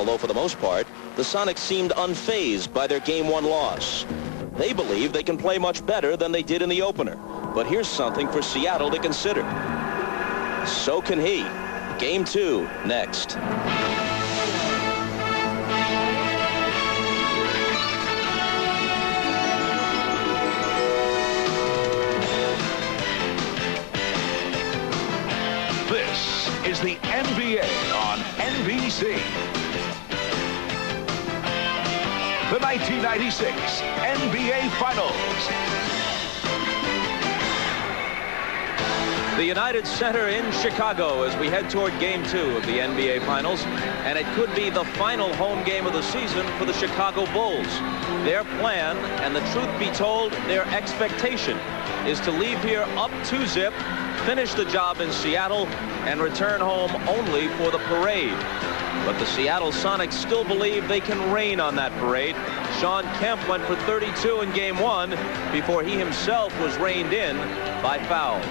although for the most part, the Sonics seemed unfazed by their Game 1 loss. They believe they can play much better than they did in the opener. But here's something for Seattle to consider. So can he. Game 2 next. This is the NBA on NBC. The 1996 NBA Finals. The United Center in Chicago as we head toward Game 2 of the NBA Finals, and it could be the final home game of the season for the Chicago Bulls. Their plan, and the truth be told, their expectation, is to leave here up 2-zip, finish the job in Seattle, and return home only for the parade. But the Seattle Sonics still believe they can rain on that parade. Shawn Kemp went for 32 in Game 1 before he himself was reined in by fouls.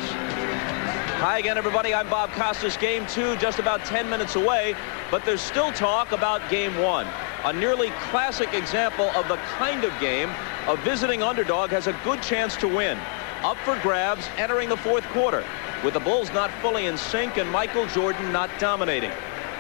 Hi again, everybody. I'm Bob Costas. Game 2 just about 10 minutes away, but there's still talk about Game 1. A nearly classic example of the kind of game a visiting underdog has a good chance to win. Up for grabs entering the fourth quarter, with the Bulls not fully in sync and Michael Jordan not dominating.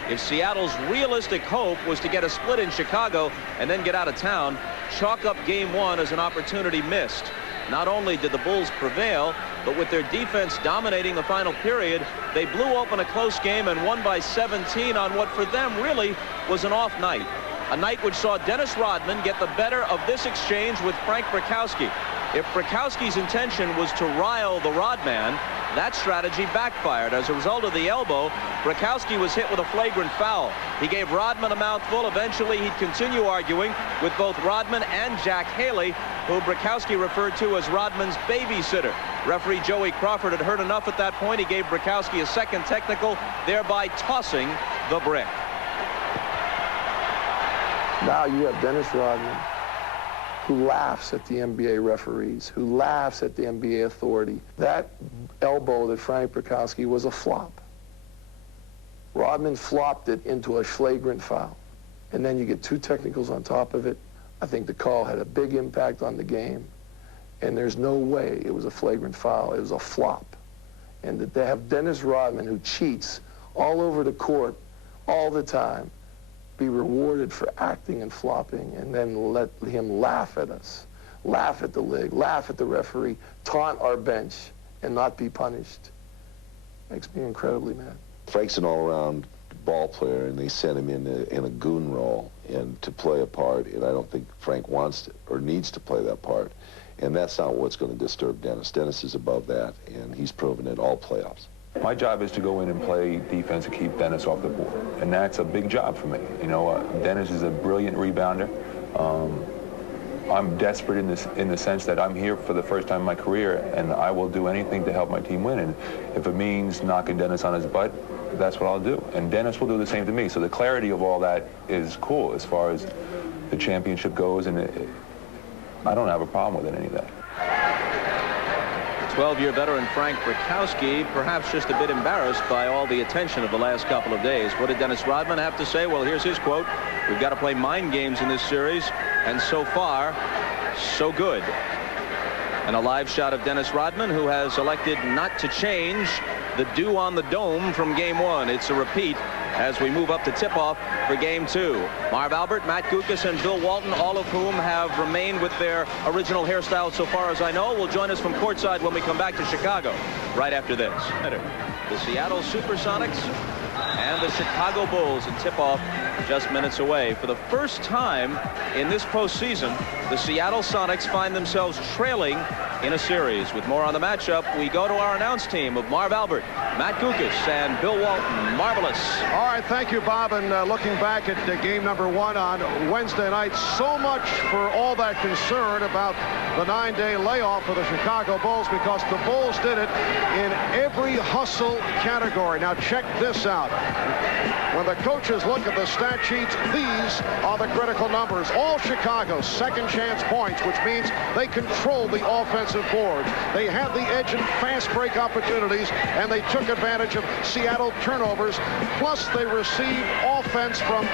If Seattle's realistic hope was to get a split in Chicago and then get out of town, chalk up Game 1 as an opportunity missed. Not only did the Bulls prevail, but with their defense dominating the final period, they blew open a close game and won by 17 on what for them really was an off night. A night which saw Dennis Rodman get the better of this exchange with Frank Brickowski. If Brickowski's intention was to rile the Rodman, that strategy backfired. As a result of the elbow, Brickowski was hit with a flagrant foul. He gave Rodman a mouthful. Eventually, he'd continue arguing with both Rodman and Jack Haley, who Brickowski referred to as Rodman's babysitter. Referee Joey Crawford had heard enough at that point. He gave Brickowski a second technical, thereby tossing the brick. Now you have Dennis Rodman, who laughs at the NBA referees, who laughs at the NBA authority. That elbow that Frank Brickowski was a flop. Rodman flopped it into a flagrant foul. And then you get 2 technicals on top of it. I think the call had a big impact on the game. And there's no way it was a flagrant foul. It was a flop. And that they have Dennis Rodman, who cheats all over the court all the time, be rewarded for acting and flopping, and then let him laugh at us, laugh at the league, laugh at the referee, taunt our bench, and not be punished. Makes me incredibly mad. Frank's an all-around ball player, and they sent him in a goon role and to play a part, and I don't think Frank wants to, or needs to play that part, and that's not what's going to disturb Dennis. Dennis is above that, and he's proven it all playoffs. My job is to go in and play defense and keep Dennis off the board, and that's a big job for me. You know, Dennis is a brilliant rebounder. I'm desperate in the sense that I'm here for the first time in my career, and I will do anything to help my team win. And if it means knocking Dennis on his butt, that's what I'll do. And Dennis will do the same to me. So the clarity of all that is cool as far as the championship goes, and I don't have a problem with any of that. 12-year veteran Frank Brickowski, perhaps just a bit embarrassed by all the attention of the last couple of days. What did Dennis Rodman have to say? Well, here's his quote. We've got to play mind games in this series, and so far, so good. And a live shot of Dennis Rodman, who has elected not to change the dew on the dome from Game 1. It's a repeat as we move up to tip-off for Game 2. Marv Albert, Matt Guokas, and Bill Walton, all of whom have remained with their original hairstyles so far as I know, will join us from courtside when we come back to Chicago right after this. The Seattle SuperSonics and the Chicago Bulls in tip-off just minutes away. For the first time in this postseason, the Seattle Sonics find themselves trailing in a series. With more on the matchup, we go to our announce team of Marv Albert, Matt Guokas, and Bill Walton. Marvelous. All right, thank you, Bob. And looking back at game number 1 on Wednesday night, so much for all that concern about the 9-day layoff for the Chicago Bulls, because the Bulls did it in every hustle category. Now check this out. When the coaches look at the stat sheets, these are the critical numbers. All Chicago's second chance points, which means they control the offensive board. They had the edge in fast break opportunities, and they took advantage of Seattle turnovers. Plus, they received offense from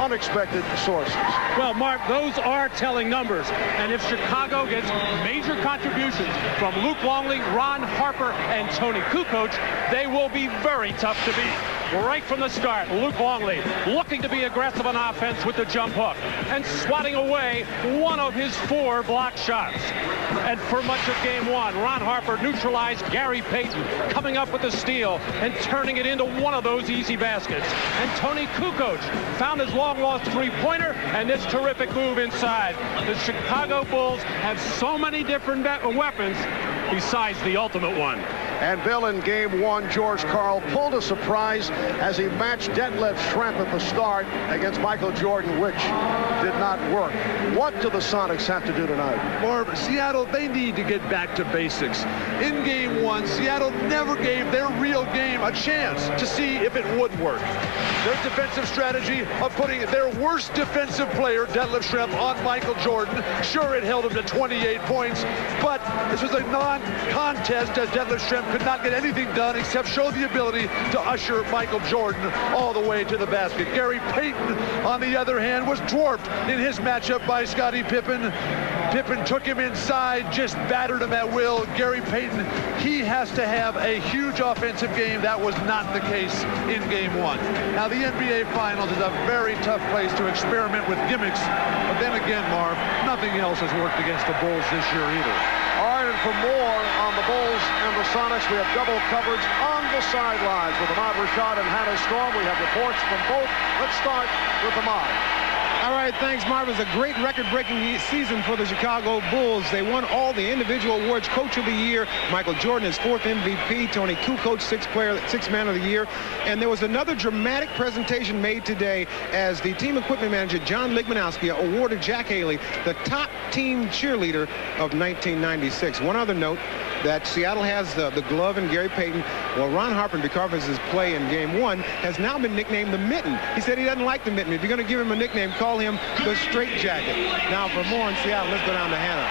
unexpected sources. Well, Mark, those are telling numbers. And if Chicago gets major contributions from Luke Longley, Ron Harper, and Tony Kukoc, they will be very tough to beat. Right from the start, Luke Longley looking to be aggressive on offense with the jump hook and swatting away one of his 4 block shots. And for much of game 1, Ron Harper neutralized Gary Payton, coming up with the steal and turning it into one of those easy baskets. And Tony Kukoc found his long-lost three-pointer and this terrific move inside. The Chicago Bulls have so many different weapons besides the ultimate one. And Bill, in game 1, George Karl pulled a surprise as he matched Detlef Schrempf at the start against Michael Jordan, which did not work. What do the Sonics have to do tonight? Marv, Seattle, they need to get back to basics. In game 1, Seattle never gave their real game a chance to see if it would work. Their defensive strategy of putting their worst defensive player, Detlef Schrempf, on Michael Jordan. Sure, it held him to 28 points, but this was a non-contest as Detlef Schrempf could not get anything done except show the ability to usher Michael Jordan all the way to the basket. Gary Payton, on the other hand, was dwarfed in his matchup by Scottie Pippen. Pippen took him inside, just battered him at will. Gary Payton, he has to have a huge offensive game. That was not the case in game 1. Now, the NBA Finals is a very tough place to experiment with gimmicks. But then again, Marv, nothing else has worked against the Bulls this year either. All right, and for more on the Bulls and the Sonics, we have double coverage on the sidelines with Ahmad Rashad and Hannah Storm. We have reports from both. Let's start with Ahmad. All right, thanks, Marv. It was a great record-breaking season for the Chicago Bulls. They won all the individual awards. Coach of the Year, Michael Jordan, his 4th MVP. Tony Kukoc, 6th Man of the Year. And there was another dramatic presentation made today as the team equipment manager, John Ligmanowski, awarded Jack Haley the top team cheerleader of 1996. One other note, that Seattle has the glove and Gary Payton. Well, Ron Harper, because of his play in game 1, has now been nicknamed the Mitten. He said he doesn't like the Mitten. If you're going to give him a nickname, call him the Straight Jacket. Now, for more on Seattle, let's go down to Hannah.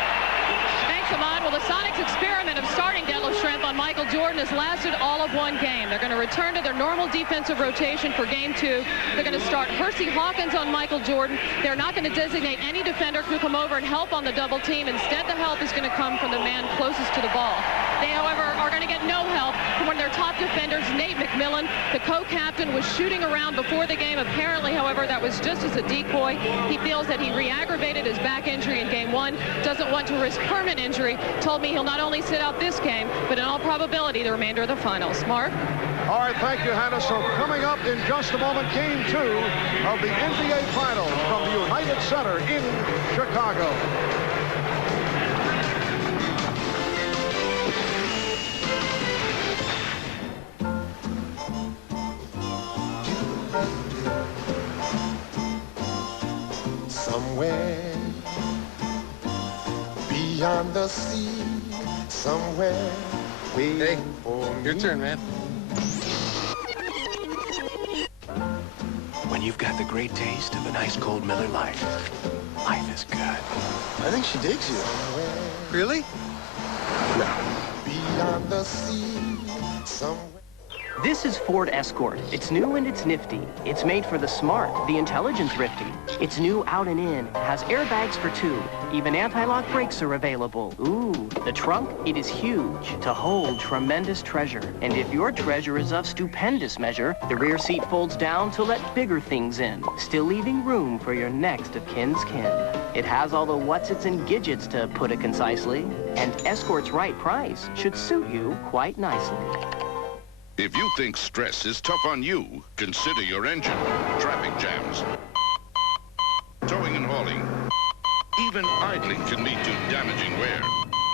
Thanks, Ahmad. Well, the Sonics' experiment of starting Detlef Schrempf on Michael Jordan has lasted all of 1 game. They're going to return to their normal defensive rotation for game 2. They're going to start Hersey Hawkins on Michael Jordan. They're not going to designate any defender to come over and help on the double team. Instead, the help is going to come from the man closest to the ball. They, however, are going to get no help from one of their top defenders, Nate McMillan. The co-captain was shooting around before the game. Apparently, however, that was just as a decoy. He feels that he re-aggravated his back injury in game 1, doesn't want to risk permanent injury. Told me he'll not only sit out this game, but in all probability the remainder of the finals. Mark? All right, thank you, Hannah. So coming up in just a moment, game 2 of the NBA Finals from the United Center in Chicago. Somewhere beyond the sea, somewhere waiting for me. Your turn, man. When you've got the great taste of an ice cold Miller Lite, life is good. I think she digs you. Really? No. Beyond the sea, somewhere. This is Ford Escort. It's new and it's nifty. It's made for the smart, the intelligent thrifty. It's new out and in, has airbags for 2. Even anti-lock brakes are available. Ooh, the trunk, it is huge to hold tremendous treasure. And if your treasure is of stupendous measure, the rear seat folds down to let bigger things in, still leaving room for your next of kin's kin. It has all the whatsits and gidgets, to put it concisely, and Escort's right price should suit you quite nicely. If you think stress is tough on you, consider your engine. Traffic jams, towing and hauling, even idling can lead to damaging wear.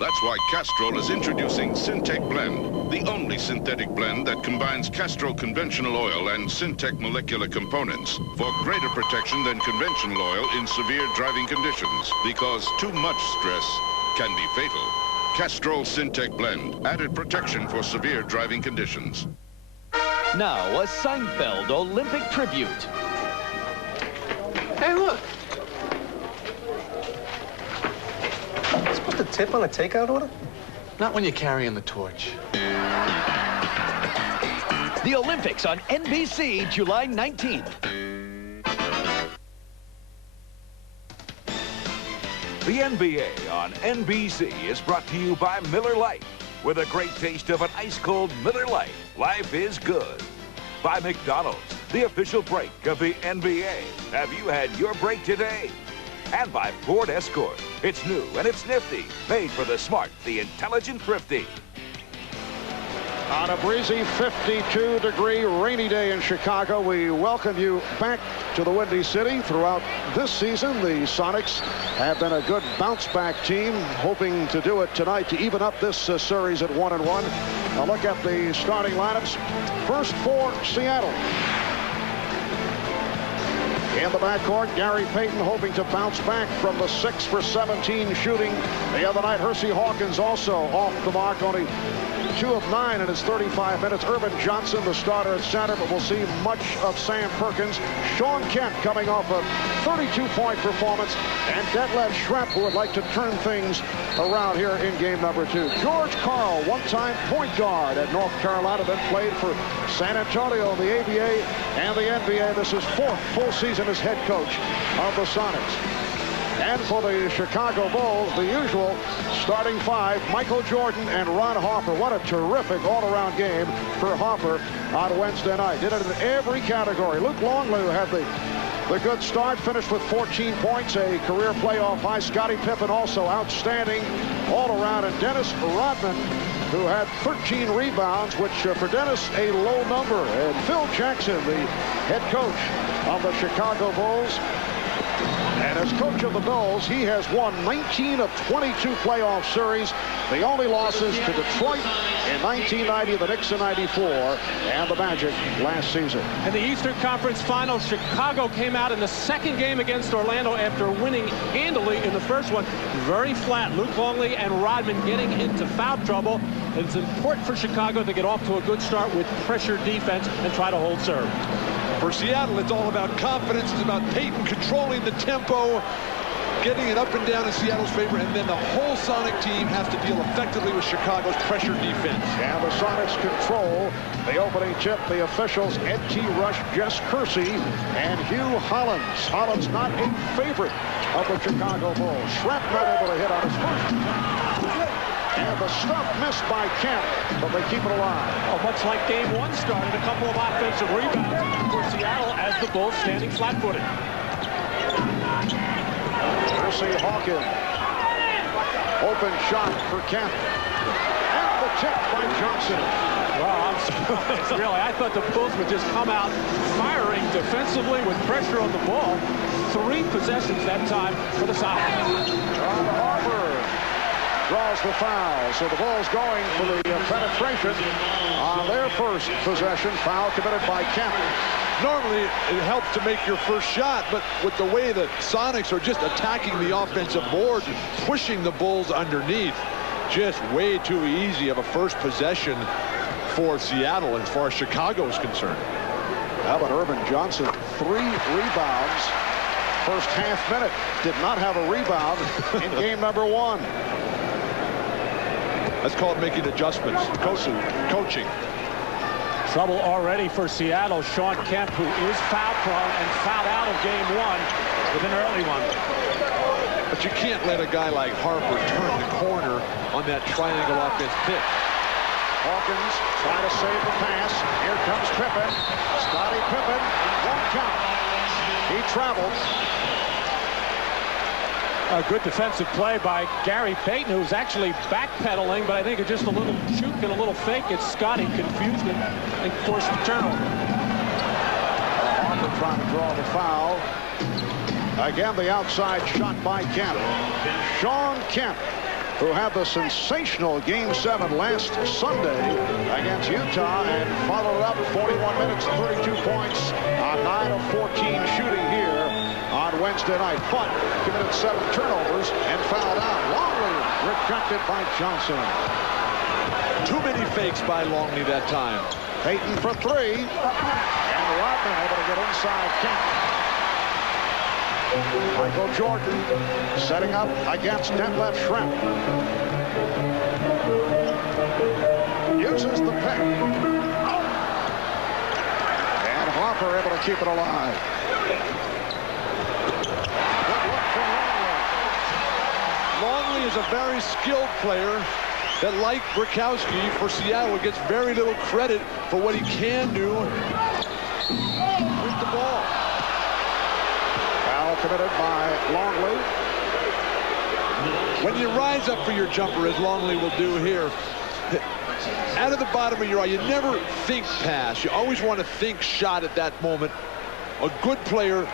That's why Castrol is introducing Syntec Blend, the only synthetic blend that combines Castrol conventional oil and Syntec molecular components for greater protection than conventional oil in severe driving conditions, because too much stress can be fatal. Castrol Syntec Blend, added protection for severe driving conditions. Now, a Seinfeld Olympic tribute. Hey, look. Supposed to tip on a takeout order? Not when you're carrying the torch. The Olympics on NBC, July 19th. The NBA on NBC is brought to you by Miller Lite. With a great taste of an ice-cold Miller Lite, life is good. By McDonald's, the official break of the NBA. Have you had your break today? And by Ford Escort. It's new and it's nifty. Made for the smart, the intelligent thrifty. On a breezy 52-degree rainy day in Chicago, we welcome you back to the Windy City. Throughout this season, the Sonics have been a good bounce-back team, hoping to do it tonight to even up this series at 1-1. A look at the starting lineups. First for Seattle. In the backcourt, Gary Payton hoping to bounce back from the 6 for 17 shooting the other night. Hersey Hawkins also off the mark, only 2 of 9 in his 35 minutes. Urban Johnson, the starter at center, but we'll see much of Sam Perkins. Shawn Kemp coming off a 32-point performance, and Detlef Schrempf, who would like to turn things around here in game number 2. George Karl, one-time point guard at North Carolina, then played for San Antonio, the ABA, and the NBA. This is 4th full season as head coach of the Sonics. And for the Chicago Bulls, the usual starting 5, Michael Jordan and Ron Harper. What a terrific all-around game for Harper on Wednesday night. Did it in every category. Luke Longley had the good start, finished with 14 points, a career playoff high. Scottie Pippen also outstanding all around. And Dennis Rodman, who had 13 rebounds, which for Dennis, a low number. And Phil Jackson, the head coach of the Chicago Bulls, and as coach of the Bulls, he has won 19 of 22 playoff series. The only losses to Detroit in 1990, the Knicks in 94, and the Magic last season. In the Eastern Conference Finals, Chicago came out in the second game against Orlando after winning handily in the first one. Very flat. Luke Longley and Rodman getting into foul trouble. It's important for Chicago to get off to a good start with pressure defense and try to hold serve. For Seattle, it's all about confidence. It's about Payton controlling the tempo, getting it up and down in Seattle's favor, and then the whole Sonic team has to deal effectively with Chicago's pressure defense. And the Sonics control the opening tip. The officials, Ed T. Rush, Jess Kersey, and Hugh Hollins. Hollins not a favorite of the Chicago Bulls. Schrempf not able to hit on his first. And the stuff missed by Kemp, but they keep it alive. Oh, much like game 1 started, a couple of offensive rebounds for Seattle as the Bulls standing flat-footed. Hersey Hawkins. Open shot for Kemp. And the tip by Johnson. Well, I'm surprised, really. I thought the Bulls would just come out firing defensively with pressure on the ball. 3 possessions that time for the Sonics. Harper draws the foul, so the Bulls going for the penetration on their first possession. Foul committed by Kemp. Normally, it helps to make your first shot, but with the way the Sonics are just attacking the offensive board, pushing the Bulls underneath, just way too easy of a first possession for Seattle as far as Chicago is concerned. How about Urban Johnson? 3 rebounds. First half minute. Did not have a rebound in game number 1. That's called making adjustments, coaching. Trouble already for Seattle. Shawn Kemp, who is foul prone and fouled out of game 1 with an early one. But you can't let a guy like Harper turn the corner on that triangle offense pick. Hawkins trying to save the pass. Here comes Pippen. Scottie Pippen, 1 count. He travels. A good defensive play by Gary Payton, who's actually backpedaling, but I think it's just a little juke and a little fake. It's Scottie confused him and forced the turnover. Harper trying to draw the foul. Again, the outside shot by Kemp. Shawn Kemp, who had the sensational Game 7 last Sunday against Utah and followed it up 41 minutes, 32 points on 9 of 14 shooting here on Wednesday night. But committed 7 turnovers and fouled out. Longley rejected by Johnson. Too many fakes by Longley that time. Payton for 3. And Rodman able to get inside Kemp. Michael Jordan setting up against Detlef Schrempf. Uses the pick. And Harper able to keep it alive. Good look from Longley. is a very skilled player that, like Brikowski for Seattle, gets very little credit for what he can do with the ball. Foul committed by Longley. When you rise up for your jumper, as Longley will do here, out of the bottom of your eye, you never think pass. You always want to think shot at that moment. A good player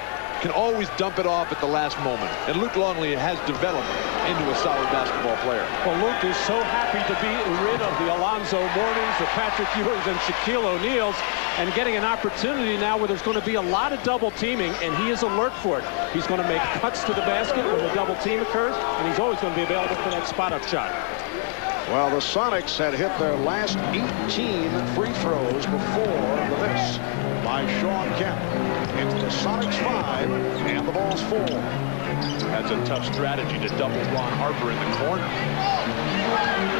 can always dump it off at the last moment. And Luke Longley has developed into a solid basketball player. Well, Luke is so happy to be rid of the Alonzo Mournings, the Patrick Ewings, and Shaquille O'Neals, and getting an opportunity now where there's going to be a lot of double teaming, and he is alert for it. He's going to make cuts to the basket when the double team occurs, and he's always going to be available for that spot-up shot. Well, the Sonics had hit their last 18 free throws before the miss by Shawn Kemp. It's the Sonics 5 and the Bulls 4. That's a tough strategy to double Ron Harper in the corner.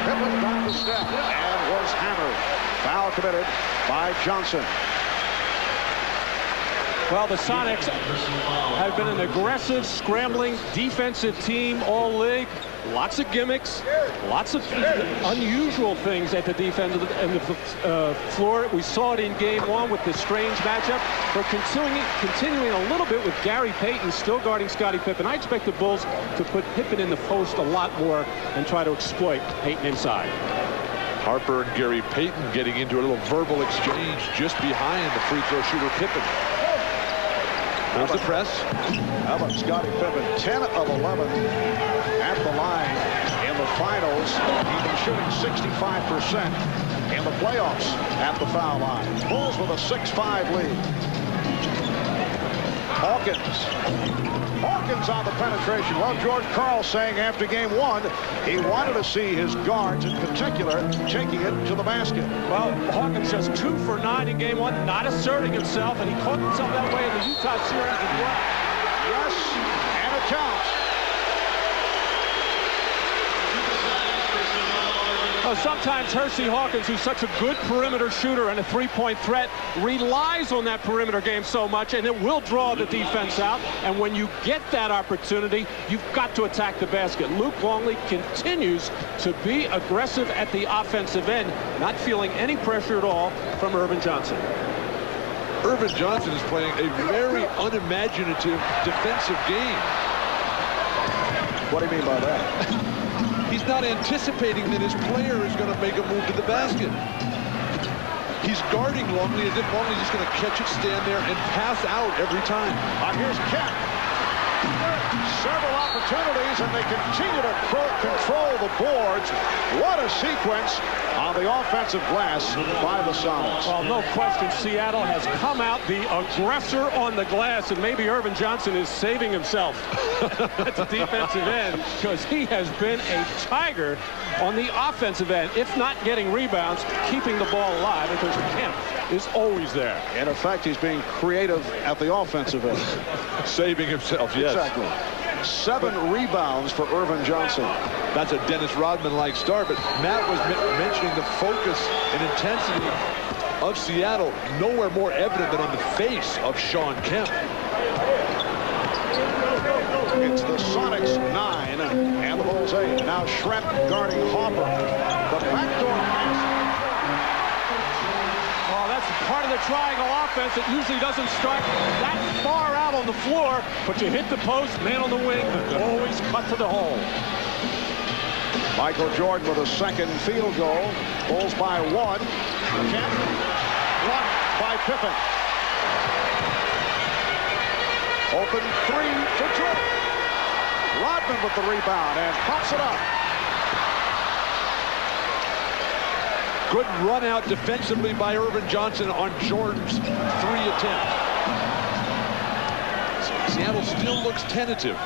Pippen got the step and was hammered. Foul committed by Johnson. Well, the Sonics have been an aggressive, scrambling, defensive team all league. Lots of gimmicks, lots of unusual things at the defensive end of the floor. We saw it in game one with the strange matchup. But continuing a little bit with Gary Payton still guarding Scottie Pippen. I expect the Bulls to put Pippen in the post a lot more and try to exploit Payton inside. Harper and Gary Payton getting into a little verbal exchange just behind the free throw shooter Pippen. There's the press. How about Scottie Pippen? 10 of 11 at the line in the finals. He's been shooting 65% in the playoffs at the foul line. Bulls with a 6-5 lead. Hawkins on the penetration. Well, George Karl saying after game one, he wanted to see his guards in particular taking it to the basket. Well, Hawkins just 2 for 9 in game one, not asserting himself, and he caught himself that way in the Utah series as well. Yes, and it counts. Sometimes Hersey Hawkins, who's such a good perimeter shooter and a three-point threat, relies on that perimeter game so much, and it will draw the defense out. And when you get that opportunity, you've got to attack the basket. Luke Longley continues to be aggressive at the offensive end, not feeling any pressure at all from Irvin Johnson. Irvin Johnson is playing a very unimaginative defensive game. What do you mean by that? He's not anticipating that his player is going to make a move to the basket. He's guarding Longley as if Longley's just going to catch it, stand there, and pass out every time. Here's Kemp. Several opportunities, and they continue to control the boards. What a sequence on the offensive glass by the Sonics. Well, no question, Seattle has come out the aggressor on the glass, and maybe Irvin Johnson is saving himself at the defensive end because he has been a tiger on the offensive end, if not getting rebounds, keeping the ball alive, because Kemp is always there. In effect, he's being creative at the offensive end. Saving himself, yes. Exactly. 7 rebounds for Irvin Johnson. That's a Dennis Rodman-like start, but Matt was mentioning the focus and intensity of Seattle. Nowhere more evident than on the face of Shawn Kemp. It's the Sonics 9 and the Bulls 8. Now Schrempf guarding Harper. The backdoor pass. Oh, that's part of the triangle offense. It usually doesn't start that far out on the floor, but you hit the post, man on the wing, always cut to the hole. Michael Jordan with a second field goal. Bulls by 1. Kemp blocked by Pippen. Open 3 for Jordan. Rodman with the rebound and pops it up. Good run out defensively by Irvin Johnson on Jordan's 3 attempt. Seattle still looks tentative.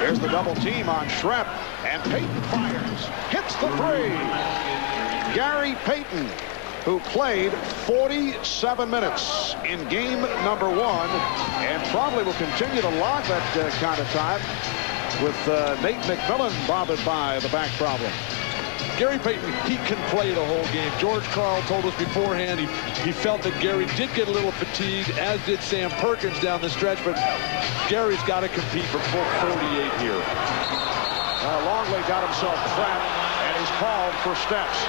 Here's the double team on Schrempf, and Payton fires. Hits the 3. Gary Payton, who played 47 minutes in game number 1 and probably will continue to log that kind of time with Nate McMillan bothered by the back problem. Gary Payton, he can play the whole game. George Karl told us beforehand he felt that Gary did get a little fatigued, as did Sam Perkins down the stretch, but Gary's got to compete for full 48 here. Longley got himself trapped, and he's called for steps.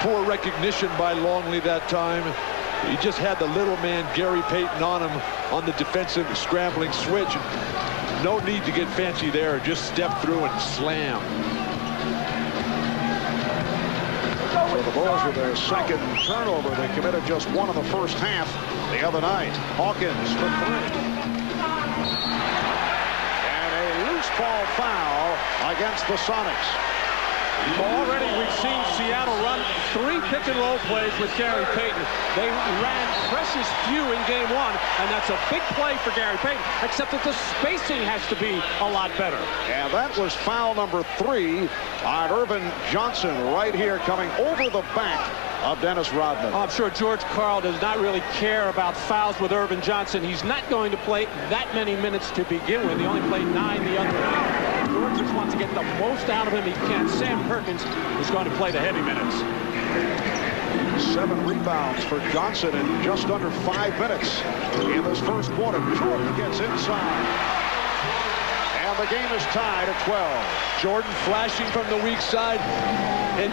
Poor recognition by Longley that time. He just had the little man Gary Payton on him on the defensive scrambling switch. No need to get fancy there. Just step through and slam. So the Bulls with their second turnover. They committed just one in the first half the other night. Hawkins for three. And a loose ball foul against the Sonics. Already we've seen Seattle run 3 pick-and-roll plays with Gary Payton. They ran precious few in game 1, and that's a big play for Gary Payton, except that the spacing has to be a lot better. And that was foul number 3 on Irvin Johnson right here, coming over the back of Dennis Rodman. I'm sure George Karl does not really care about fouls with Irvin Johnson. He's not going to play that many minutes to begin with. He only played 9 the other night. George just wants to get the most out of him he can. Sam Perkins is going to play the heavy minutes. 7 rebounds for Johnson in just under 5 minutes in this first quarter. Jordan gets inside. And the game is tied at 12. Jordan flashing from the weak side. And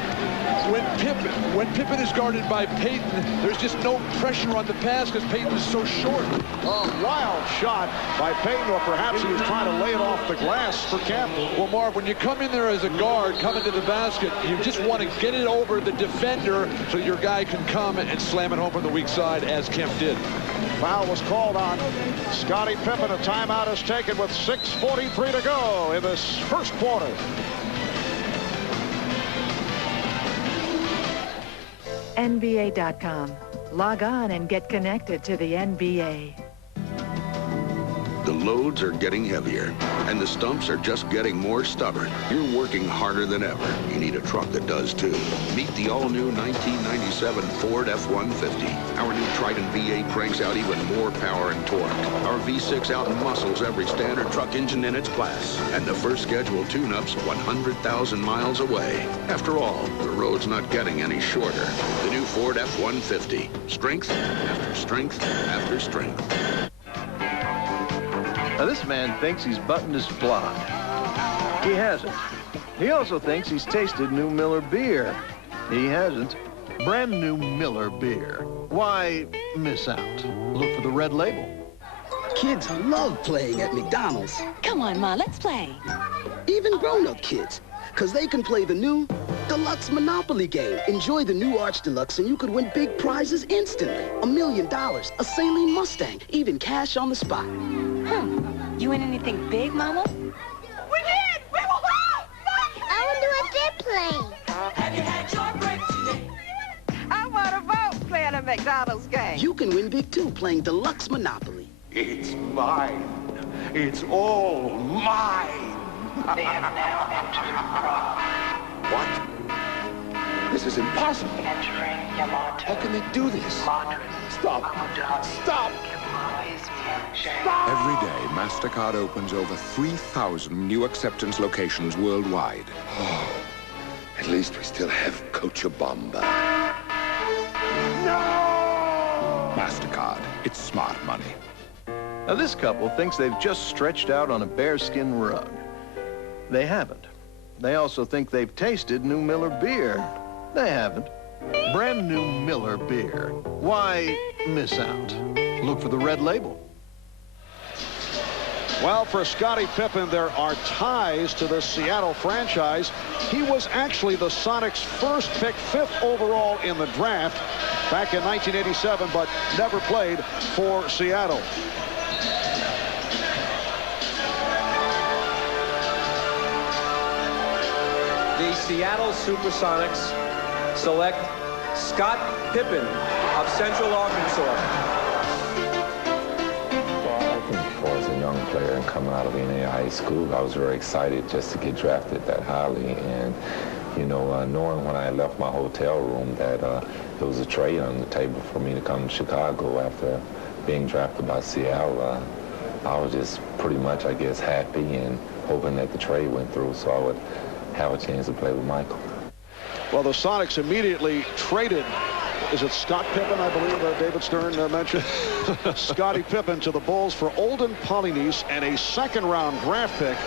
when Pippen is guarded by Payton, there's just no pressure on the pass because Payton is so short. A wild shot by Payton, or perhaps he was trying to lay it off the glass for Kemp. Well, Marv, when you come in there as a guard, coming to the basket, you just want to get it over the defender so your guy can come and slam it home from the weak side, as Kemp did. Foul was called on Scottie Pippen. A timeout is taken with 6:43 to go in this first quarter. NBA.com. Log on and get connected to the NBA. The loads are getting heavier, and the stumps are just getting more stubborn. You're working harder than ever. You need a truck that does too. Meet the all-new 1997 Ford F-150. Our new Triton V8 cranks out even more power and torque. Our V6 out-muscles every standard truck engine in its class. And the first scheduled tune-up's 100,000 miles away. After all, the road's not getting any shorter. The new Ford F-150. Strength after strength after strength. Now, this man thinks he's buttoned his fly. He hasn't. He also thinks he's tasted new Miller beer. He hasn't. Brand new Miller beer. Why miss out? Look for the red label. Kids love playing at McDonald's. Come on, Ma, let's play. Even grown-up kids, because they can play the new Deluxe Monopoly game. Enjoy the new Arch Deluxe and you could win big prizes instantly. $1 million, a Saline Mustang, even cash on the spot. You win anything big, Mama? We did! We will win! I want to do a dip plane. Have you had your break today? I want to vote playing a McDonald's game. You can win big too playing Deluxe Monopoly. It's mine. It's all mine. They have now entered What? This is impossible. How can they do this? Stop. Stop. Every day, MasterCard opens over 3,000 new acceptance locations worldwide. Oh, at least we still have Cochabamba. No! MasterCard. It's smart money. Now, this couple thinks they've just stretched out on a bearskin rug. They haven't. They also think they've tasted new Miller beer. They haven't. Brand new Miller beer. Why miss out? Look for the red label. Well, for Scottie Pippen, there are ties to the Seattle franchise. He was actually the Sonics' first pick, 5th overall in the draft back in 1987, but never played for Seattle. The Seattle SuperSonics select Scott Pippen of Central Arkansas. As a young player and coming out of NAIA high school, I was very excited just to get drafted that highly. And, you know, knowing when I left my hotel room that there was a trade on the table for me to come to Chicago after being drafted by Seattle, I was just pretty much, I guess, happy and hoping that the trade went through so I would have a chance to play with Michael. Well, the Sonics immediately traded, is it Scott Pippen, I believe David Stern mentioned? Scottie Pippen to the Bulls for Olden Polynice and a second-round draft pick.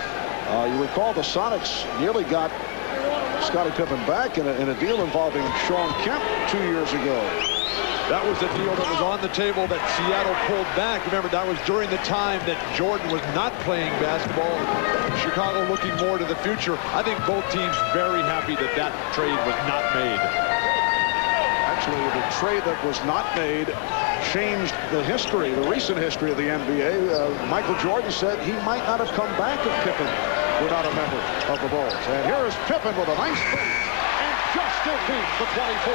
You recall the Sonics nearly got Scottie Pippen back in a deal involving Shawn Kemp 2 years ago. That was the deal that was on the table that Seattle pulled back. Remember, that was during the time that Jordan was not playing basketball. Chicago looking more to the future. I think both teams very happy that that trade was not made. Actually, the trade that was not made changed the history, the recent history of the NBA. Michael Jordan said he might not have come back if Pippen were not a member of the Bulls. And here is Pippen with a nice beat, and just still beat the 24.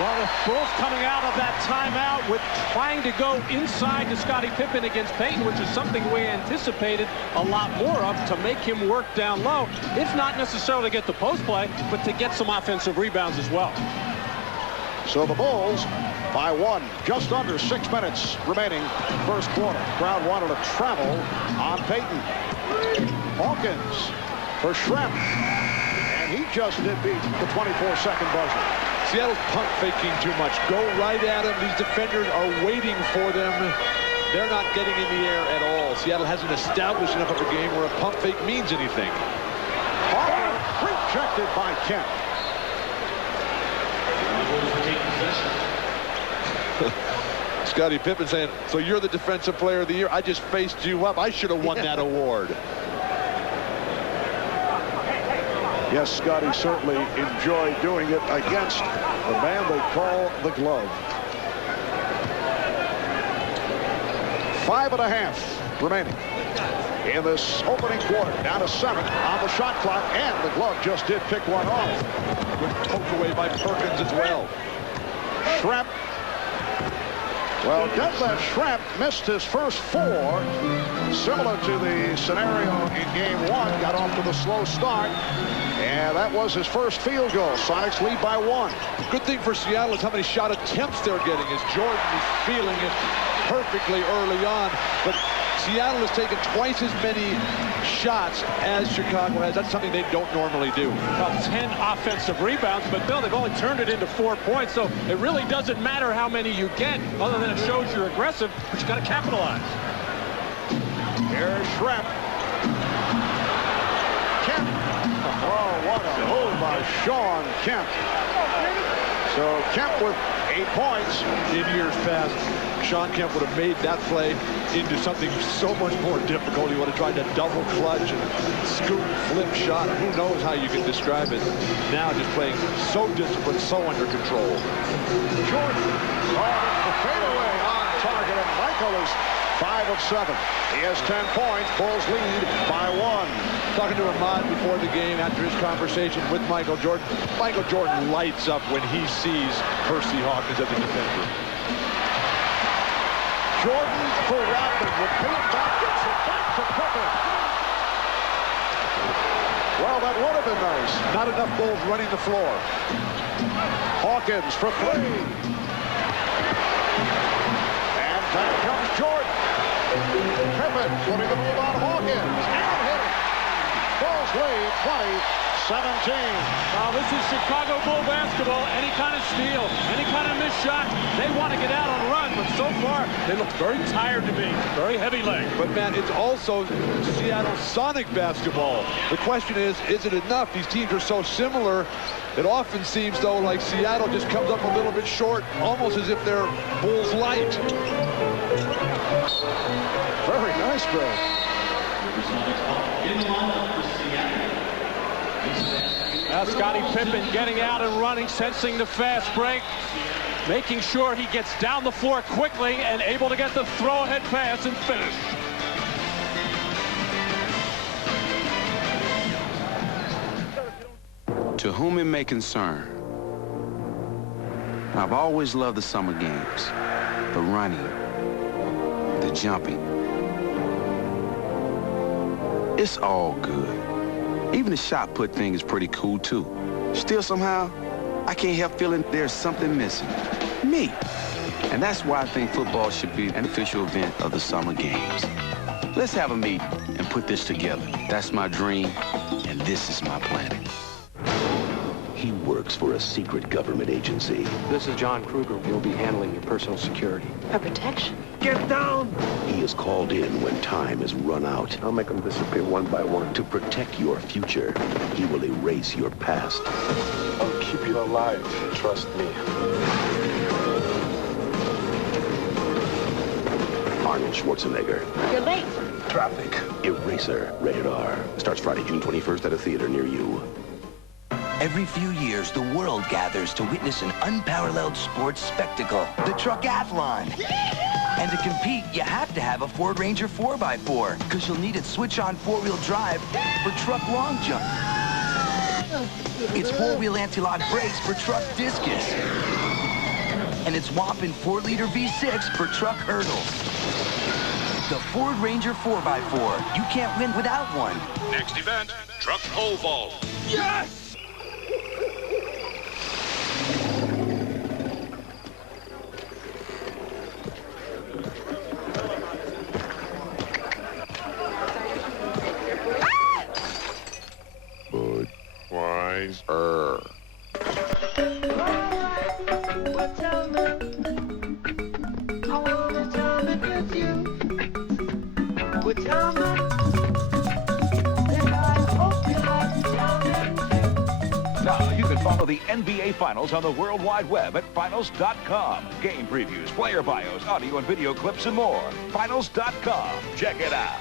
Well, the Bulls coming out of that timeout with trying to go inside to Scottie Pippen against Payton, which is something we anticipated a lot more of, to make him work down low. If not necessarily to get the post play, but to get some offensive rebounds as well. So the Bulls by 1, just under 6 minutes remaining first quarter. Crowd wanted to travel on Payton. Hawkins for Schrempf, and he just did beat the 24-second buzzer. Seattle's pump faking too much. Go right at him. These defenders are waiting for them. They're not getting in the air at all. Seattle hasn't established enough of a game where a pump fake means anything. Hawkins rejected by Kemp. Scottie Pippen saying, so you're the defensive player of the year. I just faced you up. I should have won that award. Yes, Scottie certainly enjoyed doing it against the man they call the Glove. 5.5 remaining in this opening quarter. Down to 7 on the shot clock, and the Glove just did pick one off. Good poke away by Perkins as well. Schrempf. Well, Detlef Schrempf missed his first 4, similar to the scenario in game 1. Got off to the slow start, and that was his first field goal. Sonics lead by 1. Good thing for Seattle is how many shot attempts they're getting, as Jordan is feeling it perfectly early on. But Seattle has taken twice as many shots as Chicago has. That's something they don't normally do. Well, 10 offensive rebounds, but Bill, they've only turned it into 4 points, so it really doesn't matter how many you get, other than it shows you're aggressive, but you got to capitalize. Here's Schrempf. Kemp. Oh, what a move by Shawn Kemp. So Kemp with 8 points. In years past, Shawn Kemp would have made that play into something so much more difficult. He would have tried to double clutch and scoop, flip shot. Who knows how you can describe it. Now just playing so disciplined, so under control. Jordan. The fadeaway on target, and Michael is 5 of 7. He has 10 points. Bulls lead by 1. Talking to Ahmad before the game after his conversation with Michael Jordan. Michael Jordan lights up when he sees Percy Hawkins at the defender. Jordan for Rodman with Payton back, gets it back to Pippen. Well, that would have been nice. Not enough Bulls running the floor. Hawkins for 3. And back comes Jordan. Pippen putting the move on Hawkins. And hitting. Bulls lead 20-17. Now, this is Chicago Bull basketball. Any kind of steal, any kind of missed shot, they want to get out on run, but so far, they look very tired to me. Very heavy leg. But, man, it's also Seattle Sonic basketball. The question is it enough? These teams are so similar. It often seems, though, like Seattle just comes up a little bit short, almost as if they're Bulls light. Very nice, Bill. Now Scottie Pippen getting out and running, sensing the fast break, making sure he gets down the floor quickly and able to get the throw-ahead pass and finish. To whom it may concern, I've always loved the summer games, the running, the jumping. It's all good. Even the shot put thing is pretty cool, too. Still, somehow, I can't help feeling there's something missing. Me. And that's why I think football should be an official event of the summer games. Let's have a meeting and put this together. That's my dream, and this is my planet. He works for a secret government agency. This is John Kruger. He'll be handling your personal security. For protection. Get down! He is called in when time has run out. I'll make them disappear one by one. To protect your future, he will erase your past. I'll keep you alive. Trust me. Arnold Schwarzenegger. You're late. Traffic. Eraser. Rated R. Starts Friday, June 21st at a theater near you. Every few years, the world gathers to witness an unparalleled sports spectacle, the Truckathlon. And to compete, you have to have a Ford Ranger 4x4, because you'll need its switch-on four-wheel drive for truck long jump. Its four-wheel anti-lock brakes for truck discus. And its whopping 4-liter V6 for truck hurdles. The Ford Ranger 4x4. You can't win without one. Next event, truck pole vault. Yes! Budweiser. Now you can follow the NBA Finals on the World Wide Web at finals.com. Game previews, player bios, audio and video clips, and more. Finals.com. Check it out.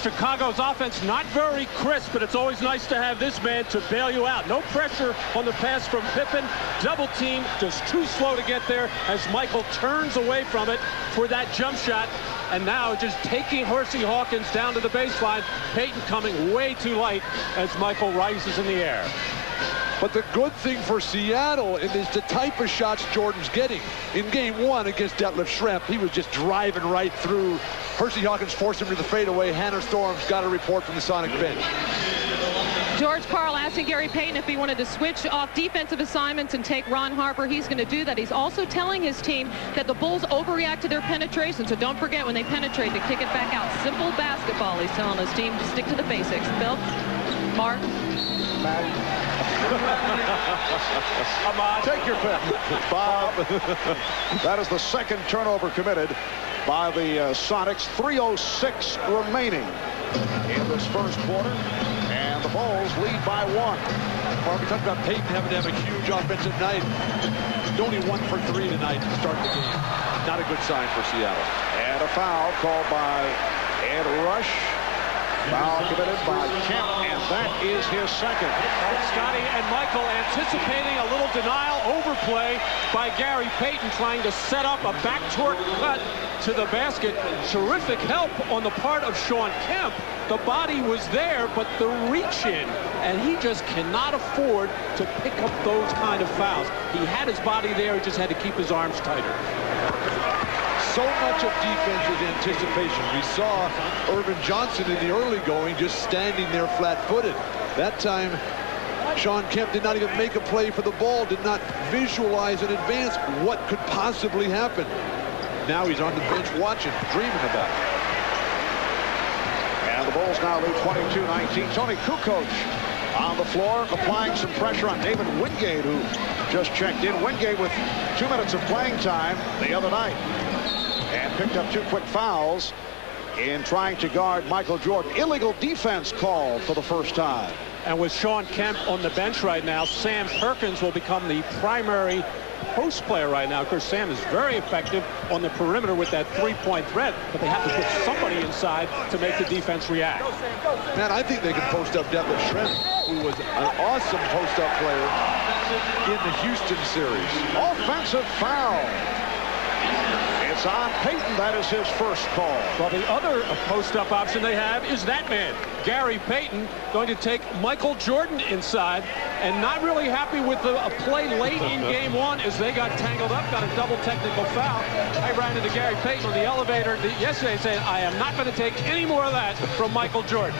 Chicago's offense not very crisp, but it's always nice to have this man to bail you out. No pressure on the pass from Pippen. Double team, just too slow to get there as Michael turns away from it for that jump shot. And now just taking Hersey Hawkins down to the baseline. Payton coming way too light as Michael rises in the air. But the good thing for Seattle is the type of shots Jordan's getting. In game one against Detlef Schrempf, he was just driving right through. Hersey Hawkins forced him to the fadeaway. Hannah Storm's got a report from the Sonic bench. George Karl asking Gary Payton if he wanted to switch off defensive assignments and take Ron Harper. He's going to do that. He's also telling his team that the Bulls overreact to their penetration, so don't forget when they penetrate to kick it back out. Simple basketball. He's telling his team to stick to the basics. Bill, Mark, Matt. Come on, take your pick. Bob. That is the second turnover committed by the Sonics. 3:06 remaining in this first quarter. And the Bulls lead by 1. Mark, we talked about Payton having to have a huge offensive night. Only 1 for 3 tonight to start the game. Not a good sign for Seattle. And a foul called by Ed Rush. Foul committed by Kemp, and that is his second. Scottie and Michael anticipating a little denial overplay by Gary Payton, trying to set up a backdoor cut to the basket. Terrific help on the part of Shawn Kemp. The body was there, but the reach in, and he just cannot afford to pick up those kind of fouls. He had his body there, he just had to keep his arms tighter. So much of defense is anticipation. We saw Irvin Johnson in the early going just standing there flat-footed. That time, Shawn Kemp did not even make a play for the ball, did not visualize in advance what could possibly happen. Now he's on the bench watching, dreaming about it. And the Bulls now lead 22-19. Tony Kukoc on the floor, applying some pressure on David Wingate, who just checked in. Wingate with 2 minutes of playing time the other night. And picked up 2 quick fouls in trying to guard Michael Jordan. Illegal defense called for the first time. And with Shawn Kemp on the bench right now, Sam Perkins will become the primary post player right now. Of course, Sam is very effective on the perimeter with that three-point threat, but they have to put somebody inside to make the defense react. Man, I think they can post up Detlef Schrempf, who was an awesome post-up player in the Houston series. Offensive foul. It's on Payton. That is his first call. Well, the other post-up option they have is that man, Gary Payton, going to take Michael Jordan inside, and not really happy with a play late in game one as they got tangled up, got a double technical foul. I ran into Gary Payton on the elevator yesterday saying, I am not going to take any more of that from Michael Jordan.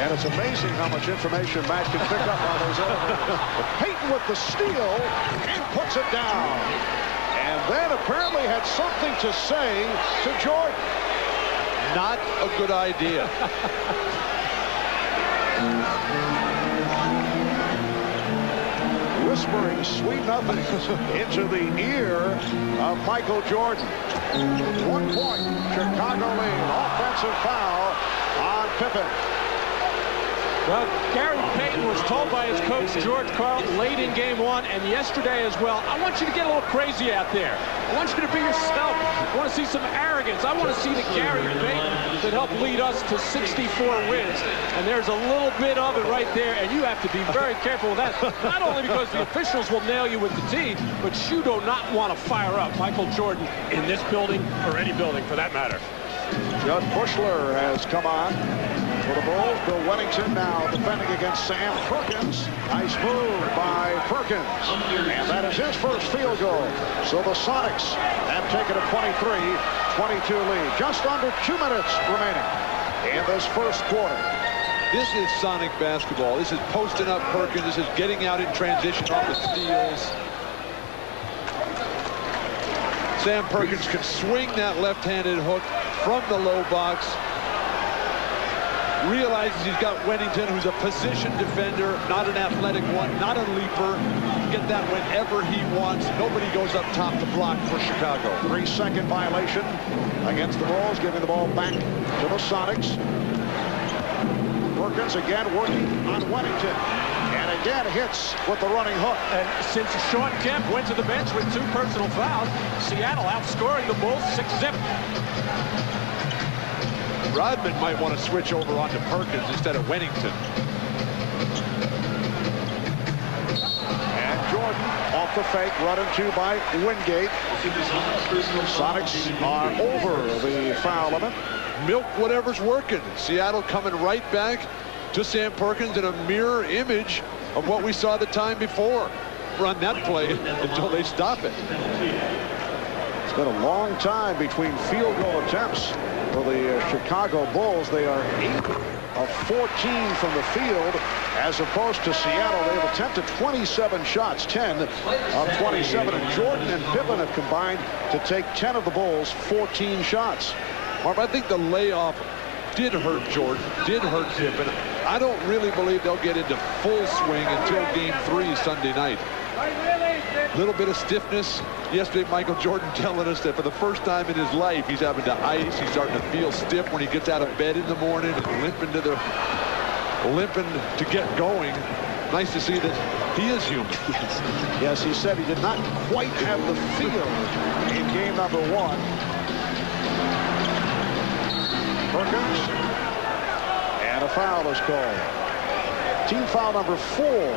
And it's amazing how much information Matt can pick up on those elevators. Payton with the steal and puts it down. And then apparently had something to say to Jordan. Not a good idea. Whispering sweet nothings into the ear of Michael Jordan. 1 point, Chicago lead. Offensive foul on Pippen. Well, Gary Payton was told by his coach, George Karl, late in game 1 and yesterday as well, I want you to get a little crazy out there. I want you to be yourself. I want to see some arrogance. I want to see the Gary Payton that helped lead us to 64 wins. And there's a little bit of it right there, and you have to be very careful with that. Not only because the officials will nail you with the tee, but you do not want to fire up Michael Jordan in this building or any building for that matter. Judd Bushler has come on for the Bulls. Bill Wennington now defending against Sam Perkins. Nice move by Perkins. And that is his first field goal. So the Sonics have taken a 23-22 lead. Just under 2 minutes remaining in this first quarter. This is Sonic basketball. This is posting up Perkins. This is getting out in transition off the steals. Sam Perkins can swing that left-handed hook from the low box. Realizes he's got Wennington, who's a position defender, not an athletic one, not a leaper. Get that whenever he wants. Nobody goes up top to block for Chicago. 3-second violation against the Bulls, giving the ball back to the Sonics. Perkins again working on Wennington. And again hits with the running hook. And since Shawn Kemp went to the bench with 2 personal fouls, Seattle outscoring the Bulls 6-zip. Rodman might want to switch over onto Perkins instead of Wennington. And Jordan off the fake, run into by Wingate. Sonics are over the foul limit. Milk whatever's working. Seattle coming right back to Sam Perkins in a mirror image of what we saw the time before. Run that play until they stop it. It's been a long time between field goal attempts for the Chicago Bulls. They are 8 of 14 from the field, as opposed to Seattle. They've attempted 27 shots, 10 of 27. And Jordan and Pippen have combined to take 10 of the Bulls' 14 shots. Marv, I think the layoff did hurt Jordan, did hurt Pippen. I don't really believe they'll get into full swing until game 3 Sunday night. A little bit of stiffness. Yesterday, Michael Jordan telling us that for the first time in his life, he's having to ice. He's starting to feel stiff when he gets out of bed in the morning and limping to get going. Nice to see that he is human. Yes, he said he did not quite have the feel in game number 1. Perkins, and a foul is called. Team foul number 4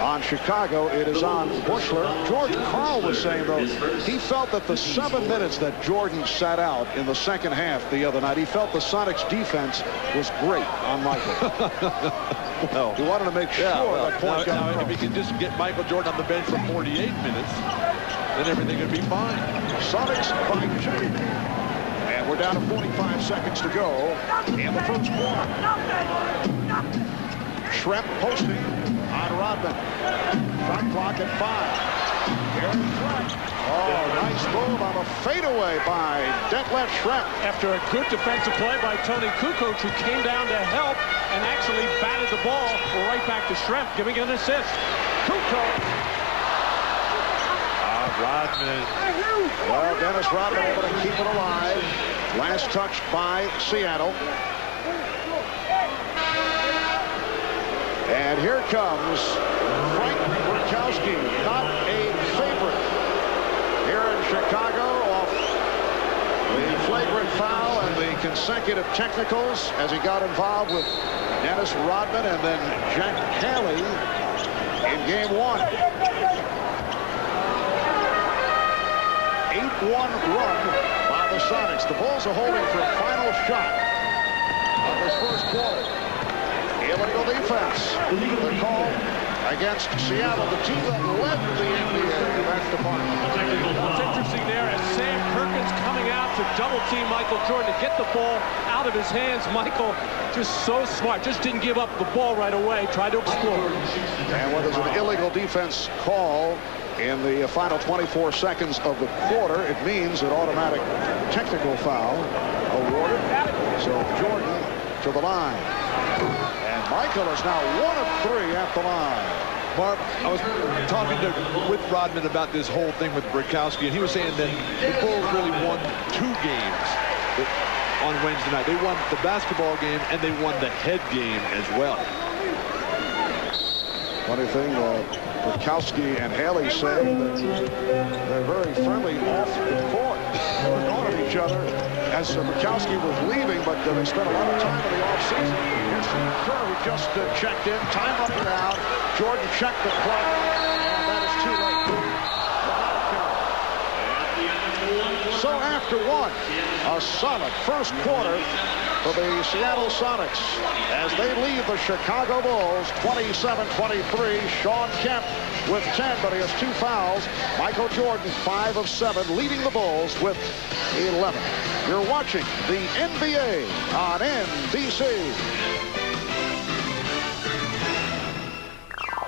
on Chicago. It is on Bushler. George Karl was saying, though, he felt that the 7 minutes that Jordan sat out in the second half the other night, he felt the Sonics defense was great on Michael. He wanted to make sure that point got now, if he can just get Michael Jordan on the bench for 48 minutes, then everything would be fine. Sonics by 2. And we're down to 45 seconds to go in the first quarter. Schrempf posting on Rodman. Shot clock at 5. Here's Schrempf. Oh, nice move on a fadeaway by Detlef Schrempf. After a good defensive play by Tony Kukoc, who came down to help and actually batted the ball right back to Schrempf, giving an assist. Kukoc. Rodman. Well, Dennis Rodman able to keep it alive. Last touch by Seattle. And here comes Frank Burkowski, not a favorite here in Chicago, off the flagrant foul and the consecutive technicals as he got involved with Dennis Rodman and then Jack Haley in game 1. 8-1 run by the Sonics. The Bulls are holding for a final shot of this first quarter. Illegal defense. The call against Seattle, the team that led the NBA defense department. What's interesting there, as Sam Perkins coming out to double team Michael Jordan to get the ball out of his hands. Michael just so smart, just didn't give up the ball right away, tried to explore. And when there's an illegal defense call in the final 24 seconds of the quarter, it means an automatic technical foul awarded. So Jordan to the line. And Michael is now 1 of 3 at the line. Marv, I was talking with Rodman about this whole thing with Brikowski, and he was saying that the Bulls really won 2 games on Wednesday night. They won the basketball game, and they won the head game as well. Funny thing, Brikowski and Haley say that they're very friendly off the court. They're going at each other as Brikowski was leaving, but they spent a lot of time in the offseason. Here's Kerr, who just checked in. Time running down. Jordan checked the clock, and that is too late. So after 1, a solid first quarter for the Seattle Sonics as they leave the Chicago Bulls 27-23. Shawn Kemp with 10, but he has 2 fouls. Michael Jordan 5 of 7, leading the Bulls with 11. You're watching the NBA on NBC.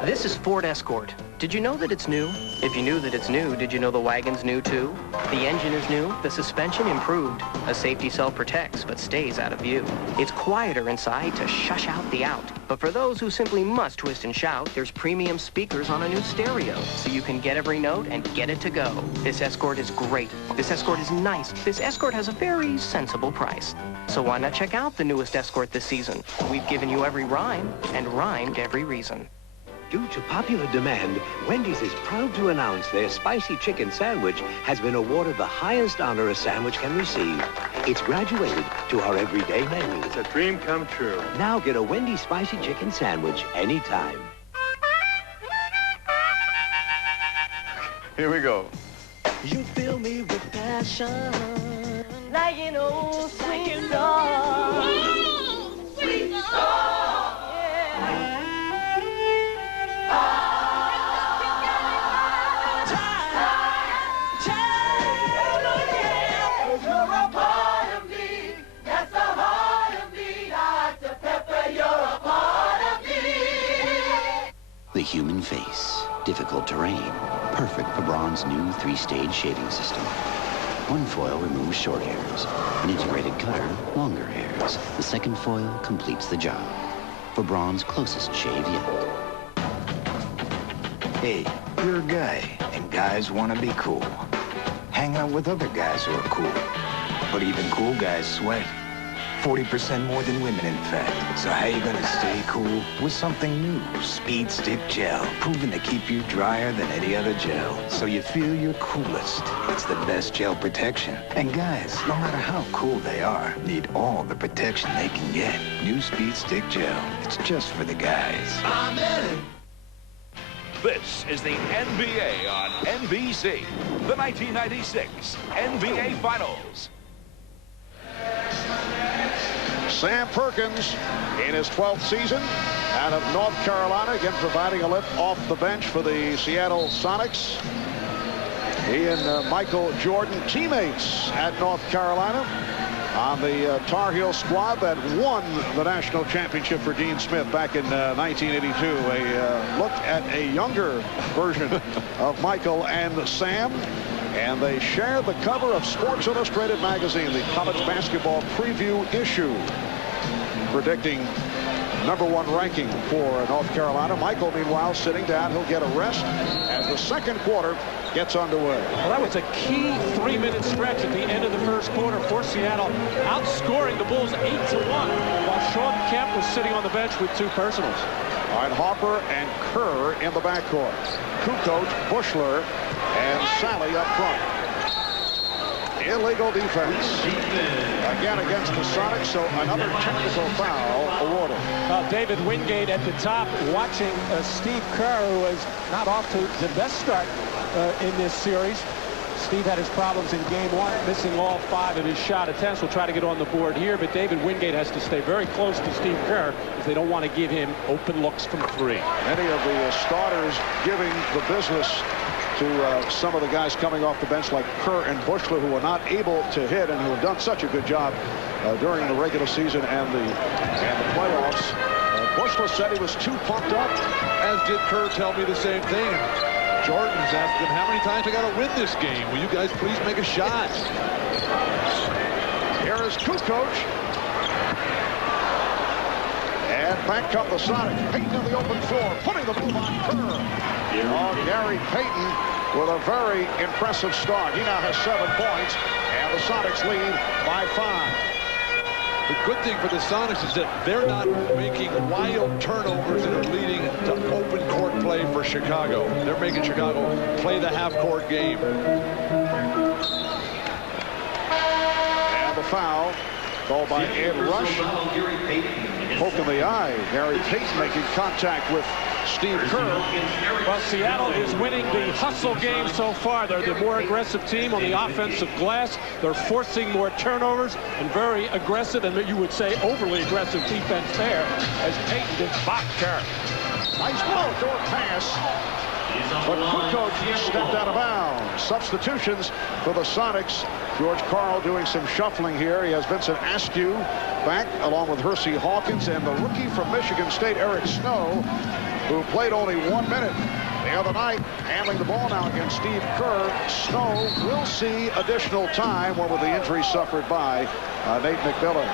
This is Ford Escort. Did you know that it's new? If you knew that it's new, did you know the wagon's new too? The engine is new, the suspension improved. A safety cell protects but stays out of view. It's quieter inside to shush out the out. But for those who simply must twist and shout, there's premium speakers on a new stereo, so you can get every note and get it to go. This Escort is great. This Escort is nice. This Escort has a very sensible price. So why not check out the newest Escort this season? We've given you every rhyme and rhymed every reason. Due to popular demand, Wendy's is proud to announce their spicy chicken sandwich has been awarded the highest honor a sandwich can receive. It's graduated to our everyday menu. It's a dream come true. Now get a Wendy's spicy chicken sandwich anytime. Here we go. You fill me with passion, like an old sweet song. Sweet song. The human face, difficult terrain, perfect for Braun's new 3-stage shaving system. One foil removes short hairs, an integrated cutter, longer hairs. The second foil completes the job for Braun's closest shave yet. Hey, you're a guy, and guys want to be cool. Hang out with other guys who are cool. But even cool guys sweat. 40% more than women, in fact. So how you gonna stay cool? With something new. Speed Stick Gel. Proven to keep you drier than any other gel. So you feel your coolest. It's the best gel protection. And guys, no matter how cool they are, need all the protection they can get. New Speed Stick Gel. It's just for the guys. This is the NBA on NBC. The 1996 NBA Finals. Sam Perkins in his 12th season out of North Carolina, again providing a lift off the bench for the Seattle Sonics. He and Michael Jordan, teammates at North Carolina on the Tar Heel squad that won the national championship for Dean Smith back in 1982. A look at a younger version of Michael and Sam. And they share the cover of Sports Illustrated magazine, the college basketball preview issue, predicting #1 ranking for North Carolina. Michael, meanwhile, sitting down. He'll get a rest as the second quarter gets underway. Well, that was a key 3-minute stretch at the end of the first quarter for Seattle, outscoring the Bulls 8-1, while Shawn Kemp was sitting on the bench with 2 personals. All right, Harper and Kerr in the backcourt. Kukoc, Bushler, and Sally up front. Illegal defense again against the Sonics, so another technical foul awarded. David Wingate at the top, watching Steve Kerr, who is not off to the best start in this series. Steve had his problems in game 1, missing all 5 of his shot attempts. We'll try to get on the board here, but David Wingate has to stay very close to Steve Kerr if they don't want to give him open looks from 3. Many of the starters giving the business to some of the guys coming off the bench like Kerr and Bushler, who were not able to hit and who have done such a good job during the regular season and the playoffs. Bushler said he was too pumped up. As did Kerr tell me the same thing. Jordan's asked him, how many times I got to win this game? Will you guys please make a shot? Here is Kukoc. And back come the Sonics. Payton in the open floor, putting the move on Kerr. Oh, Gary Payton with a very impressive start. He now has 7 points, and the Sonics lead by 5. The good thing for the Sonics is that they're not making wild turnovers that are leading to open court play for Chicago. They're making Chicago play the half-court game. And the foul called by Ed Rush. Poke in the eye. Gary Payton making contact with Steve Kerr. Well, Seattle is winning the hustle game so far. They're the more aggressive team on the offensive glass. They're forcing more turnovers and very aggressive, and you would say overly aggressive defense there as Payton just boxed Kerr. Nice door pass. But Kukoc stepped out of bounds. Substitutions for the Sonics. George Karl doing some shuffling here. He has Vincent Askew back along with Hersey Hawkins and the rookie from Michigan State, Eric Snow, who played only 1 minute the other night, handling the ball now against Steve Kerr. Snow will see additional time, one with the injury suffered by Nate McMillan.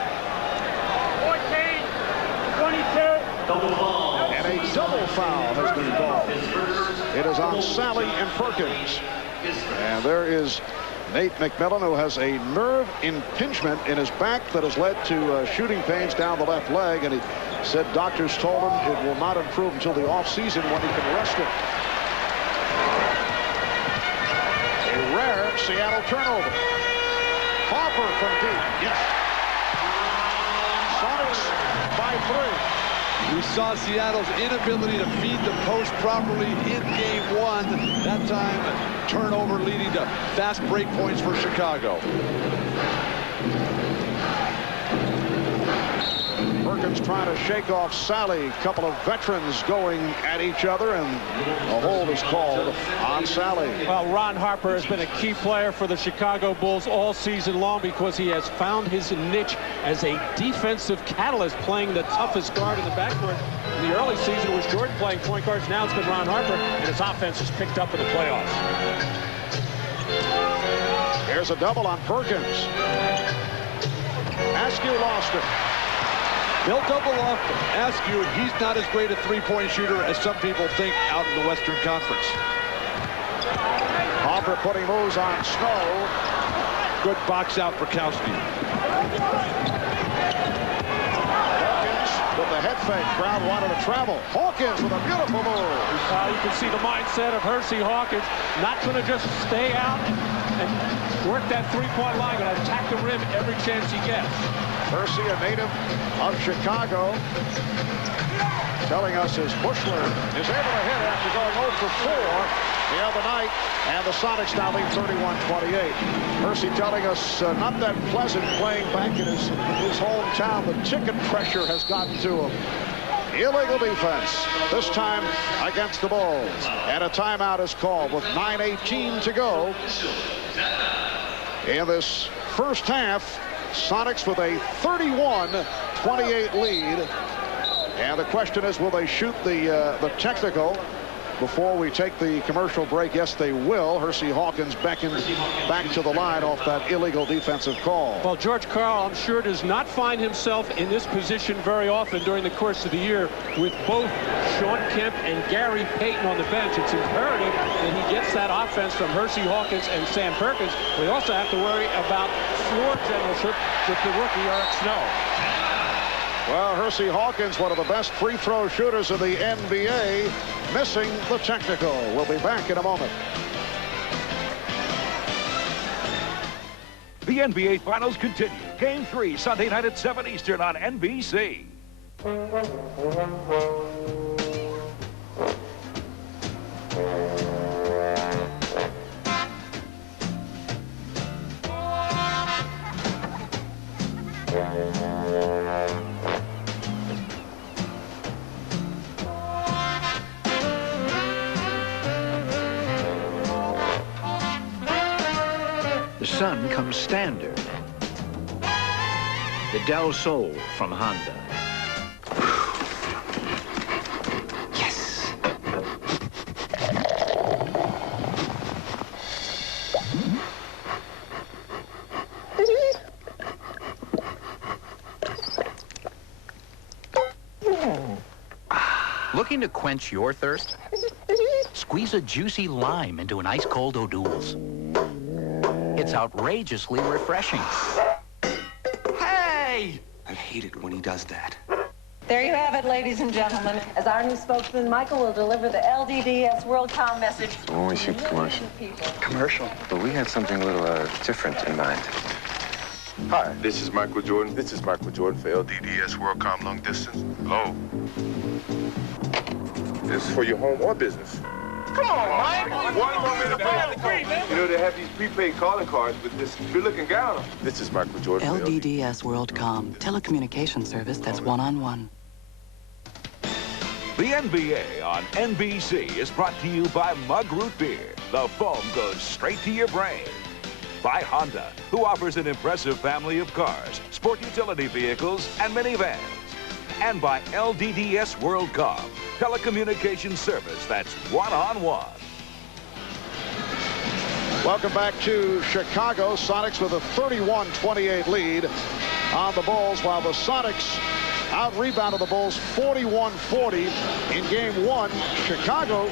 14, 22. Double ball. And a double foul has been called. It is on Sally and Perkins. And there is Nate McMillan, who has a nerve impingement in his back that has led to shooting pains down the left leg, and he said doctors told him it will not improve until the offseason when he can rest it. A rare Seattle turnover. Hopper from deep. Yes. Sonics by 3. We saw Seattle's inability to feed the post properly in game 1. That time, turnover leading to fast break points for Chicago. Perkins trying to shake off Sally. A couple of veterans going at each other, and a hold is called on Sally. Well, Ron Harper has been a key player for the Chicago Bulls all season long because he has found his niche as a defensive catalyst, playing the toughest guard in the backcourt. In the early season, it was Jordan playing point guards. Now it's been Ron Harper, and his offense has picked up in the playoffs. Here's a double on Perkins. Askew lost it. They'll double off Askew, and he's not as great a three-point shooter as some people think out in the Western Conference. Hopper putting moves on Snow. Good box out for Kowski. Hawkins with the head fake. Crowd wanted to travel. Hawkins with a beautiful move. You can see the mindset of Hersey Hawkins, not going to just stay out and work that three-point line, going to attack the rim every chance he gets. Hersey, a native of Chicago, telling us his Bushler is able to hit after going 0 for 4 the other night, and the Sonics now lead 31-28. Hersey telling us not that pleasant playing back in his hometown. The ticket pressure has gotten to him. Illegal defense, this time against the Bulls. And a timeout is called with 9:18 to go in this first half. Sonics with a 31-28 lead. And the question is, will they shoot the technical before we take the commercial break? Yes, they will. Hersey Hawkins beckoned back to the line off that illegal defensive call. Well, George Karl, I'm sure, does not find himself in this position very often during the course of the year with both Shawn Kemp and Gary Payton on the bench. It's imperative that he gets that offense from Hersey Hawkins and Sam Perkins. We also have to worry about floor generalship with the rookie Eric Snow. Well, Hersey Hawkins, one of the best free throw shooters of the NBA, missing the technical. We'll be back in a moment. The NBA Finals continue. Game 3, Sunday night at 7 Eastern on NBC. The Sun comes standard. The Del Sol from Honda. Yes. Looking to quench your thirst? Squeeze a juicy lime into an ice-cold O'Doul's. It's outrageously refreshing. Hey! I hate it when he does that. There you have it, ladies and gentlemen. As our new spokesman, Michael will deliver the LDDS WorldCom message. When we shoot the commercial. Commercial? But we had something a little different in mind. Hi, this is Michael Jordan. This is Michael Jordan for LDDS WorldCom Long Distance. Hello. This is for your home or business. Come on, Mike. One moment about you know, they have these prepaid calling cards with this good-looking guy on them. This is Michael Jordan. LDDS WorldCom, telecommunication service that's one-on-one. The NBA on NBC is brought to you by Mug Root Beer. The foam goes straight to your brain. By Honda, who offers an impressive family of cars, sport utility vehicles, and minivans. And by LDDS WorldCom, telecommunications service that's one-on-one. Welcome back to Chicago. Sonics with a 31-28 lead on the Bulls, while the Sonics out-rebounded the Bulls 41-40 in game one. Chicago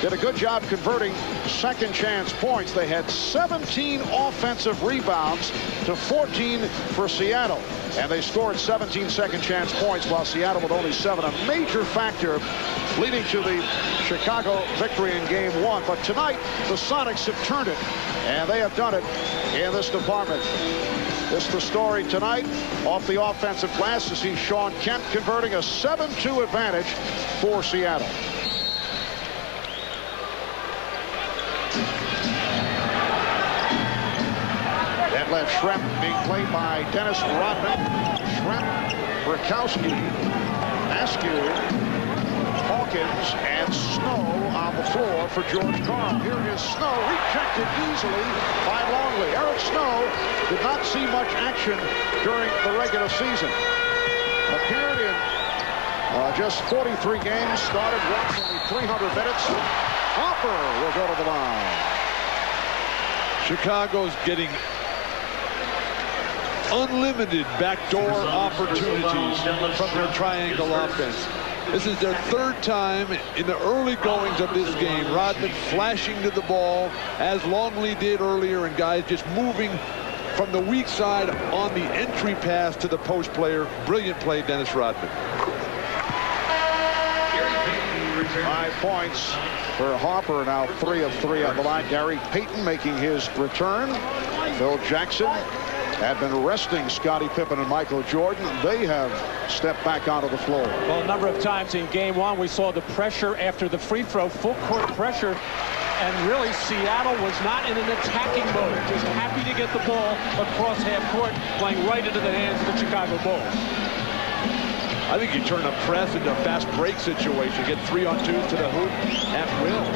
did a good job converting second chance points. They had 17 offensive rebounds to 14 for Seattle. And they scored 17 second chance points, while Seattle with only 7. A major factor leading to the Chicago victory in game one. But tonight, the Sonics have turned it, and they have done it in this department. This is the story tonight off the offensive glass to see Shawn Kemp converting a 7-2 advantage for Seattle. That left Schremp being played by Dennis Rodman. Schremp, Brakowski, Askew, Hawkins, and Snow on the floor for George Karl. Here is Snow, rejected easily by Longley. Eric Snow did not see much action during the regular season. Appeared in just 43 games, started once, only 300 minutes. Hopper will go to the line. Chicago's getting unlimited backdoor opportunities from their triangle offense. This is their third time in the early goings of this game. Rodman flashing to the ball, as Longley did earlier, and guys just moving from the weak side on the entry pass to the post player. Brilliant play, Dennis Rodman. 5 points for Harper, now 3 of 3 on the line. Gary Payton making his return. Phil Jackson had been resting Scottie Pippen and Michael Jordan. They have stepped back onto the floor. Well, a number of times in game one, we saw the pressure after the free throw, full court pressure. And really, Seattle was not in an attacking mode. Just happy to get the ball across half court, playing right into the hands of the Chicago Bulls. I think you turn a press into a fast break situation. Get 3-on-2s to the hoop at will.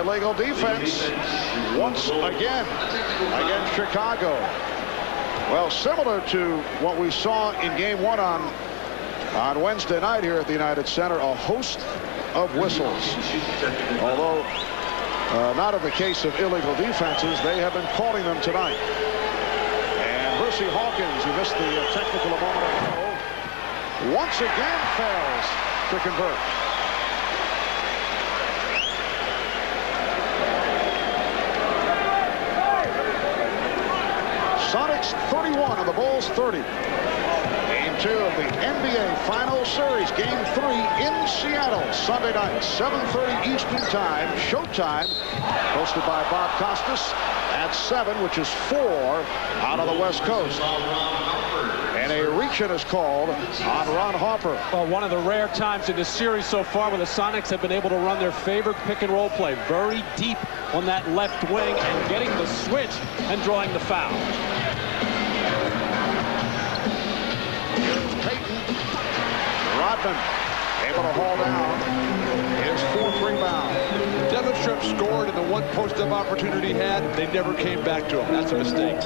Illegal defense once again against Chicago. Well, similar to what we saw in game one on Wednesday night here at the United Center, a host of whistles. Although not in the case of illegal defenses, they have been calling them tonight. And Hersey Hawkins, who missed the technical a moment ago, once again fails to convert. Sonics 31 and the Bulls 30. Game 2 of the NBA Final Series. Game 3 in Seattle. Sunday night, 7:30 Eastern Time. Showtime. Hosted by Bob Costas at 7, which is 4 out on the West Coast. And a reach-in is called on Ron Harper. Well, one of the rare times in this series so far where the Sonics have been able to run their favorite pick-and-roll play very deep on that left wing and getting the switch and drawing the foul. Here's Payton. Rodman able to haul down his 4th rebound. Demonstrate scored in the one post-up opportunity he had. They never came back to him. That's a mistake.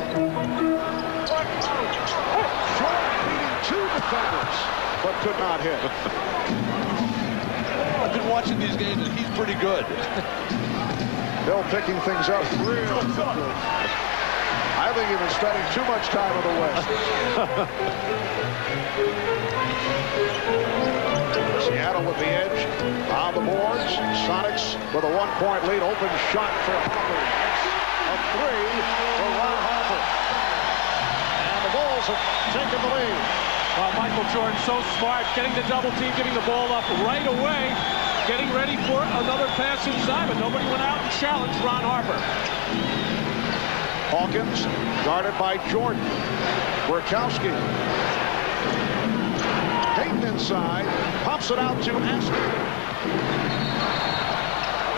Two defenders, but could not hit. I've been watching these games, and he's pretty good. Bill picking things up real quickly. Highly think you've been spending too much time in the West. Seattle with the edge on the boards. Sonics with a 1-point lead. Open shot for Harper. A 3 for Ron Harper. And the Bulls have taken the lead. Well, Michael Jordan so smart, getting the double team, getting the ball up right away, getting ready for another pass inside, but nobody went out and challenged Ron Harper. Hawkins guarded by Jordan. Burkowski. Payton inside, pops it out to Astor.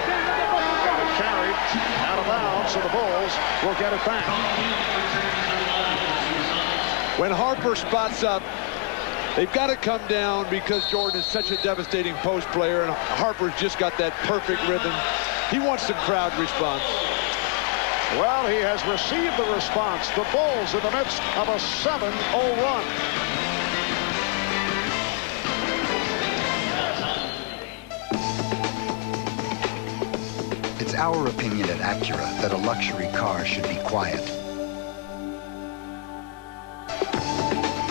And it carried out of bounds, so the Bulls will get it back. When Harper spots up, they've got to come down because Jordan is such a devastating post player, and Harper's just got that perfect rhythm. He wants some crowd response. Well, he has received the response. The Bulls in the midst of a 7-0 run. It's our opinion at Acura that a luxury car should be quiet.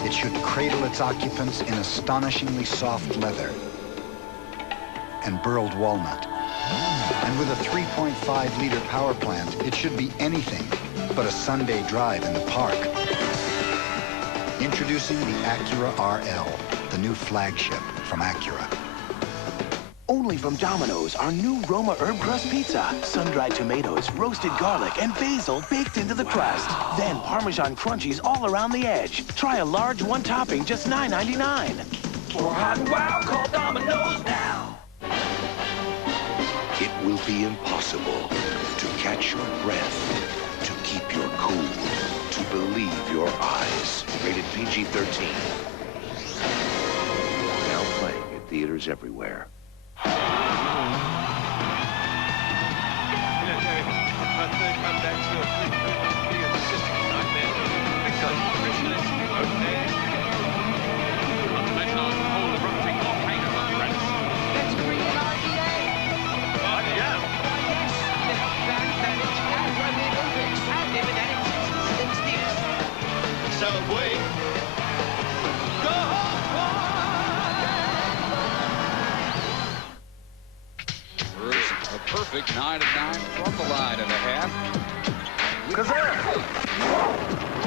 It should cradle its occupants in astonishingly soft leather and burled walnut. And with a 3.5-liter power plant, it should be anything but a Sunday drive in the park. Introducing the Acura RL, the new flagship from Acura. Only from Domino's, our new Roma herb crust pizza. Sun-dried tomatoes, roasted garlic, and basil baked into the crust. Then Parmesan crunchies all around the edge. Try a large one topping, just $9.99. For hot and wild, call Domino's now. It will be impossible to catch your breath, to keep your cool, to believe your eyes. Rated PG-13. Now playing at theaters everywhere. Perfect 9 of 9 from the line and a half. Kazan.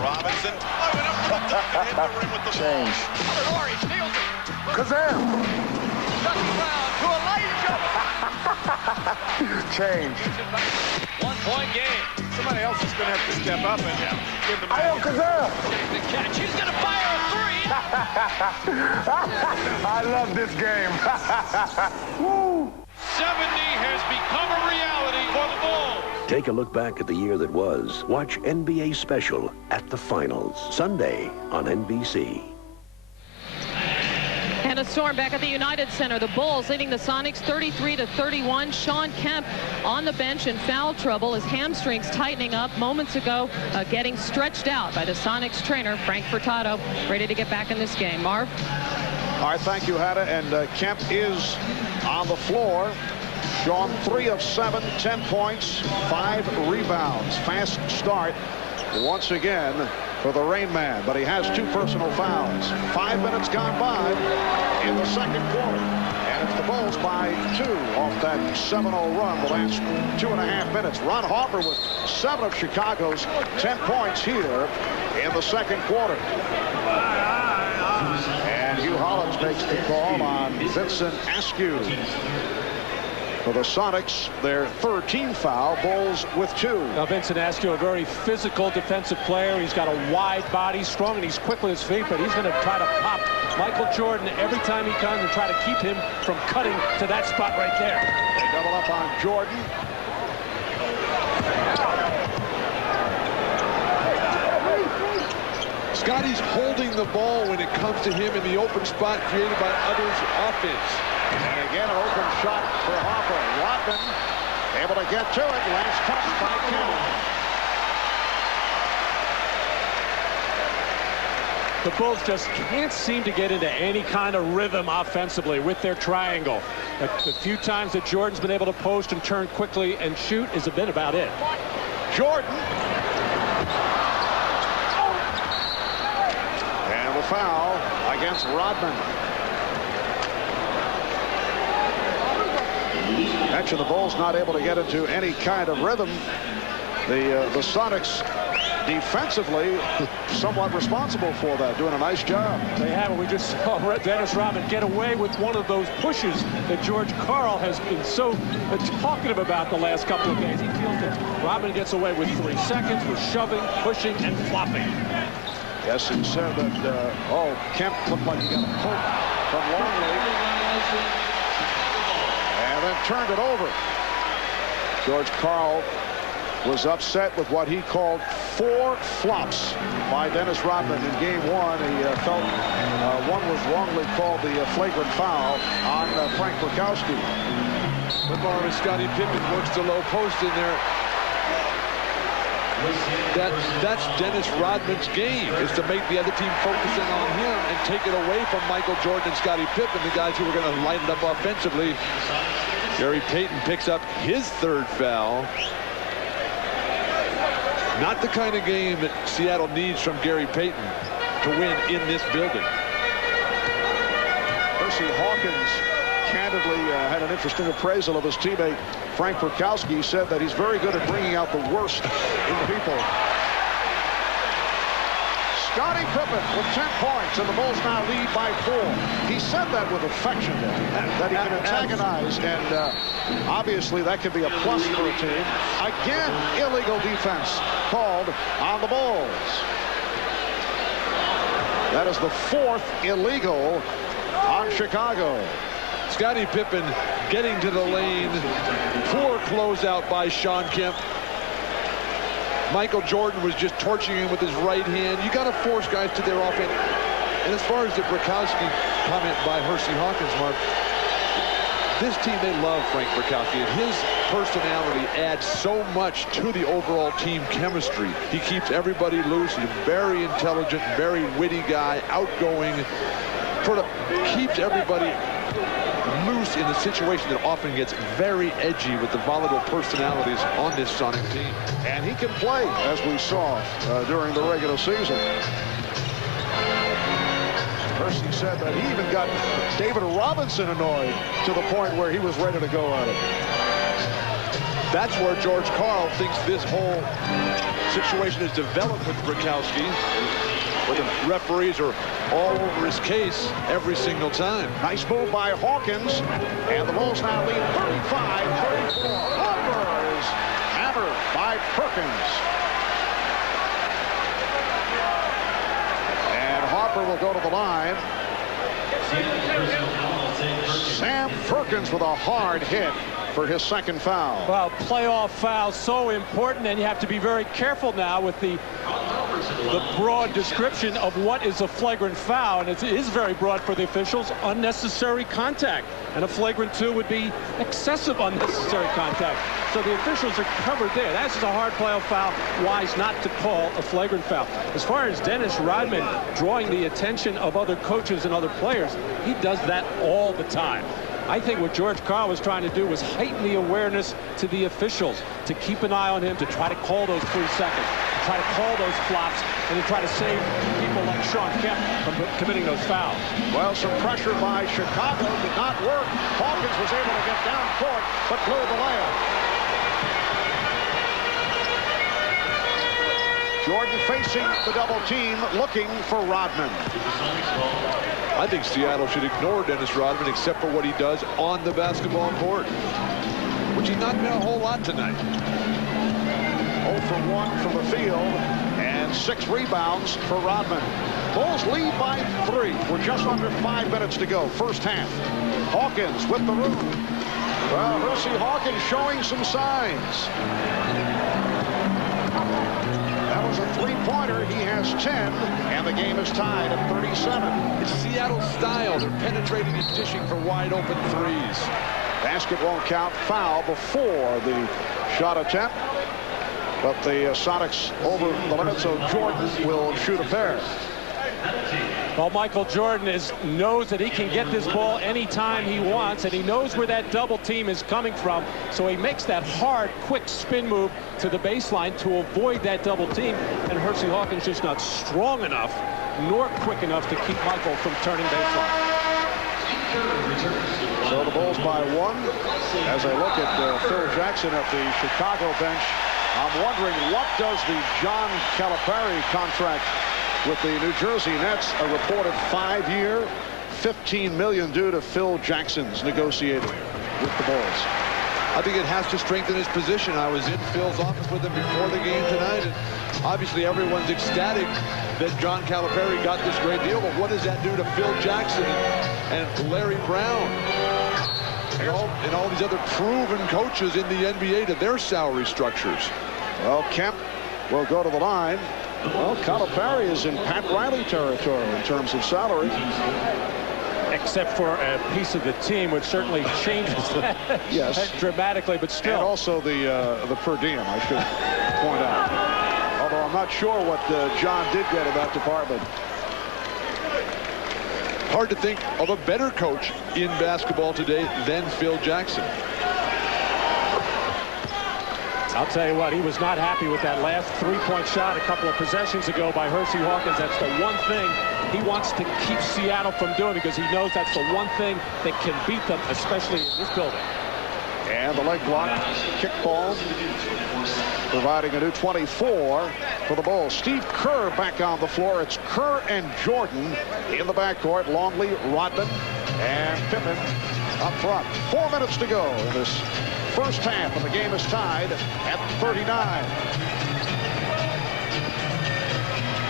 Robinson. Change. Kazan. Change. 1-point game. Somebody else is going to have to step up and give the man Kazan. The catch. He's going to fire a 3. I love this game. Woo. 70 has become a reality for the Bulls. Take a look back at the year that was. Watch NBA Special at the Finals, Sunday on NBC. And a storm back at the United Center. The Bulls leading the Sonics 33-31. Shawn Kemp on the bench in foul trouble. His hamstrings tightening up moments ago, getting stretched out by the Sonics trainer, Frank Furtado, ready to get back in this game. Marv? All right, thank you, Hannah. And Kemp is on the floor. Shawn 3 of 7, 10 points, 5 rebounds. Fast start once again for the Rain Man, but he has 2 personal fouls. 5 minutes gone by in the second quarter. And it's the Bulls by 2 off that 7-0 run the last 2.5 minutes. Ron Harper with 7 of Chicago's 10 points here in the second quarter. And Hugh Hollins makes the call on Vincent Askew. For the Sonics, their 13th foul, Bulls with 2. Now, Vincent Askew, a very physical defensive player. He's got a wide body, strong, and he's quick with his feet, but he's going to try to pop Michael Jordan every time he comes and try to keep him from cutting to that spot right there. They double up on Jordan. Scottie's holding the ball when it comes to him in the open spot created by others' offense. And again, an open shot for Harper. Rodman able to get to it. Last touch by Kemp. The Bulls just can't seem to get into any kind of rhythm offensively with their triangle. The few times that Jordan's been able to post and turn quickly and shoot has been about it. Jordan. foul against Rodman. Mentioned the Bulls not able to get into any kind of rhythm. The Sonics defensively somewhat responsible for that, doing a nice job. They have it. We just saw Dennis Rodman get away with one of those pushes that George Karl has been so talkative about the last couple of days. He feels that Rodman gets away with 3 seconds with shoving, pushing, and flopping. Yes, he said that, Kemp looked like he got a poke from Longley. And then turned it over. George Karl was upset with what he called 4 flops by Dennis Rodman in game 1. He felt one was wrongly called the flagrant foul on Frank Burkowski. Footballer Scottie Pippen works the low post in there. That's Dennis Rodman's game, is to make the other team focus in on him and take it away from Michael Jordan and Scottie Pippen, the guys who are going to light it up offensively. Gary Payton picks up his 3rd foul. Not the kind of game that Seattle needs from Gary Payton to win in this building. Percy Hawkins candidly had an interesting appraisal of his teammate Frank Burkowski. He said that he's very good at bringing out the worst in people. Scottie Pippen with 10 points, and the Bulls now lead by 4. He said that with affection, that he can antagonize, and obviously that can be a plus for a team. Again, illegal defense called on the Bulls. That is the 4th illegal on Chicago. Scottie Pippen getting to the lane. Poor closeout by Shawn Kemp. Michael Jordan was just torching him with his right hand. You got to force guys to their offense. And as far as the Burkowski comment by Hersey Hawkins, Mark, this team, they love Frank Burkowski, and his personality adds so much to the overall team chemistry. He keeps everybody loose. He's a very intelligent, very witty guy, outgoing, sort of keeps everybody loose in a situation that often gets very edgy with the volatile personalities on this Sonic team. And he can play, as we saw during the regular season. Percy said that he even got David Robinson annoyed to the point where he was ready to go at it. That's where George Karl thinks this whole situation has developed with Burkowski, where the referees are all over his case every single time. Nice move by Hawkins, and the Bulls now lead 35-34. Harper is hammered by Perkins. And Harper will go to the line. Sam Perkins with a hard hit for his 2nd foul. Well, playoff foul so important, and you have to be very careful now with the broad description of what is a flagrant foul, and it is very broad for the officials. Unnecessary contact, and a flagrant 2 would be excessive unnecessary contact. So the officials are covered there. That's a hard playoff foul. Wise not to call a flagrant foul. As far as Dennis Rodman drawing the attention of other coaches and other players, he does that all the time. I think what George Karl was trying to do was heighten the awareness to the officials, to keep an eye on him, to try to call those 3 seconds, to try to call those flops, and to try to save people like Shawn Kemp from committing those fouls. Well, some pressure by Chicago did not work. Hawkins was able to get down court, but blew the layup. Jordan facing the double team, looking for Rodman. I think Seattle should ignore Dennis Rodman except for what he does on the basketball court, which he's not been a whole lot tonight. 0 for 1 from the field and 6 rebounds for Rodman. Bulls lead by 3. We're just under 5 minutes to go. First half. Hawkins with the room. Well, Hersey Hawkins showing some signs. That was a 3-pointer. He has 10, and the game is tied at 37. It's Seattle style. They're penetrating and dishing for wide-open threes. Basket won't count. Foul before the shot attempt. But the Sonics over the limit, so Jordan will shoot a pair. Well, Michael Jordan knows that he can get this ball anytime he wants, and he knows where that double team is coming from. So he makes that hard, quick spin move to the baseline to avoid that double team. And Hersey Hawkins just not strong enough nor quick enough to keep Michael from turning baseline. So the Bulls by 1. As I look at Phil Jackson at the Chicago bench, I'm wondering, what does the John Calipari contract with the New Jersey Nets, a reported 5-year, $15 million due to Phil Jackson's negotiated with the Bulls? I think it has to strengthen his position. I was in Phil's office with him before the game tonight, and obviously everyone's ecstatic that John Calipari got this great deal, but what does that do to Phil Jackson and Larry Brown and all these other proven coaches in the NBA to their salary structures? Well, Kemp will go to the line. Well, Calipari is in Pat Riley territory in terms of salary. Except for a piece of the team, which certainly changes that yes. dramatically, but still. And also the per diem, I should point out. Although I'm not sure what John did get in that department. Hard to think of a better coach in basketball today than Phil Jackson. I'll tell you what, he was not happy with that last three-point shot a couple of possessions ago by Hersey Hawkins. That's the one thing he wants to keep Seattle from doing, because he knows that's the one thing that can beat them, especially in this building. And the leg block, kick ball, providing a new 24 for the Bulls. Steve Kerr back on the floor. It's Kerr and Jordan in the backcourt. Longley, Rodman, and Pippen up front. 4 minutes to go in this first half, and the game is tied at 39.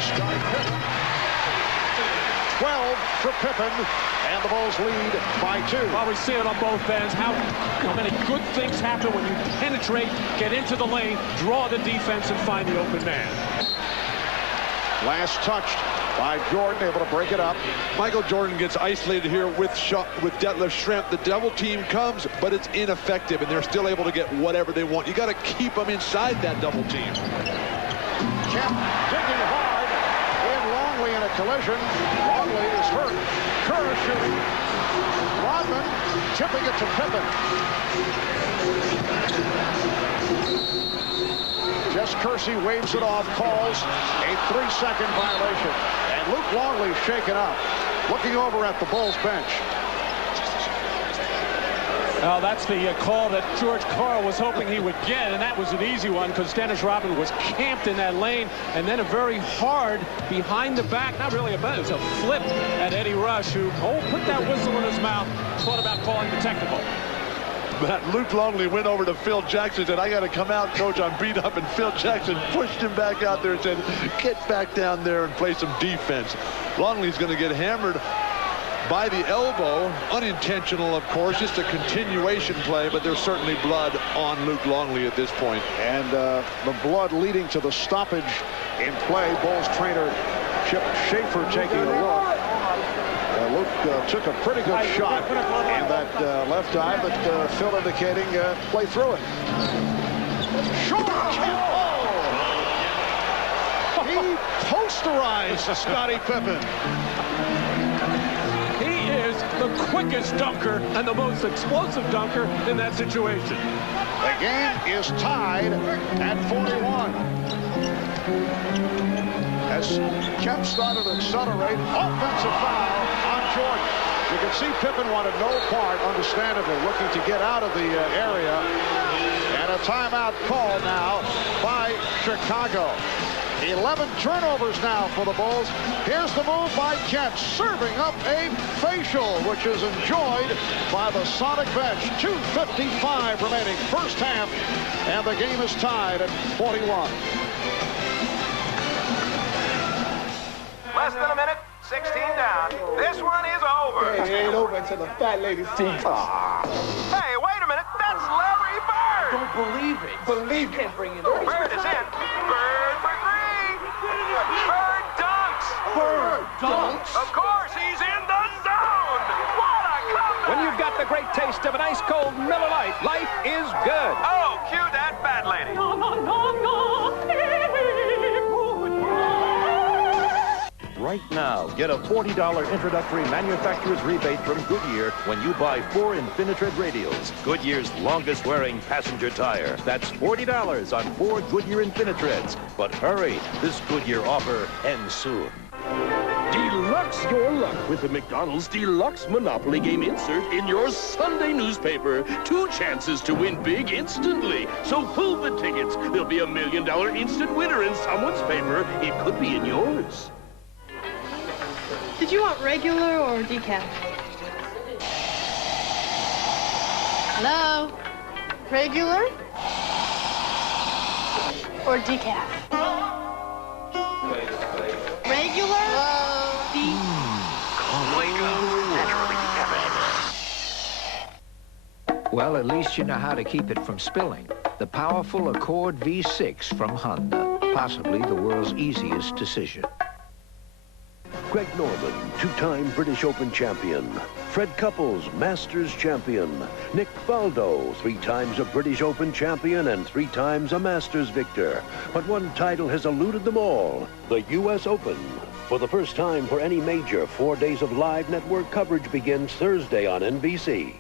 Scottie Pippen. 12 for Pippen, and the Bulls lead by 2. Well, we see it on both ends. How many good things happen when you penetrate, get into the lane, draw the defense, and find the open man. Last touched by Jordan, able to break it up. Michael Jordan gets isolated here with Detlef Schrempf. The double team comes, but it's ineffective, and they're still able to get whatever they want. You got to keep them inside that double team. Kemp digging hard. In Longley in a collision. Longley is hurt. Kerr shooting. Rodman tipping it to Pippen. Jess Kersey waves it off, calls a 3-second violation. And Luke Longley shaken up, looking over at the Bulls bench. Well, that's the call that George Karl was hoping he would get, and that was an easy one because Dennis Rodman was camped in that lane, and then a very hard behind the back, not really a bet, it was a flip at Eddie Rush, who put that whistle in his mouth, thought about calling the technical. But Luke Longley went over to Phil Jackson and said, "I got to come out, coach, I'm beat up," and Phil Jackson pushed him back out there and said, "Get back down there and play some defense." Longley's going to get hammered by the elbow, unintentional, of course, just a continuation play, but there's certainly blood on Luke Longley at this point. And the blood leading to the stoppage in play. Bulls trainer Chip Schaefer taking a look. Luke took a pretty good shot in that left eye, but Phil indicating play through it. Shawn Kemp. He posterized Scottie Pippen. The quickest dunker and the most explosive dunker in that situation. The game is tied at 41. As Kemp started to accelerate, offensive foul on Jordan. You can see Pippen wanted no part, understandably, looking to get out of the area. And a timeout call now by Chicago. 11 turnovers now for the Bulls. Here's the move by Kemp, serving up a facial, which is enjoyed by the Sonic bench. 2:55 remaining first half, and the game is tied at 41. Less than a minute, 16 down. This one is over. It ain't over until the fat lady sees. Hey, wait a minute. That's Larry Bird. Don't believe it. Believe it. Can't bring it over. Bird is in. Bird for 3. Bird dunks. Bird dunks. Of course, he's in the zone. What a comeback. When you've got the great taste of an ice-cold Miller Lite, life is good. Oh, cue that fat lady. Right now, get a $40 introductory manufacturer's rebate from Goodyear when you buy 4 Infinitred radials, Goodyear's longest-wearing passenger tire. That's $40 on 4 Goodyear Infinitreads. But hurry, this Goodyear offer ends soon. Deluxe your luck with the McDonald's Deluxe Monopoly Game insert in your Sunday newspaper. 2 chances to win big instantly. So pull the tickets. There'll be $1 million instant winner in someone's paper. It could be in yours. Did you want regular or decaf? Hello? Regular or decaf? Regular? Well, at least you know how to keep it from spilling. The powerful Accord V6 from Honda. Possibly the world's easiest decision. Greg Norman, 2-time British Open champion. Fred Couples, Masters champion. Nick Faldo, 3 times a British Open champion and 3 times a Masters victor. But one title has eluded them all, the U.S. Open. For the first time for any major, 4 days of live network coverage begins Thursday on NBC.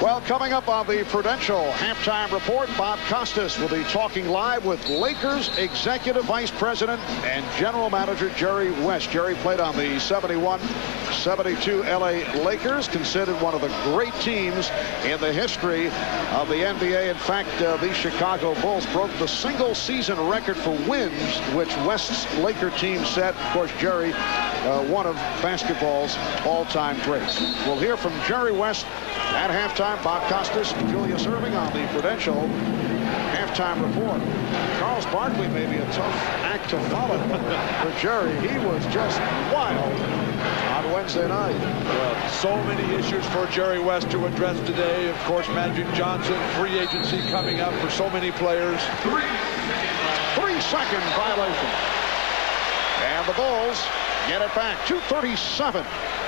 Well, coming up on the Prudential halftime report, Bob Costas will be talking live with Lakers Executive Vice President and General Manager Jerry West. Jerry played on the 71-72 LA Lakers, considered one of the great teams in the history of the NBA. In fact, the Chicago Bulls broke the single-season record for wins, which West's Laker team set. Of course, Jerry, one of basketball's all-time greats. We'll hear from Jerry West at halftime. Bob Costas, Julius Irving on the Prudential halftime report. Charles Barkley may be a tough act to follow for Jerry. He was just wild on Wednesday night. Well, so many issues for Jerry West to address today. Of course, Magic Johnson, free agency coming up for so many players. 3-second violation. And the Bulls get it back. 2:37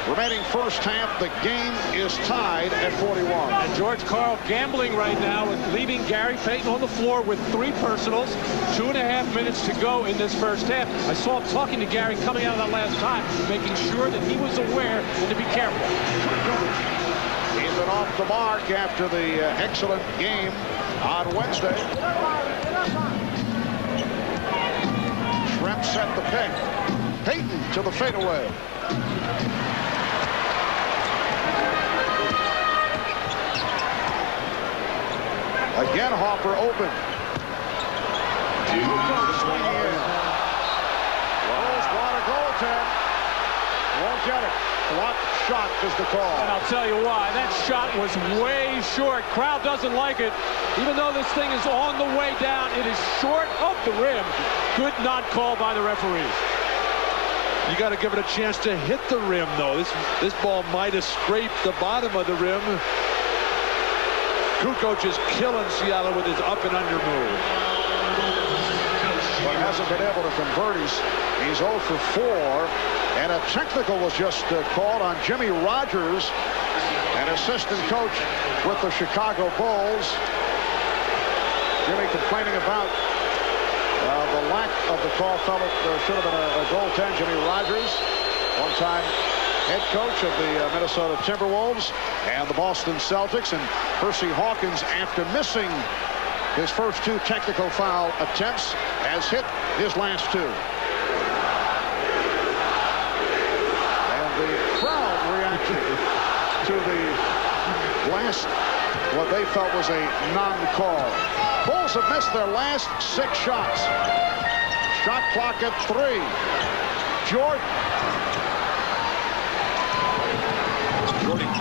remaining first half. The game is tied at 41. And George Karl gambling right now and leaving Gary Payton on the floor with 3 personals. 2.5 minutes to go in this first half. I saw him talking to Gary coming out of that last time, making sure that he was aware and to be careful. He's been off the mark after the excellent game on Wednesday. Shrimp set the pick. Payton to the fadeaway. Again, Hopper open. Swinging in. Bulls want a goaltend. Won't get it. Blocked shot is the call. And I'll tell you why. That shot was way short. Crowd doesn't like it. Even though this thing is on the way down, it is short of the rim. Good not call by the referees. You got to give it a chance to hit the rim, though. This ball might have scraped the bottom of the rim. Kukoc is killing Seattle with his up and under move. But hasn't been able to convert. He's 0 for 4. And a technical was just called on Jimmy Rogers, an assistant coach with the Chicago Bulls. Jimmy complaining about the lack of the call. Felt there should have been a goaltend. Jimmy Rogers, one-time head coach of the Minnesota Timberwolves and the Boston Celtics. And Percy Hawkins, after missing his first 2 technical foul attempts, has hit his last 2. And the crowd reacted to the last, what they felt was a non-call. Bulls have missed their last 6 shots. Shot clock at 3.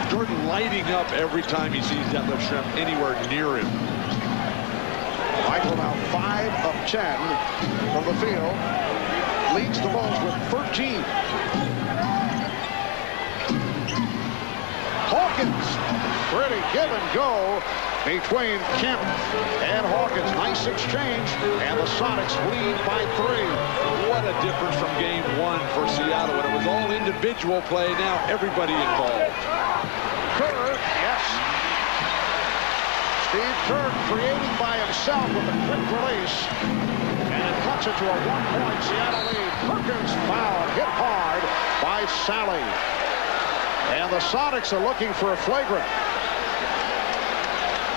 Jordan lighting up every time he sees Detlef Schrempf anywhere near him. Michael now 5 of 10 from the field. Leads the Bulls with 13. Hawkins. Pretty give and go between Kemp and Hawkins. Nice exchange. And the Sonics lead by 3. What a difference from game 1 for Seattle when it was all individual play. Now everybody involved. Kerr, yes. Steve Kerr creating by himself with a quick release. And it cuts it to a 1-point Seattle lead. Perkins foul hit hard by Sally. And the Sonics are looking for a flagrant.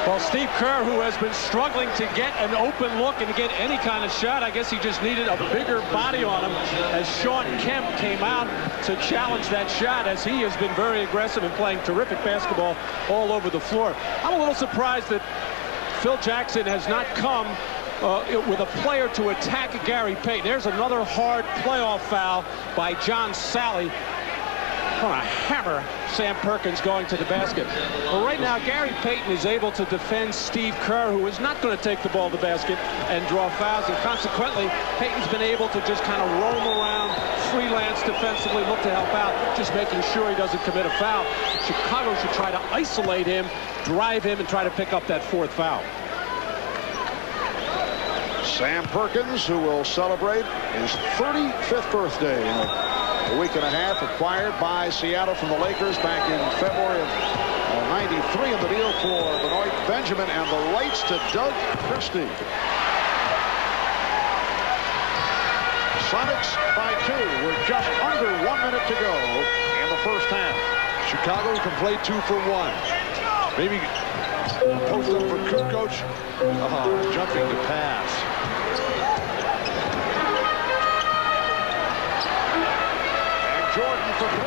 Well, Steve Kerr, who has been struggling to get an open look and to get any kind of shot, I guess he just needed a bigger body on him as Shawn Kemp came out to challenge that shot, as he has been very aggressive and playing terrific basketball all over the floor. I'm a little surprised that Phil Jackson has not come with a player to attack Gary Payton. There's another hard playoff foul by John Sally. On a hammer, Sam Perkins going to the basket. Well, right now, Gary Payton is able to defend Steve Kerr, who is not going to take the ball to the basket and draw fouls, and consequently, Payton's been able to just kind of roam around, freelance defensively, look to help out, just making sure he doesn't commit a foul. Chicago should try to isolate him, drive him, and try to pick up that fourth foul. Sam Perkins, who will celebrate his 35th birthday in a week and a half, acquired by Seattle from the Lakers back in February of '93 in the deal for Benoit Benjamin and the rights to Doug Christie. Sonics by 2 with just under 1 minute to go in the first half. Chicago can play 2 for 1. Maybe post up for Kukoc. Jumping to pass. Jordan for 3.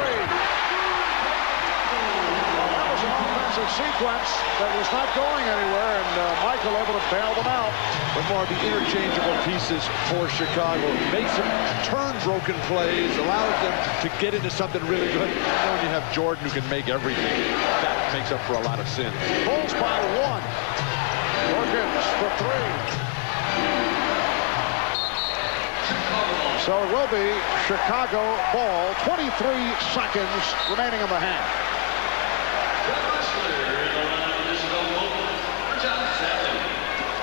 Well, that was an offensive sequence that was not going anywhere, and Michael able to bail them out. But more of the interchangeable pieces for Chicago. Makes them turn broken plays, allows them to get into something really good. And when you have Jordan who can make everything, that makes up for a lot of sins. Bulls by 1. Perkins for 3. So it will be Chicago ball. 23 seconds remaining in the half.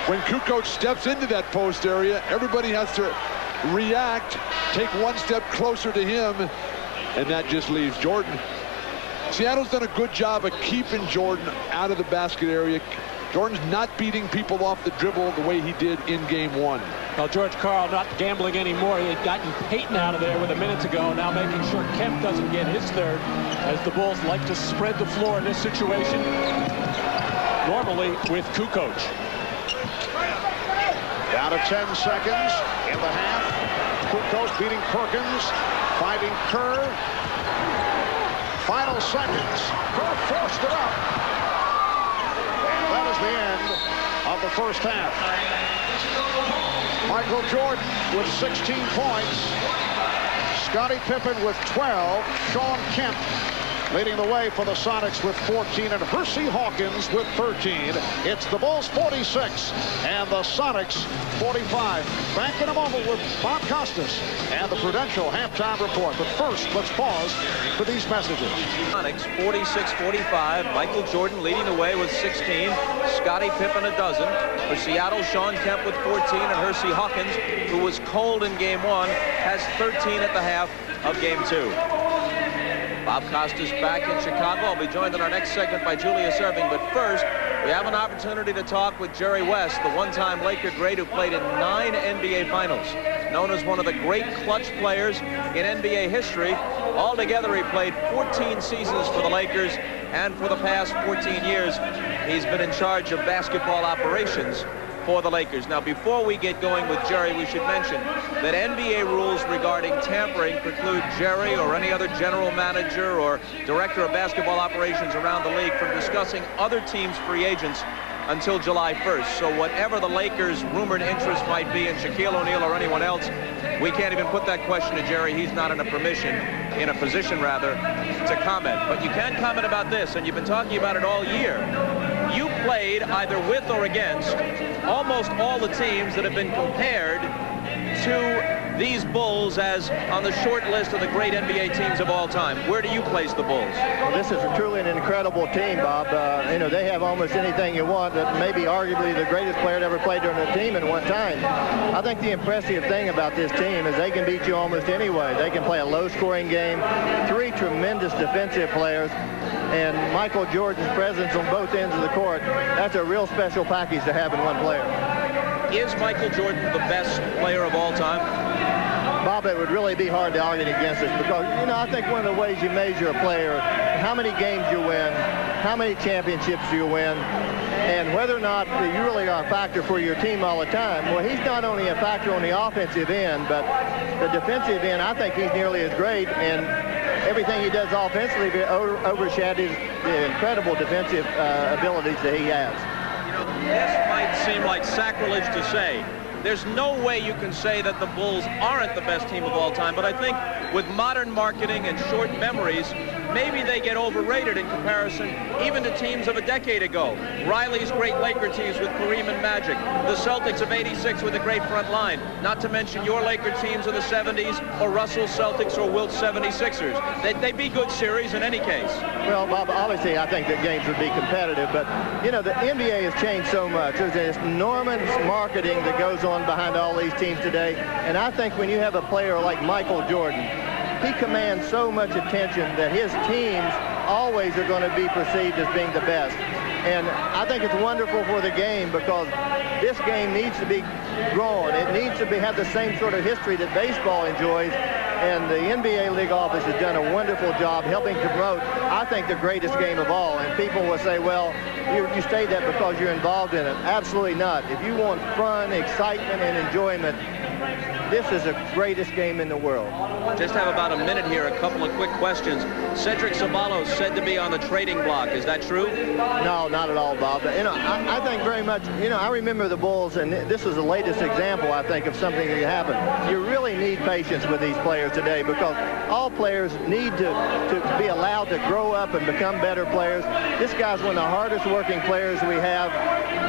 When Kukoc steps into that post area, everybody has to react, take one step closer to him, and that just leaves Jordan. Seattle's done a good job of keeping Jordan out of the basket area. Jordan's not beating people off the dribble the way he did in game 1. Well, George Karl not gambling anymore. He had gotten Payton out of there with a minute to go, now making sure Kemp doesn't get his third, as the Bulls like to spread the floor in this situation, normally with Kukoc. Down to 10 seconds in the half. Kukoc beating Perkins, finding Kerr. Final seconds. Kerr forced it up. And that is the end of the first half. Michael Jordan with 16 points. Scottie Pippen with 12. Shawn Kemp leading the way for the Sonics with 14, and Hersey Hawkins with 13. It's the Bulls 46 and the Sonics 45. Back in a moment with Bob Costas and the Prudential halftime report. But first, let's pause for these messages. Sonics 46-45. Michael Jordan leading the way with 16. Scottie Pippen a dozen. For Seattle, Shawn Kemp with 14, and Hersey Hawkins, who was cold in game 1, has 13 at the half of game 2. Bob Costas back in Chicago. I'll be joined in our next segment by Julius Erving. But first, we have an opportunity to talk with Jerry West, the one-time Laker great who played in 9 NBA Finals. Known as one of the great clutch players in NBA history. Altogether, he played 14 seasons for the Lakers, and for the past 14 years, he's been in charge of basketball operations for the Lakers. Now, before we get going with Jerry, we should mention that NBA rules regarding tampering preclude Jerry or any other general manager or director of basketball operations around the league from discussing other teams' free agents until July 1st. So whatever the Lakers' rumored interest might be in Shaquille O'Neal or anyone else, we can't even put that question to Jerry. He's not in a position to comment. But you can comment about this, and you've been talking about it all year. You played either with or against almost all the teams that have been compared to these Bulls as on the short list of the great NBA teams of all time. Where do you place the Bulls? Well, this is truly an incredible team, Bob. You know, they have almost anything you want. That maybe arguably the greatest player to ever play during a team in one time. I think the impressive thing about this team is they can beat you almost any way. They can play a low-scoring game. 3 tremendous defensive players. And Michael Jordan's presence on both ends of the court, that's a real special package to have in one player. Is Michael Jordan the best player of all time? Bob, it would really be hard to argue against this because, you know, I think one of the ways you measure a player, how many games you win, how many championships do you win, and whether or not you really are a factor for your team all the time. Well, he's not only a factor on the offensive end, but the defensive end, I think he's nearly as great, and everything he does offensively overshadows the incredible defensive abilities that he has. You know, this might seem like sacrilege to say. There's no way you can say that the Bulls aren't the best team of all time, but I think with modern marketing and short memories, maybe they get overrated in comparison even to teams of a decade ago. Riley's great Laker teams with Kareem and Magic. The Celtics of '86 with a great front line. Not to mention your Laker teams of the 70s or Russell Celtics or Wilt 76ers. They'd be good series in any case. Well, Bob, obviously I think that games would be competitive, but, you know, the NBA has changed so much. There's this enormous marketing that goes on behind all these teams today, and I think when you have a player like Michael Jordan, he commands so much attention that his teams always are going to be perceived as being the best. And I think it's wonderful for the game because this game needs to be grown. It needs to have the same sort of history that baseball enjoys. And the NBA League office has done a wonderful job helping to promote, I think, the greatest game of all. And people will say, well, you say that because you're involved in it. Absolutely not. If you want fun, excitement, and enjoyment, this is the greatest game in the world. Just have about a minute here. A couple of quick questions. Cedric Ceballos said to be on the trading block. Is that true? No, not at all, Bob. You know, I think very much, you know, I remember the Bulls, and this is the latest example, I think, of something that happened. You really need patience with these players today because all players need to be allowed to grow up and become better players. This guy's one of the hardest working players we have,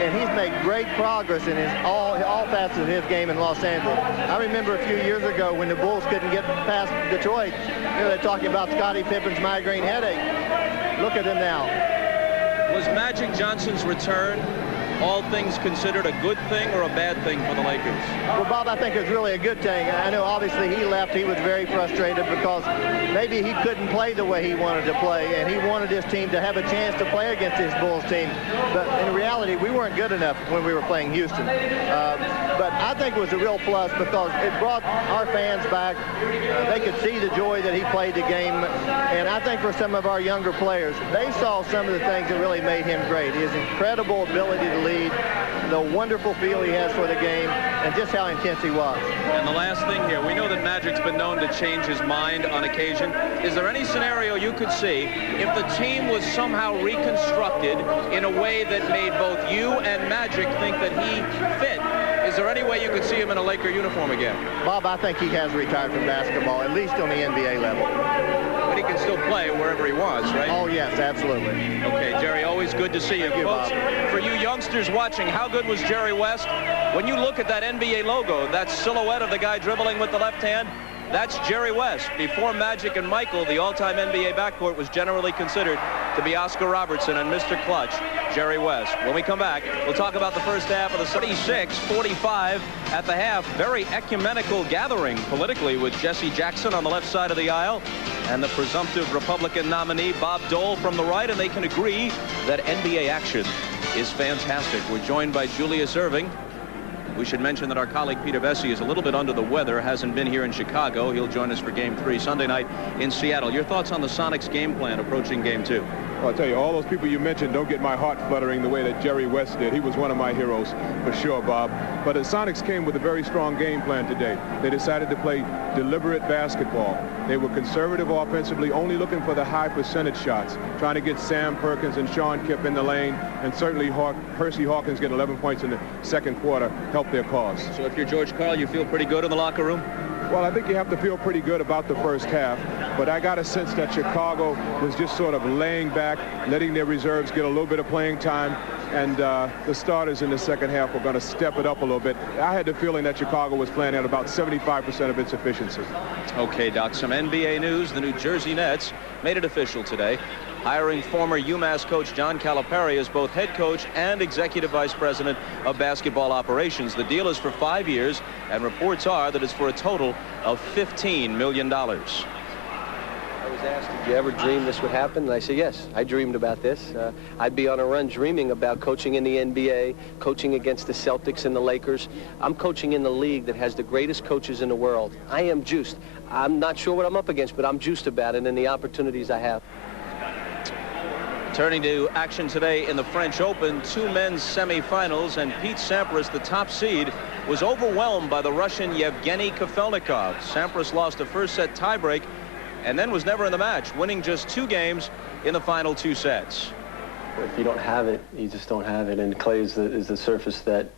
and he's made great progress in all facets of his game in Los Angeles. I remember a few years ago when the Bulls couldn't get past Detroit. You know, they're talking about Scottie Pippen's migraine headache. Look at him now. Was Magic Johnson's return, all things considered, a good thing or a bad thing for the Lakers? Well, Bob, I think it's really a good thing. I know obviously he left. He was very frustrated because maybe he couldn't play the way he wanted to play, and he wanted his team to have a chance to play against his Bulls team. But in reality, we weren't good enough when we were playing Houston. But I think it was a real plus because it brought our fans back. They could see the joy that he played the game. And I think for some of our younger players, they saw some of the things that really made him great. His incredible ability to lead, the wonderful feel he has for the game, and just how intense he was. And the last thing here, we know that Magic's been known to change his mind on occasion. Is there any scenario you could see if the team was somehow reconstructed in a way that made both you and Magic think that he fit? Is there any way you could see him in a Laker uniform again? Bob, I think he has retired from basketball, at least on the NBA level. But he can still play wherever he wants, right? Oh, yes, absolutely. Okay, Jerry, always good to see you. Thank you, Folks, Bob. for you youngsters watching, how good was Jerry West? When you look at that NBA logo, that silhouette of the guy dribbling with the left hand, that's Jerry West. Before Magic and Michael, the all-time NBA backcourt was generally considered to be Oscar Robertson and Mr. Clutch, Jerry West. When we come back, we'll talk about the first half of the 36-45 at the half. Very ecumenical gathering politically with Jesse Jackson on the left side of the aisle and the presumptive Republican nominee Bob Dole from the right, and they can agree that NBA action is fantastic. We're joined by Julius Erving. We should mention that our colleague Peter Vesey is a little bit under the weather, hasn't been here in Chicago. He'll join us for Game 3 Sunday night in Seattle. Your thoughts on the Sonics game plan approaching Game 2? Well, I'll tell you, all those people you mentioned don't get my heart fluttering the way that Jerry West did. He was one of my heroes, for sure, Bob. But the Sonics came with a very strong game plan today. They decided to play deliberate basketball. They were conservative offensively, only looking for the high percentage shots, trying to get Sam Perkins and Shawn Kemp in the lane, and certainly Hersey Hawkins get 11 points in the second quarter, help their cause. So if you're George Karl, you feel pretty good in the locker room? Well, I think you have to feel pretty good about the first half, but I got a sense that Chicago was just sort of laying back, letting their reserves get a little bit of playing time, and the starters in the second half were going to step it up a little bit. I had the feeling that Chicago was playing at about 75% of its efficiency. Okay, Doc, some NBA news. The New Jersey Nets made it official today, hiring former UMass coach John Calipari as both head coach and executive vice president of basketball operations. The deal is for 5 years, and reports are that it's for a total of $15 million. I was asked, did you ever dream this would happen? And I said, yes, I dreamed about this. I'd be on a run dreaming about coaching in the NBA, coaching against the Celtics and the Lakers. I'm coaching in the league that has the greatest coaches in the world. I am juiced. I'm not sure what I'm up against, but I'm juiced about it and the opportunities I have. Turning to action today in the French Open, 2 men's semifinals, and Pete Sampras, the top seed, was overwhelmed by the Russian Yevgeny Kafelnikov. Sampras lost a first-set tiebreak and then was never in the match, winning just 2 games in the final 2 sets. If you don't have it, you just don't have it. And clay is the surface that,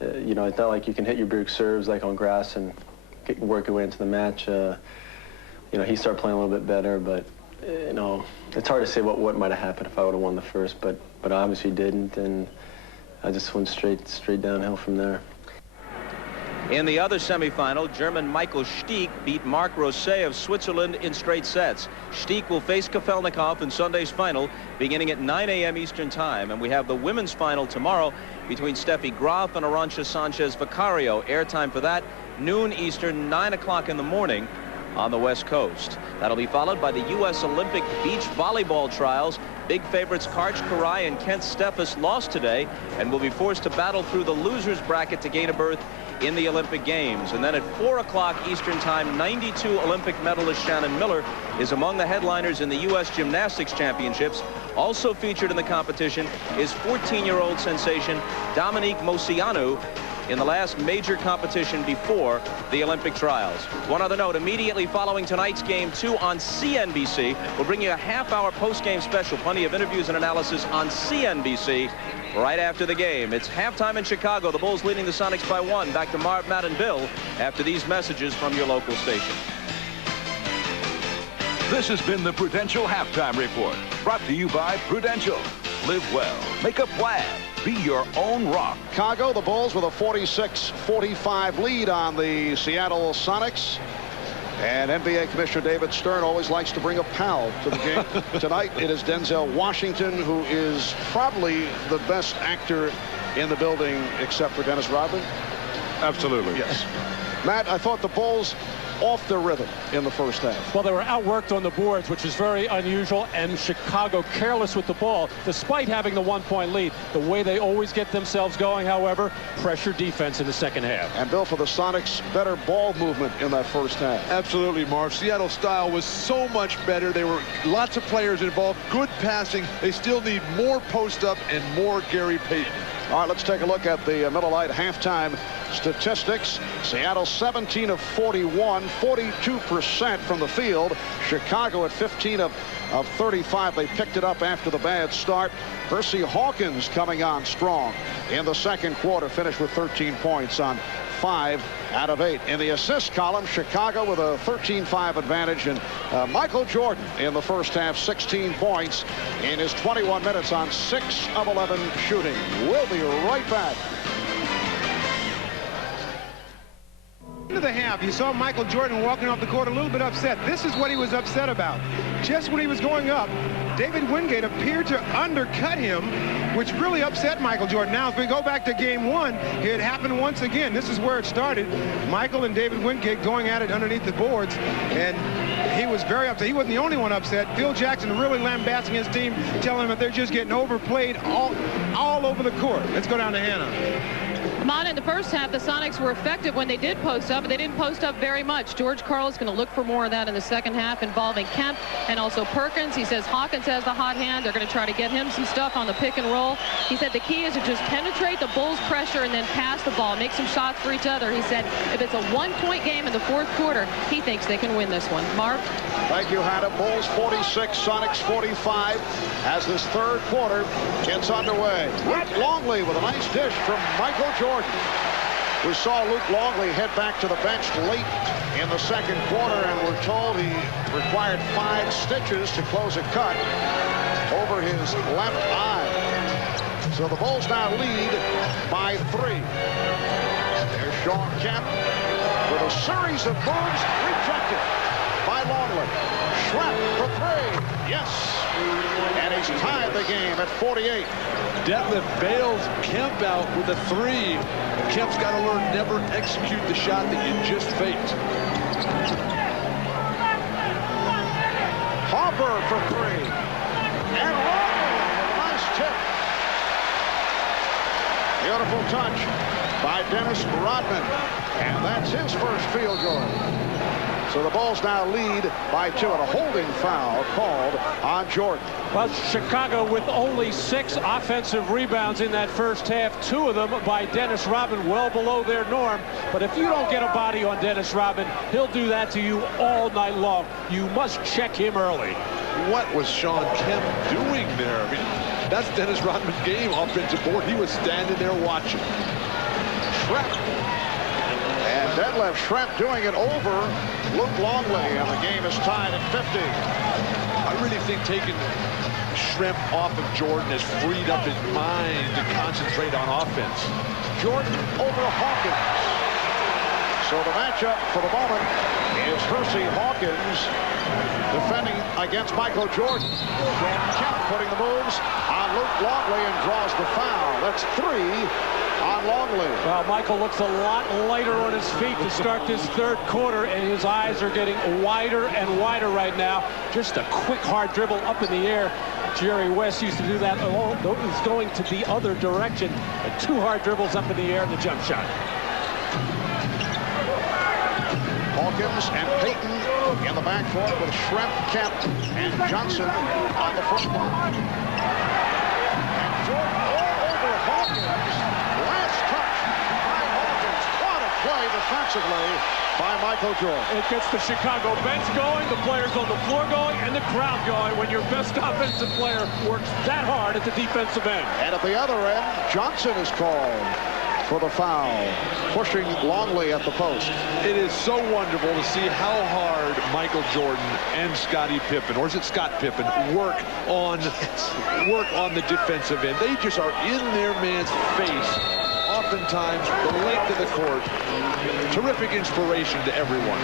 you know, it's not like you can hit your big serves like on grass and work your way into the match. You know, he started playing a little bit better, but you know, it's hard to say what might have happened if I would have won the first, but obviously didn't, and I just went straight downhill from there. In the other semifinal, German Michael Stich beat Marc Rosset of Switzerland in straight sets. Stich will face Kafelnikov in Sunday's final beginning at 9 a.m. Eastern Time, and we have the women's final tomorrow between Steffi Graf and Arantxa Sanchez Vicario. Airtime for that noon Eastern, 9 o'clock in the morning on the West Coast. That'll be followed by the U.S. Olympic beach volleyball trials. Big favorites Karch Karai and Kent Steffes lost today and will be forced to battle through the losers bracket to gain a berth in the Olympic Games. And then at 4 o'clock Eastern Time, 92 Olympic medalist Shannon Miller is among the headliners in the U.S. Gymnastics Championships. Also featured in the competition is 14-year-old sensation Dominique Moceanu, in the last major competition before the Olympic trials. One other note, immediately following tonight's Game 2 on CNBC, we'll bring you a half-hour post-game special. Plenty of interviews and analysis on CNBC right after the game. It's halftime in Chicago. The Bulls leading the Sonics by 1. Back to Marv, Matt, and Bill after these messages from your local station. This has been the Prudential Halftime Report, brought to you by Prudential. Live well. Make a plan. Be your own rock. Chicago, the Bulls with a 46-45 lead on the Seattle Sonics. And NBA Commissioner David Stern always likes to bring a pal to the game. Tonight, it is Denzel Washington, who is probably the best actor in the building, except for Dennis Rodman. Absolutely. Yes. Matt, I thought the Bulls off their rhythm in the first half. Well, they were outworked on the boards, which is very unusual, and Chicago careless with the ball, despite having the 1-point lead. The way they always get themselves going, however, pressure defense in the second half. And Bill, for the Sonics, better ball movement in that first half. Absolutely, Marv. Seattle's style was so much better. There were lots of players involved, good passing. They still need more post-up and more Gary Payton. All right, let's take a look at the Miller Lite halftime statistics. Seattle 17 of 41, 42% from the field. Chicago at 15 of 35. They picked it up after the bad start. Hersey Hawkins coming on strong in the second quarter, finished with 13 points on 5 out of 8. In the assist column, Chicago with a 13-5 advantage, and Michael Jordan in the first half, 16 points in his 21 minutes on 6 of 11 shooting. We'll be right back. Into the half, you saw Michael Jordan walking off the court a little bit upset. This is what he was upset about. Just when he was going up, David Wingate appeared to undercut him, which really upset Michael Jordan. Now, if we go back to Game 1, it happened once again. This is where it started. Michael and David Wingate going at it underneath the boards, and he was very upset. He wasn't the only one upset. Phil Jackson really lambasting his team, telling them that they're just getting overplayed all over the court. Let's go down to Hannah. Mon, in the first half, the Sonics were effective when they did post up, but they didn't post up very much. George Karl is going to look for more of that in the second half, involving Kemp and also Perkins. He says Hawkins has the hot hand. They're going to try to get him some stuff on the pick and roll. He said the key is to just penetrate the Bulls' pressure and then pass the ball, make some shots for each other. He said if it's a 1-point game in the fourth quarter, he thinks they can win this one. Mark? Thank you, Hannah. Bulls 46, Sonics 45 as this third quarter gets underway. Luke Longley with a nice dish from Michael Jordan. We saw Luke Longley head back to the bench late in the second quarter, and we're told he required 5 stitches to close a cut over his left eye. So the Bulls now lead by 3. There's Shawn Kemp with a series of moves rejected by Longley. Schlepp for 3. Yes. And he's tied the game at 48. Detlef bails Kemp out with a 3. And Kemp's got to learn never execute the shot that you just faked. Harper for 3. And Rodman with a nice tip. Beautiful touch by Dennis Rodman. And that's his first field goal. So the Bulls now lead by 2, and a holding foul called on Jordan. Well, Chicago with only 6 offensive rebounds in that first half, 2 of them by Dennis Rodman, well below their norm. But if you don't get a body on Dennis Rodman, he'll do that to you all night long. You must check him early. What was Shawn Kemp doing there? I mean, that's Dennis Rodman's game, offensive board. He was standing there watching. Schrempf. And Detlef Schrempf doing it over Luke Longley, and the game is tied at 50. I really think taking Schrempf off of Jordan has freed up his mind to concentrate on offense. Jordan over Hawkins. So the matchup for the moment is Hersey Hawkins defending against Michael Jordan. Kemp putting the moves on Luke Longley and draws the foul. That's 3 on Longley. Well, Michael looks a lot lighter on his feet to start this third quarter, and his eyes are getting wider and wider right now. Just a quick, hard dribble up in the air. Jerry West used to do that. He's going to the other direction. 2 hard dribbles up in the air and the jump shot. Hawkins and Payton in the backcourt with Schrempf, Kemp, and Johnson on the front line. And Jordan all over Hawkins. Last touch by Hawkins. What a play defensively by Michael Jordan. It gets the Chicago bench going, the players on the floor going, and the crowd going when your best offensive player works that hard at the defensive end. And at the other end, Johnson is called for the foul, pushing Longley at the post. It is so wonderful to see how hard Michael Jordan and Scottie Pippen, or is it Scott Pippen, work on the defensive end. They just are in their man's face, oftentimes the length of the court. Terrific inspiration to everyone.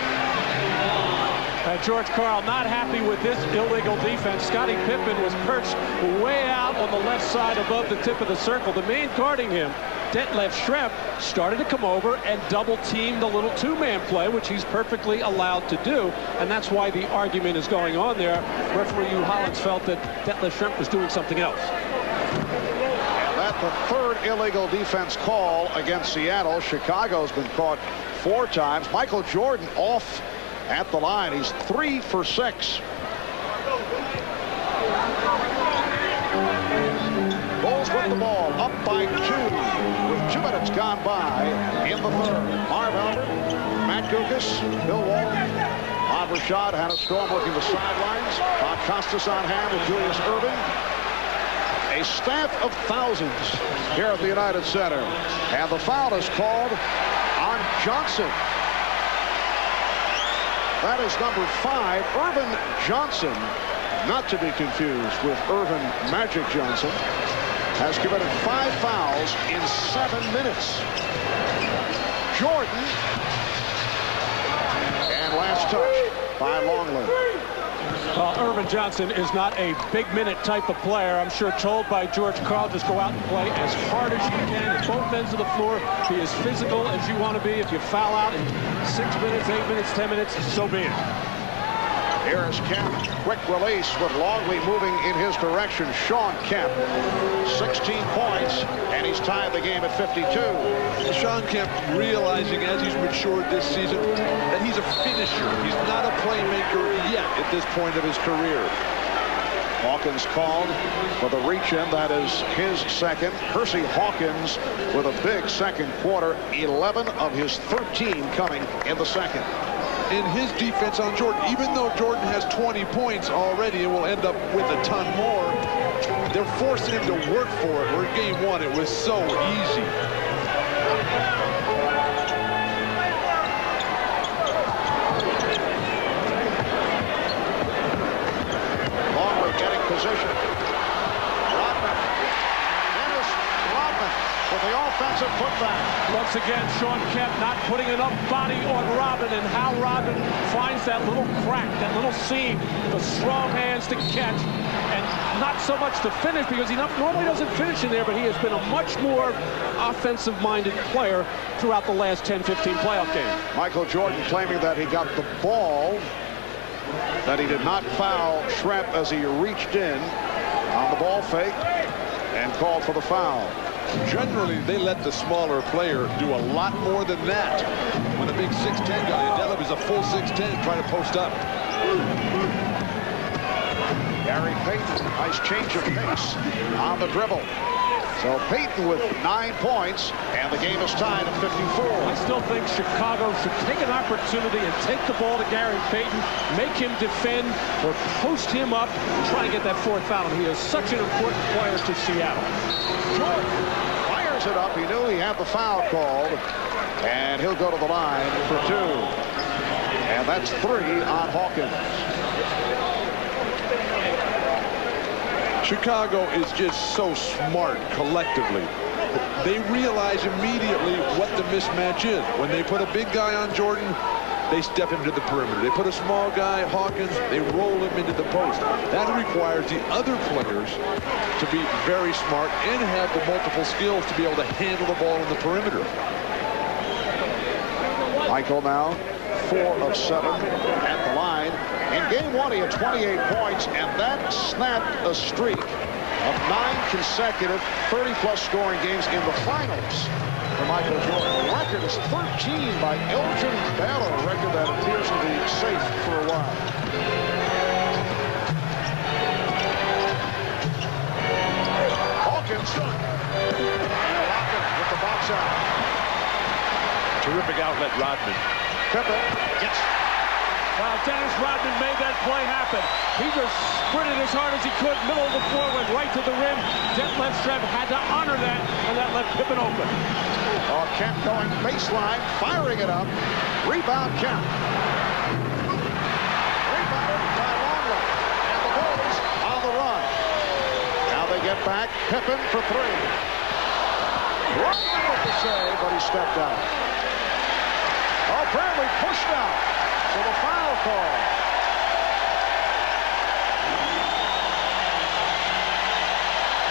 George Karl not happy with this illegal defense. Scottie Pippen was perched way out on the left side above the tip of the circle. The man guarding him, Detlef Schrempf, started to come over and double-team the little 2-man play, which he's perfectly allowed to do, and that's why the argument is going on there. Referee Hugh Hollins felt that Detlef Schrempf was doing something else. And that's the 3rd illegal defense call against Seattle. Chicago's been caught 4 times. Michael Jordan off at the line. He's 3 for 6. Bulls with the ball up by 2 with 2 minutes gone by in the 3rd. Marv Albert, Matt Guokas, Bill Walton, Bob Rashad, Hannah Storm working the sidelines. Bob Costas on hand with Julius Erving. A staff of thousands here at the United Center. And the foul is called on Johnson. That is number 5, Irvin Johnson, not to be confused with Irvin Magic Johnson, has committed 5 fouls in 7 minutes. Jordan, and last touch by Longley. Well, Irvin Johnson is not a big-minute type of player. I'm sure told by George Karl, just go out and play as hard as you can at both ends of the floor. Be as physical as you want to be. If you foul out in 6 minutes, 8 minutes, 10 minutes, so be it. Here is Kemp, quick release with Longley moving in his direction. Shawn Kemp, 16 points, and he's tied the game at 52. Shawn Kemp realizing as he's matured this season that he's a finisher. He's not a playmaker yet at this point of his career. Hawkins called for the reach-in. That is his second. Hersey Hawkins with a big second quarter. 11 of his 13 coming in the second. In his defense on Jordan, even though Jordan has 20 points already and will end up with a ton more, they're forcing him to work for it. Where in game 1, it was so easy. Longley getting position. Rodman. Dennis Rodman with the offensive putback. Once again, Shawn Kemp not putting enough body on Rodman, and how Rodman finds that little crack, that little seam, the strong hands to catch, and not so much to finish, because he normally doesn't finish in there, but he has been a much more offensive-minded player throughout the last 10-15 playoff games. Michael Jordan claiming that he got the ball, that he did not foul Schrempf as he reached in on the ball fake and called for the foul. Generally, they let the smaller player do a lot more than that. When a big 6'10 guy, Adela as a full 6'10", try to post up. Gary Payton, nice change of pace on the dribble. So Payton with 9 points, and the game is tied at 54. I still think Chicago should take an opportunity and take the ball to Gary Payton, make him defend or post him up and try and get that 4th foul. He is such an important player to Seattle. Jordan fires it up. He knew he had the foul called, and he'll go to the line for 2. And that's 3 on Hawkins. Chicago is just so smart collectively. They realize immediately what the mismatch is. When they put a big guy on Jordan, they step into the perimeter. They put a small guy, Hawkins, they roll him into the post. That requires the other players to be very smart and have the multiple skills to be able to handle the ball in the perimeter. Michael now 4 of 7 at the line. In game 1, he had 28 points, and that snapped a streak of 9 consecutive 30-plus scoring games in the finals for Michael Jordan. The record is 13 by Elgin Baylor, a record that appears to be safe for a while. Hawkins with the box out. Terrific outlet, Rodman. Pippen gets. Wow, Dennis Rodman made that play happen. He just sprinted as hard as he could, middle of the floor, went right to the rim. Detlef Schrempf had to honor that, and that left Pippen open. Oh, Kemp going baseline, firing it up. Rebound, Kemp. Rebounded by Longley. And the Bulls on the run. Now they get back. Pippen for 3. Rodman with the save, but he stepped out. Oh, Bradley pushed out. So the foul call.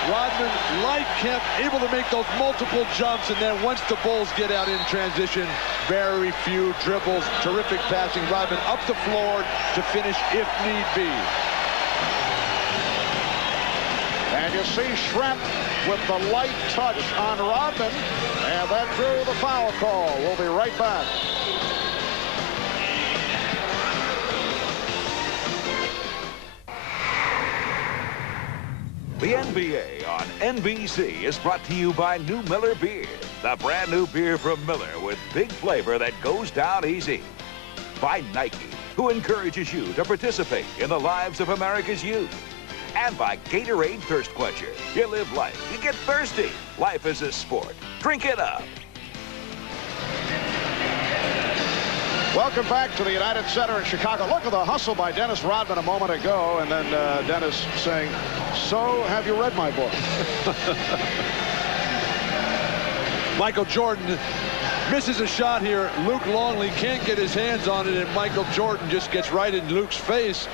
Rodman, like Kemp, able to make those multiple jumps, and then once the Bulls get out in transition, very few dribbles, terrific passing. Rodman up the floor to finish if need be. And you see Schrempf with the light touch on Rodman, and that drew the foul call. We'll be right back. The NBA on NBC is brought to you by New Miller Beer, the brand new beer from Miller with big flavor that goes down easy. By Nike, who encourages you to participate in the lives of America's youth. And by Gatorade Thirst Quencher. You live life, you get thirsty. Life is a sport. Drink it up. Welcome back to the United Center in Chicago. Look at the hustle by Dennis Rodman a moment ago, and then Dennis saying, "So, have you read my book?" Michael Jordan misses a shot here. Luke Longley can't get his hands on it, and Michael Jordan just gets right in Luke's face.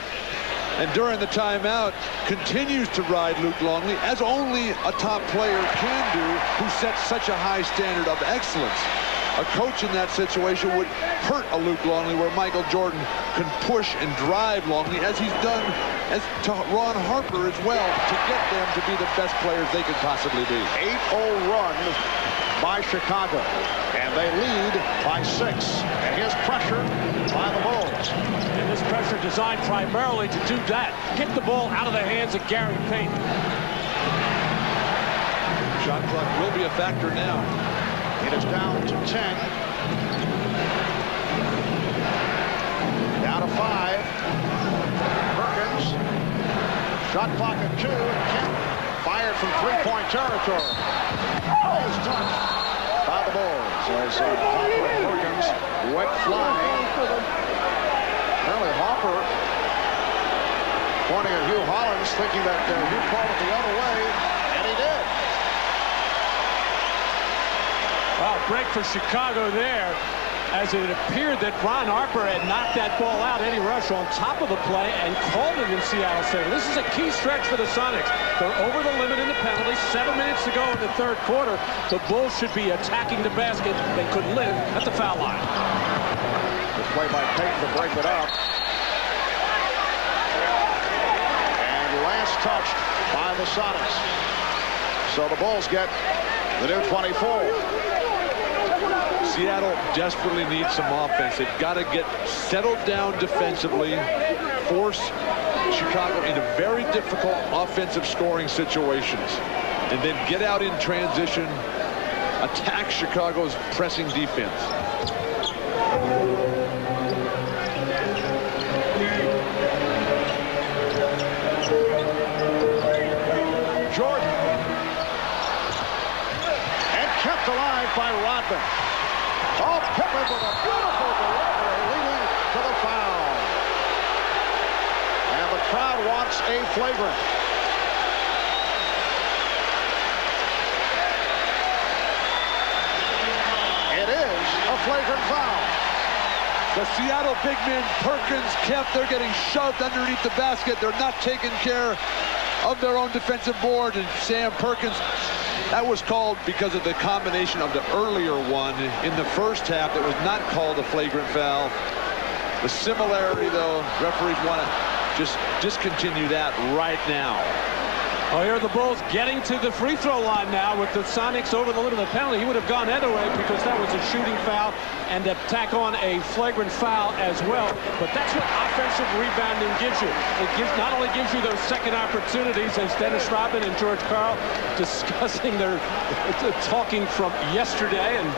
And during the timeout, continues to ride Luke Longley, as only a top player can do, who sets such a high standard of excellence. A coach in that situation would hurt a Luke Longley, where Michael Jordan can push and drive Longley, as he's done as to Ron Harper as well, to get them to be the best players they could possibly be. 8-0 run by Chicago, and they lead by 6. And here's pressure by the Bulls. And this pressure designed primarily to do that. Get the ball out of the hands of Gary Payton. Shot clock will be a factor now. It is down to 10. Down to 5. Perkins. Shot clock at 2. Kemp fired from 3-point territory. Nice touch by the Bulls as Harper and Perkins went flying. Apparently Harper pointing at Hugh Hollins, thinking that Hugh called it the other way, and he did. Wow, break for Chicago there, as it appeared that Ron Harper had knocked that ball out. Eddie Rush on top of the play and called it in Seattle's favor. This is a key stretch for the Sonics. They're over the limit in the penalty. 7 minutes to go in the third quarter. The Bulls should be attacking the basket. They could live at the foul line. The play by Payton to break it up. And last touched by the Sonics. So the Bulls get the new 24. Seattle desperately needs some offense. They've got to get settled down defensively, force Chicago into very difficult offensive scoring situations, and then get out in transition, attack Chicago's pressing defense. Jordan. And kept alive by Rodman. Oh, Pippen with a beautiful delivery leading to the foul. And the crowd wants a flagrant. It is a flagrant foul. The Seattle big men, Perkins, Kemp, they're getting shoved underneath the basket. They're not taking care of their own defensive board. And Sam Perkins, that was called because of the combination of the earlier one in the first half that was not called a flagrant foul. The similarity, though, referees want to just discontinue that right now. Oh, here are the Bulls getting to the free throw line now with the Sonics over the limit of the penalty. He would have gone either way because that was a shooting foul, and to tack on a flagrant foul as well. But that's what offensive rebounding gives you. It not only gives you those second opportunities, as Dennis Rodman and George Karl discussing their talking from yesterday, and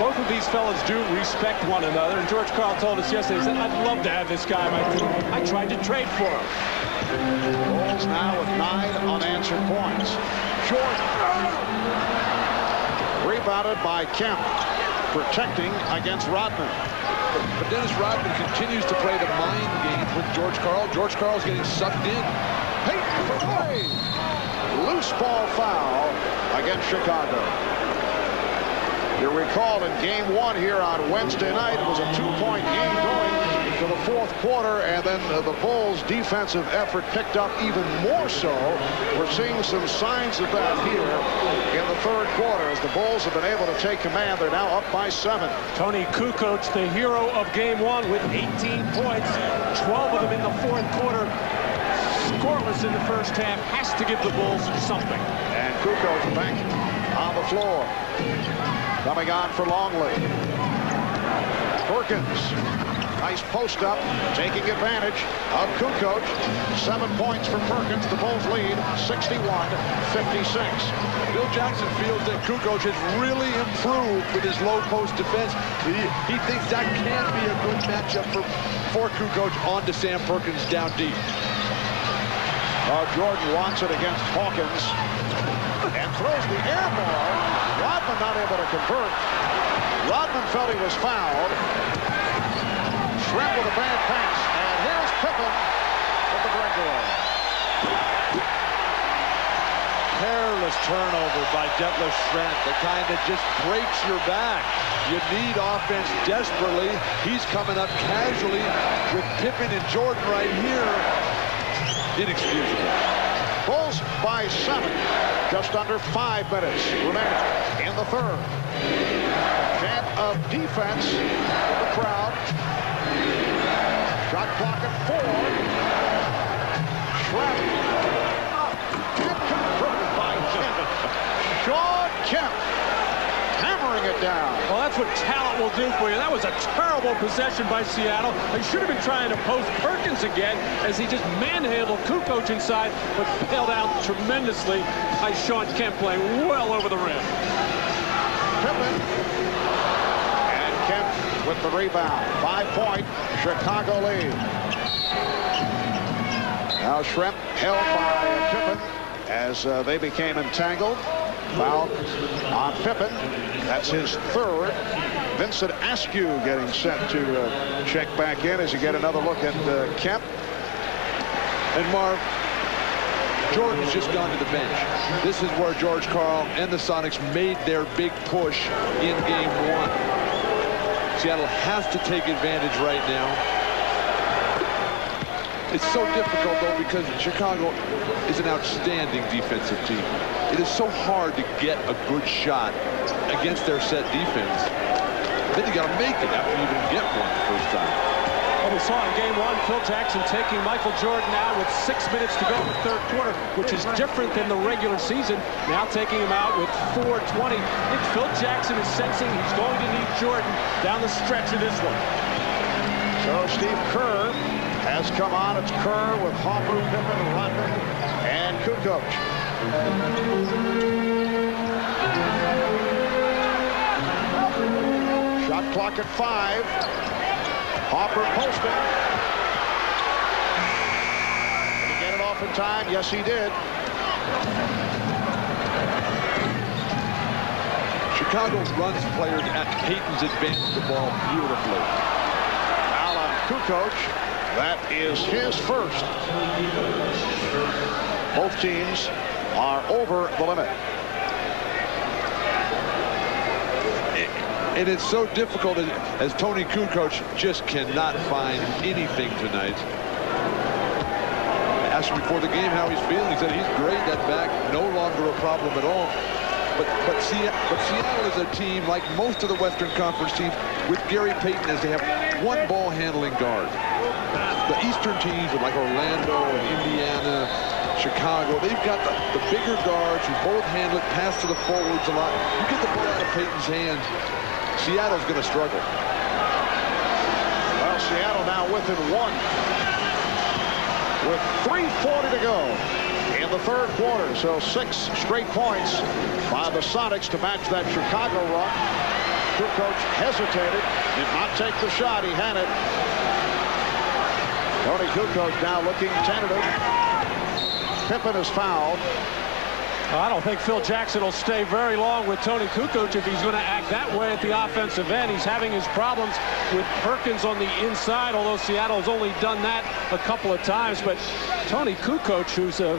both of these fellas do respect one another. And George Karl told us yesterday, he said, I'd love to have this guy on my team. I tried to trade for him. Bulls now with 9 unanswered points. Jordan. Rebounded by Kemp. Protecting against Rodman. But Dennis Rodman continues to play the mind game with George Karl. George Karl's getting sucked in. Payton for 3. Loose ball foul against Chicago. You recall in game 1 here on Wednesday night, it was a 2-point game going to the fourth quarter, and then the Bulls' defensive effort picked up even more so. We're seeing some signs of that here in the third quarter as the Bulls have been able to take command. They're now up by 7. Tony Kukoc, the hero of game 1 with 18 points, 12 of them in the fourth quarter. Scoreless in the first half, has to give the Bulls something. And Kukoc back on the floor. Coming on for Longley. Perkins. Nice post up, taking advantage of Kukoc. 7 points for Perkins. The Bulls lead 61-56. Bill Jackson feels that Kukoc has really improved with his low post defense. He thinks that can be a good matchup for Kukoc on to Sam Perkins down deep. Jordan wants it against Hawkins and throws the air ball. Rodman not able to convert. Rodman felt he was fouled. Shrimp with a bad pass, and here's Pippen with the breakaway. Careless turnover by Detlef Schrempf, the kind that just breaks your back. You need offense desperately. He's coming up casually with Pippen and Jordan right here. Inexcusable. Bulls by 7. Just under 5 minutes remaining in the third. Chant of defense with the crowd. Shot clock at 4. Schrempf. And converted by Kemp. Shawn Kemp hammering it down. Well, that's what talent will do for you. That was a terrible possession by Seattle. They should have been trying to post Perkins again as he just manhandled Kukoc inside, but bailed out tremendously by Shawn Kemp, playing well over the rim. Pippen. And Kemp with the rebound. 5-point Chicago lead. Now Schrempf held by Pippen as they became entangled. Foul on Pippen. That's his third. Vincent Askew getting set to check back in as you get another look at Kemp. And Marv, Jordan's just gone to the bench. This is where George Karl and the Sonics made their big push in game 1. Seattle has to take advantage right now. It's so difficult, though, because Chicago is an outstanding defensive team. It is so hard to get a good shot against their set defense. Then you got to make it after you even get one the first time. Well, we saw in game one, Phil Jackson taking Michael Jordan out with 6 minutes to go in the third quarter, which is different than the regular season. Now taking him out with 4:20. I think Phil Jackson is sensing he's going to need Jordan down the stretch of this one. So Steve Kerr has come on. It's Kerr with Harper, Pippen, Rodman, and Kukoc. Shot clock at 5. Harper posting. Did he get it off in time? Yes, he did. Chicago runs players at Payton's advantage the ball beautifully. Foul on Kukoc. That is his first. Both teams are over the limit. And it's so difficult as Tony Kukoc just cannot find anything tonight. I asked him before the game how he's feeling. He said he's great. That back, no longer a problem at all. But Seattle is a team, like most of the Western Conference teams, with Gary Payton, as they have one ball handling guard. The Eastern teams, like Orlando and Indiana, Chicago, they've got the bigger guards who both handle it, pass to the forwards a lot. You get the ball out of Payton's hands, Seattle's going to struggle. Well, Seattle now within 1 with 3:40 to go in the third quarter. So 6 straight points by the Sonics to match that Chicago run. Kukoc hesitated, did not take the shot. He had it. Tony Kukoc now looking tentative. Pippen is fouled. I don't think Phil Jackson will stay very long with Tony Kukoc if he's going to act that way at the offensive end. He's having his problems with Perkins on the inside, although Seattle's only done that a couple of times. But Tony Kukoc, who's a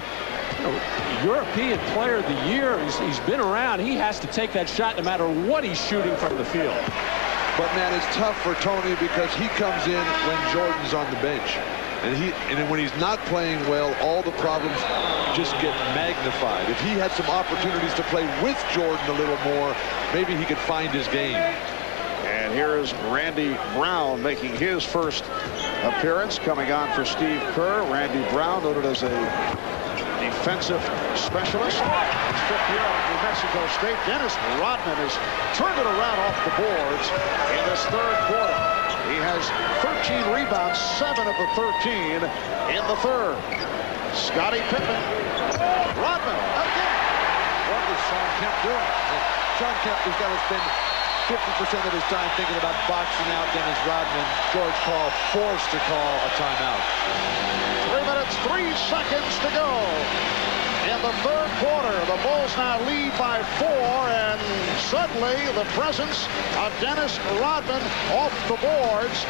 European Player of the Year, he's been around. He has to take that shot no matter what he's shooting from the field. But, man, it's tough for Tony because he comes in when Jordan's on the bench. And when he's not playing well, all the problems just get magnified. If he had some opportunities to play with Jordan a little more, maybe he could find his game. And here is Randy Brown making his first appearance, coming on for Steve Kerr. Randy Brown, noted as a defensive specialist. His 5th year at New Mexico State. Dennis Rodman has turned it around off the boards in this third quarter. He has 13 rebounds, 7 of the 13 in the third. Scottie Pippen. Rodman again. What is Shawn Kemp doing? Shawn Kemp has got to spend 50% of his time thinking about boxing out Dennis Rodman. George Karl forced to call a timeout. 3 minutes, 3 seconds to go. In the third quarter, the Bulls now lead by 4, and suddenly the presence of Dennis Rodman off the boards,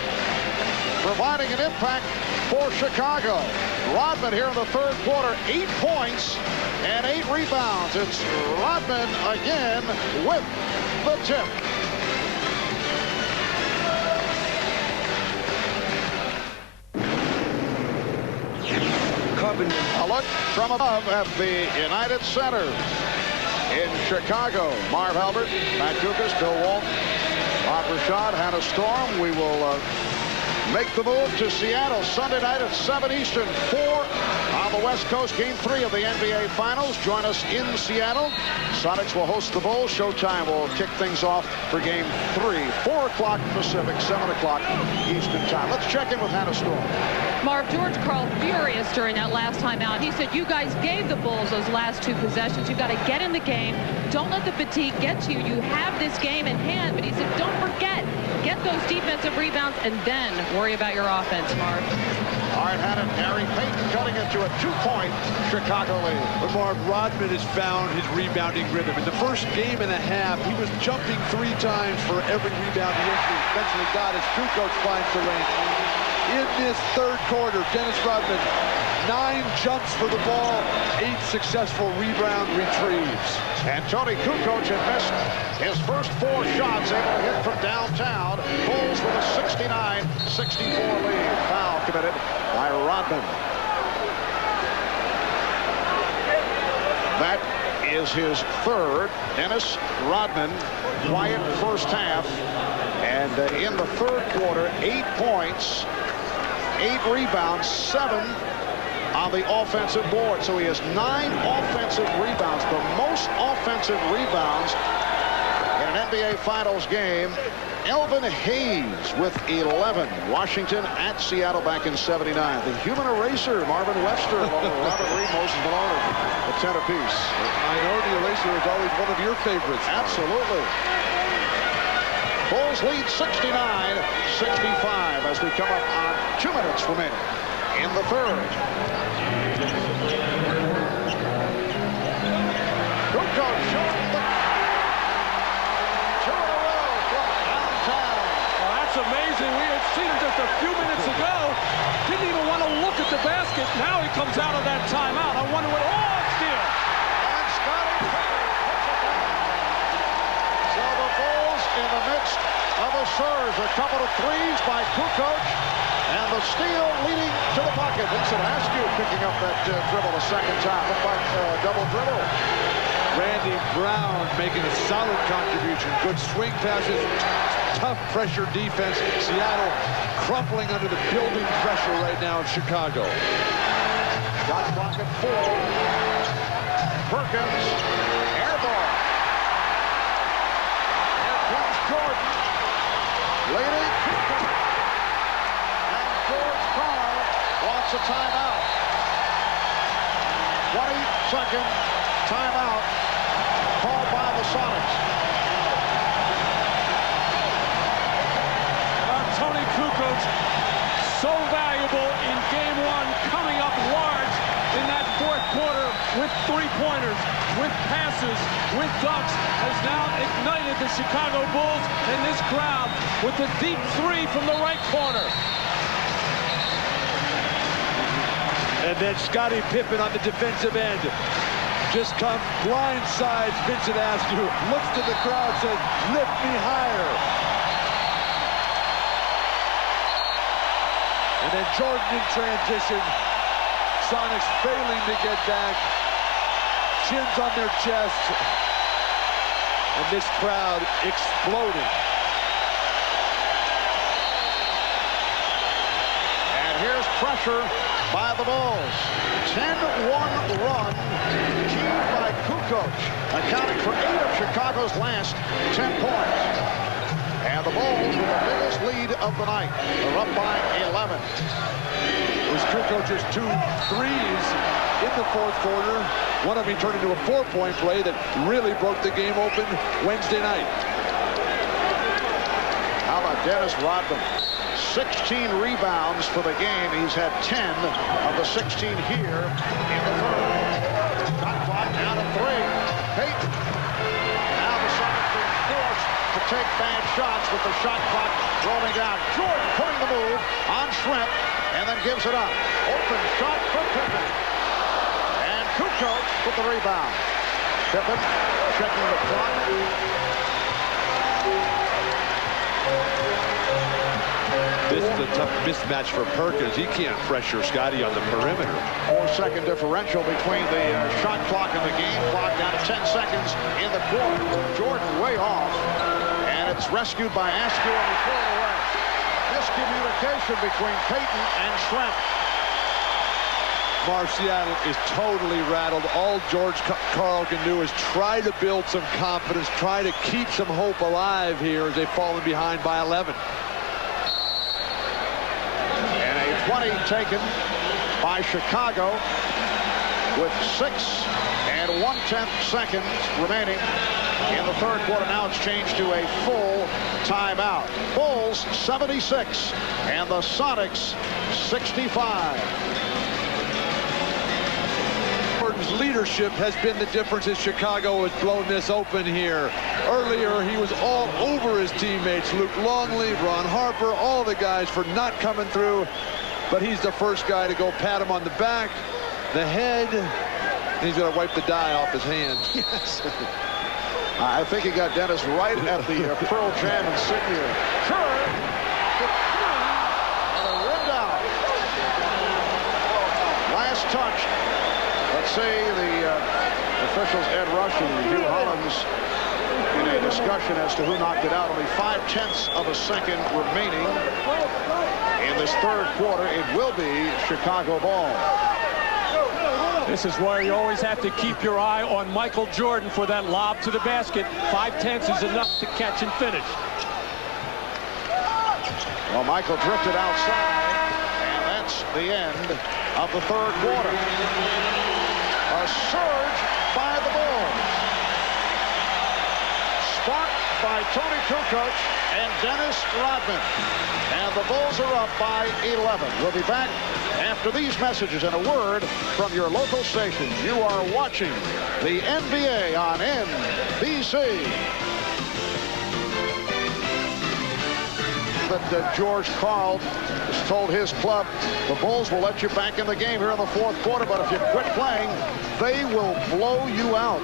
providing an impact for Chicago. Rodman here in the third quarter, 8 points and 8 rebounds. It's Rodman again with the tip. A look from above at the United Center in Chicago. Marv Albert, Matt Dukas, Bill Walton, Bob Rashad, Hannah Storm. We will make the move to Seattle Sunday night at 7 Eastern, 4 on the West Coast. Game 3 of the NBA Finals. Join us in Seattle. Sonics will host the Bulls. Showtime will kick things off for Game 3. 4 o'clock Pacific, 7 o'clock Eastern time. Let's check in with Hannah Storm. Marv, George Karl furious during that last time out. He said, you guys gave the Bulls those last 2 possessions. You've got to get in the game. Don't let the fatigue get to you. You have this game in hand. But he said, don't forget, get those defensive rebounds and then worry about your offense, Marv. All right, Hannah, Gary Payton cutting into a 2-point Chicago lead. But Marv, Rodman has found his rebounding rhythm. In the first game and a half, he was jumping 3 times for every rebound he eventually got as Kukoc finds the range. In this third quarter, Dennis Rodman, 9 jumps for the ball, 8 successful rebound retrieves. And Tony Kukoc had missed his first 4 shots, able to hit from downtown. Bulls with a 69-64 lead. Foul committed by Rodman. That is his third. Dennis Rodman, quiet first half. And in the third quarter, 8 points 8 rebounds, 7 on the offensive board. So he has 9 offensive rebounds, the most offensive rebounds in an NBA Finals game. Elvin Hayes with 11. Washington at Seattle back in '79. The human eraser, Marvin Webster, along with Robert Reed, Moses Malone, a 10 apiece. Minority eraser is always one of your favorites. Absolutely. Bulls lead 69-65 as we come up on 2 minutes remaining in the third. Kukoc showing the 2 in a row downtown. Well, that's amazing. We had seen it just a few minutes ago. Didn't even want to look at the basket. Now he comes out of that timeout. I wonder what. Oh, steal. And Scottie Pippen puts it down. So the Bulls in the midst of a surge. A couple of threes by Kukoc. And the steal leading to the pocket. Vincent Askew picking up that dribble a second time. Looked like double dribble. Randy Brown making a solid contribution. Good swing passes, tough pressure defense. Seattle crumpling under the building pressure right now in Chicago. Shot clock at 4. Perkins, air ball. Here comes Jordan. Leading Kukoc. And George Karl wants a timeout. 20-second timeout called by the Sonics. Tony Kukoc, so valuable in game 1, coming up large in that fourth quarter with 3-pointers, with passes, with dunks, has now ignited the Chicago Bulls and this crowd with the deep 3 from the right corner. And then Scottie Pippen on the defensive end. Just comes blindsides Vincent Askew, looks to the crowd, says, lift me higher. And then Jordan in transition. Sonics failing to get back. Chins on their chest. And this crowd exploding. And here's pressure by the Bulls. 10-1 run, keyed by Kukoc, accounting for 8 of Chicago's last 10 points. And the Bulls with the biggest lead of the night. They're up by 11. It was Kukoc's 2 threes in the fourth quarter. One of them turned into a 4-point play that really broke the game open Wednesday night. How about Dennis Rodman? 16 rebounds for the game. He's had 10 of the 16 here in the third. Shot clock down to 3. Payton. Now the Sonics being forced to take bad shots with the shot clock rolling down. Jordan putting the move on Shrimp and then gives it up. Open shot for Pippen. And Kukoc with the rebound. Pippen checking the clock. This is a tough mismatch for Perkins. He can't pressure Scottie on the perimeter. 4-second differential between the shot clock and the game clock. Down to 10 seconds in the quarter. Jordan way off. And it's rescued by Askew and he threw it away. Miscommunication between Payton and Shrimp. Seattle is totally rattled. All George Karl can do is try to build some confidence, try to keep some hope alive here as they've fallen behind by 11. 20 taken by Chicago with 6 1/10 seconds remaining in the third quarter. Now it's changed to a full timeout. Bulls 76 and the Sonics 65. Jordan's leadership has been the difference as Chicago has blown this open here. Earlier, he was all over his teammates. Luke Longley, Ron Harper, all the guys for not coming through. But he's the first guy to go pat him on the back, the head, and he's going to wipe the dye off his hand. Yes. I think he got Dennis right at the Pearl Jam insignia. Sure. And a rim down. Last touch. Let's see the officials, Ed Rush and Hugh Hollins, in a discussion as to who knocked it out. Only 0.5 of a second remaining in this third quarter, it will be Chicago ball. This is where you always have to keep your eye on Michael Jordan for that lob to the basket. 5/10 is enough to catch and finish. Well, Michael drifted outside, and that's the end of the third quarter. A surge by the Bulls. Sparked by Tony Kukoc and Dennis Rodman. And the Bulls are up by 11. We'll be back after these messages and a word from your local station. You are watching the NBA on NBC. That George Karl has told his club, the Bulls will let you back in the game here in the fourth quarter, but if you quit playing, they will blow you out.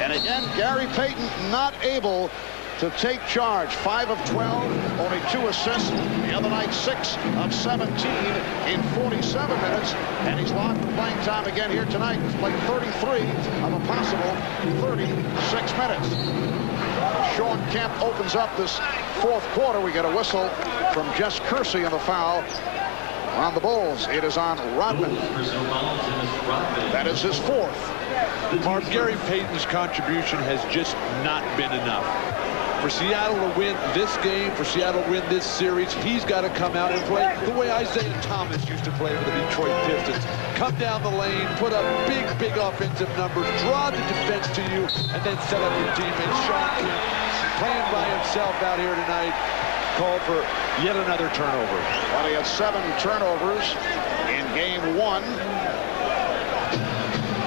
And again, Gary Payton not able to take charge. 5 of 12, only 2 assists. The other night, 6 of 17 in 47 minutes. And he's locked the playing time again here tonight. He's played 33 of a possible 36 minutes. Shawn Kemp opens up this fourth quarter. We get a whistle from Jess Kersey in the foul on the Bulls. It is on Rodman. That is his fourth. Mark, Gary Payton's contribution has just not been enough. For Seattle to win this game, for Seattle to win this series, he's got to come out and play the way Isaiah Thomas used to play for the Detroit Pistons. Come down the lane, put up big offensive numbers, draw the defense to you, and then set up your teammates. Shawn Kemp playing by himself out here tonight, called for yet another turnover. Well, he had 7 turnovers in game 1.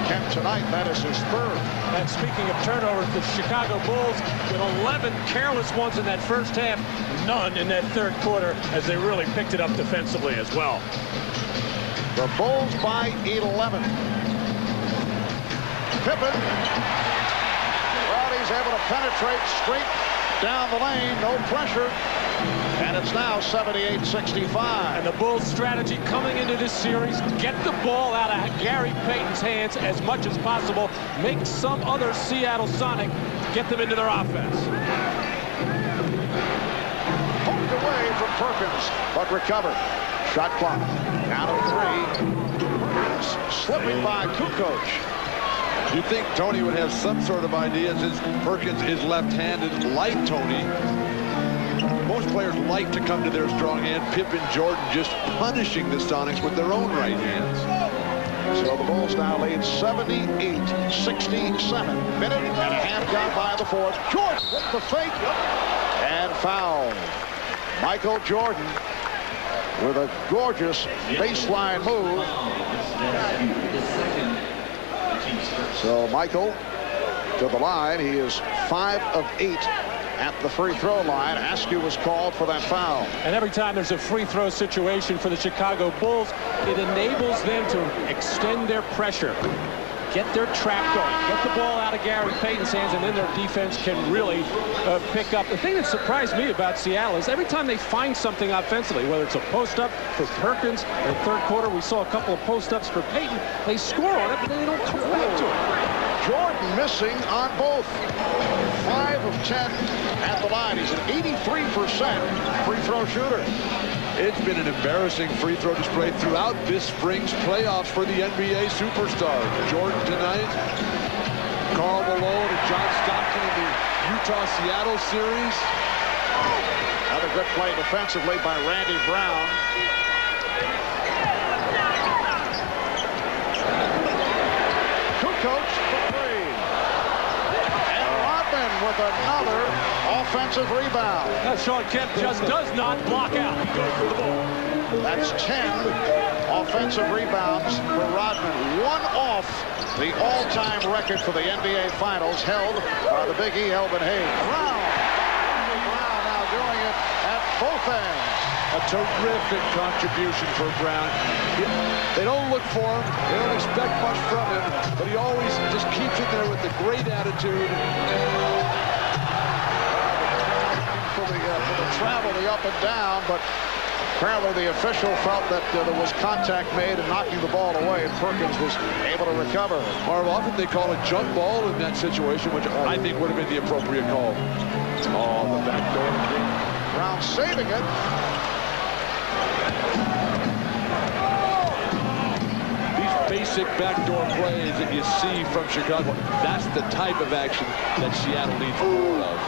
Kemp tonight, that is his third. And speaking of turnovers, the Chicago Bulls with 11 careless ones in that first half, none in that third quarter, as they really picked it up defensively as well. The Bulls by 11. Pippen. Well, he's able to penetrate straight down the lane, no pressure. And it's now 78-65. And the Bulls' strategy coming into this series, get the ball out of Gary Payton's hands as much as possible, make some other Seattle Sonic get them into their offense. Poked away from Perkins, but recovered. Shot clock down to 3. Slipping by Kukoc. You'd think Tony would have some sort of idea, since Perkins is left-handed like Tony. Most players like to come to their strong hand. Pippen, Jordan just punishing the Sonics with their own right hands. So the Bulls now lead 78-67. Minute and a half gone by the fourth. Jordan with the fake and foul. Michael Jordan with a gorgeous baseline move. So Michael to the line. He is 5 of 8 at the free throw line. Askew was called for that foul. And every time there's a free throw situation for the Chicago Bulls, it enables them to extend their pressure, get their trap going, get the ball out of Gary Payton's hands, and then their defense can really pick up. The thing that surprised me about Seattle is every time they find something offensively, whether it's a post-up for Perkins, in the third quarter we saw a couple of post-ups for Payton, they score on it, but they don't come back to it. Jordan missing on both. 5 of 10 at the line. He's an 83% free throw shooter. It's been an embarrassing free throw display throughout this spring's playoffs for the NBA superstars. Jordan tonight, Karl Malone and John Stockton in the Utah-Seattle series. Another good play defensively by Randy Brown. Kukoc for 3. And Rodman with another offensive rebound. Shawn Kemp just does not block out. He goes for the ball. That's 10 offensive rebounds for Rodman. 1 off the all-time record for the NBA Finals, held by the Big E, Elvin Hayes. Brown now doing it at both ends. A terrific contribution for Brown. They don't look for him. They don't expect much from him, but he always just keeps it there with a great attitude. For the travel, the up and down, but apparently the official felt that there was contact made and knocking the ball away, and Perkins was able to recover. Or often they call a jump ball in that situation, which I think would have been the appropriate call. Oh, the back door. Brown saving it. basic backdoor plays that you see from Chicago. That's the type of action that Seattle needs more of.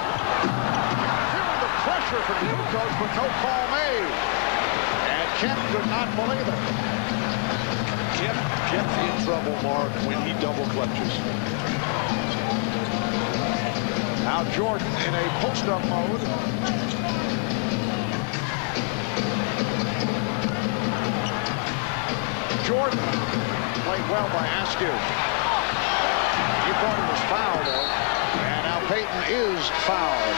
Feeling the pressure from the new coach, but no call made. And Kemp could not believe it. Kemp gets in trouble, Mark, when he double clutches. Now Jordan in a post-up mode. Jordan played well by Askew. He thought he was fouled, though. And now Payton is fouled.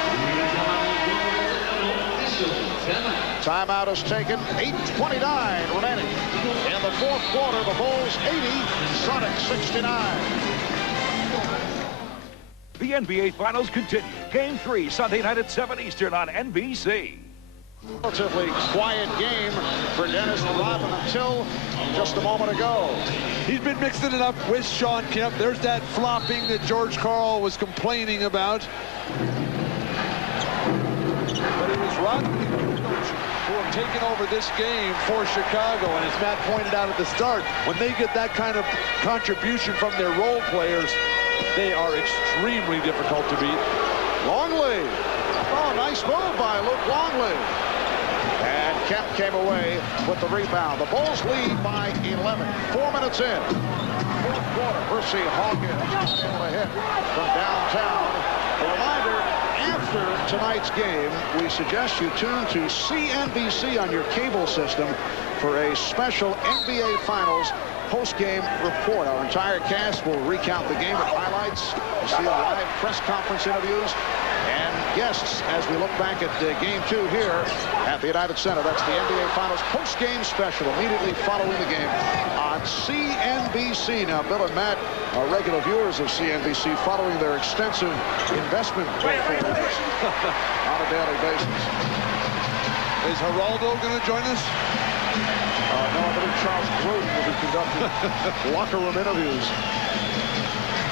Timeout is taken. 8:29 remaining. In the fourth quarter, the Bulls 80, Sonics 69. The NBA Finals continue. Game 3, Sunday night at 7 Eastern on NBC. Relatively quiet game for Dennis Rodman until just a moment ago. He's been mixing it up with Shawn Kemp. There's that flopping that George Karl was complaining about. But it was Rodman who have taken over this game for Chicago. And as Matt pointed out at the start, when they get that kind of contribution from their role players, they are extremely difficult to beat. Longley. Oh, nice move by Luke Longley. And Kemp came away with the rebound. The Bulls lead by 11. 4 minutes in. Fourth quarter. Percy Hawkins able to hit from downtown. A reminder, after tonight's game, we suggest you tune to CNBC on your cable system for a special NBA Finals post-game report. Our entire cast will recount the game with highlights. You'll see live press conference interviews and guests as we look back at Game 2 here at the United Center. That's the NBA Finals post-game special immediately following the game on CNBC. Now, Bill and Matt are regular viewers of CNBC following their extensive investment portfolios on a daily basis. Is Geraldo going to join us? No, I believe Charles Gruden will be conducting locker room interviews.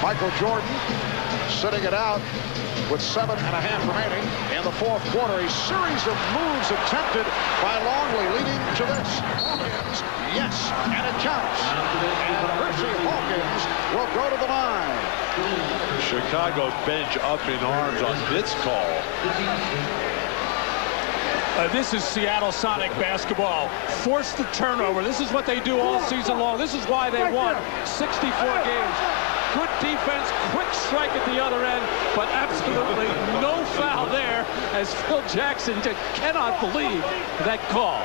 Michael Jordan sitting it out with 7.5 remaining in the fourth quarter. A series of moves attempted by Longley leading to this. Hawkins, yes, and it counts. And Percy Hawkins will go to the line. Chicago bench up in arms on this call. This is Seattle Sonic basketball. Force the turnover. This is what they do all season long. This is why they won 64 games. Good defense, quick strike at the other end, but absolutely no foul there as Phil Jackson just cannot believe that call.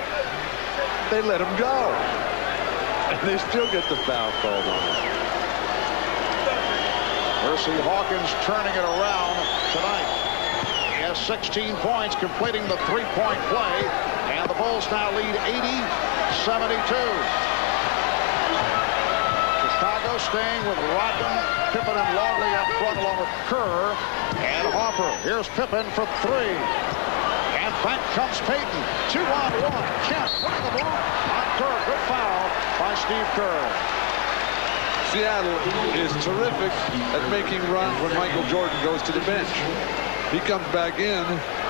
They let him go. And they still get the foul called on him. Percy Hawkins turning it around tonight. He has 16 points, completing the three-point play, and the Bulls now lead 80-72. Chicago staying with Rodman, Pippen, and Longley up front, along with Kerr and Harper. Here's Pippen for three. And back comes Payton. 2-on-1. Kemp winning the move on Kerr. Good foul by Steve Kerr. Seattle is terrific at making runs when Michael Jordan goes to the bench. He comes back in,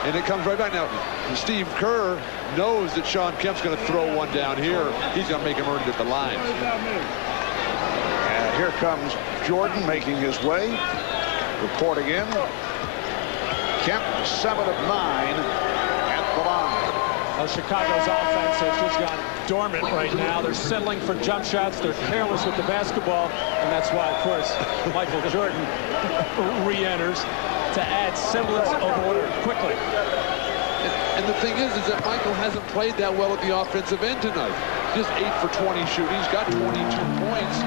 and it comes right back. Now, Steve Kerr knows that Shawn Kemp's going to throw one down here. He's going to make him earn it at the line. And here comes Jordan making his way. Reporting in. Kemp 7 of 9 at the line. Well, Chicago's offense has just gone dormant right now. They're settling for jump shots. They're careless with the basketball. And that's why, of course, Michael Jordan re-enters to add semblance of order quickly. And the thing is that Michael hasn't played that well at the offensive end tonight. Just 8 for 20 shooting. He's got 22 points.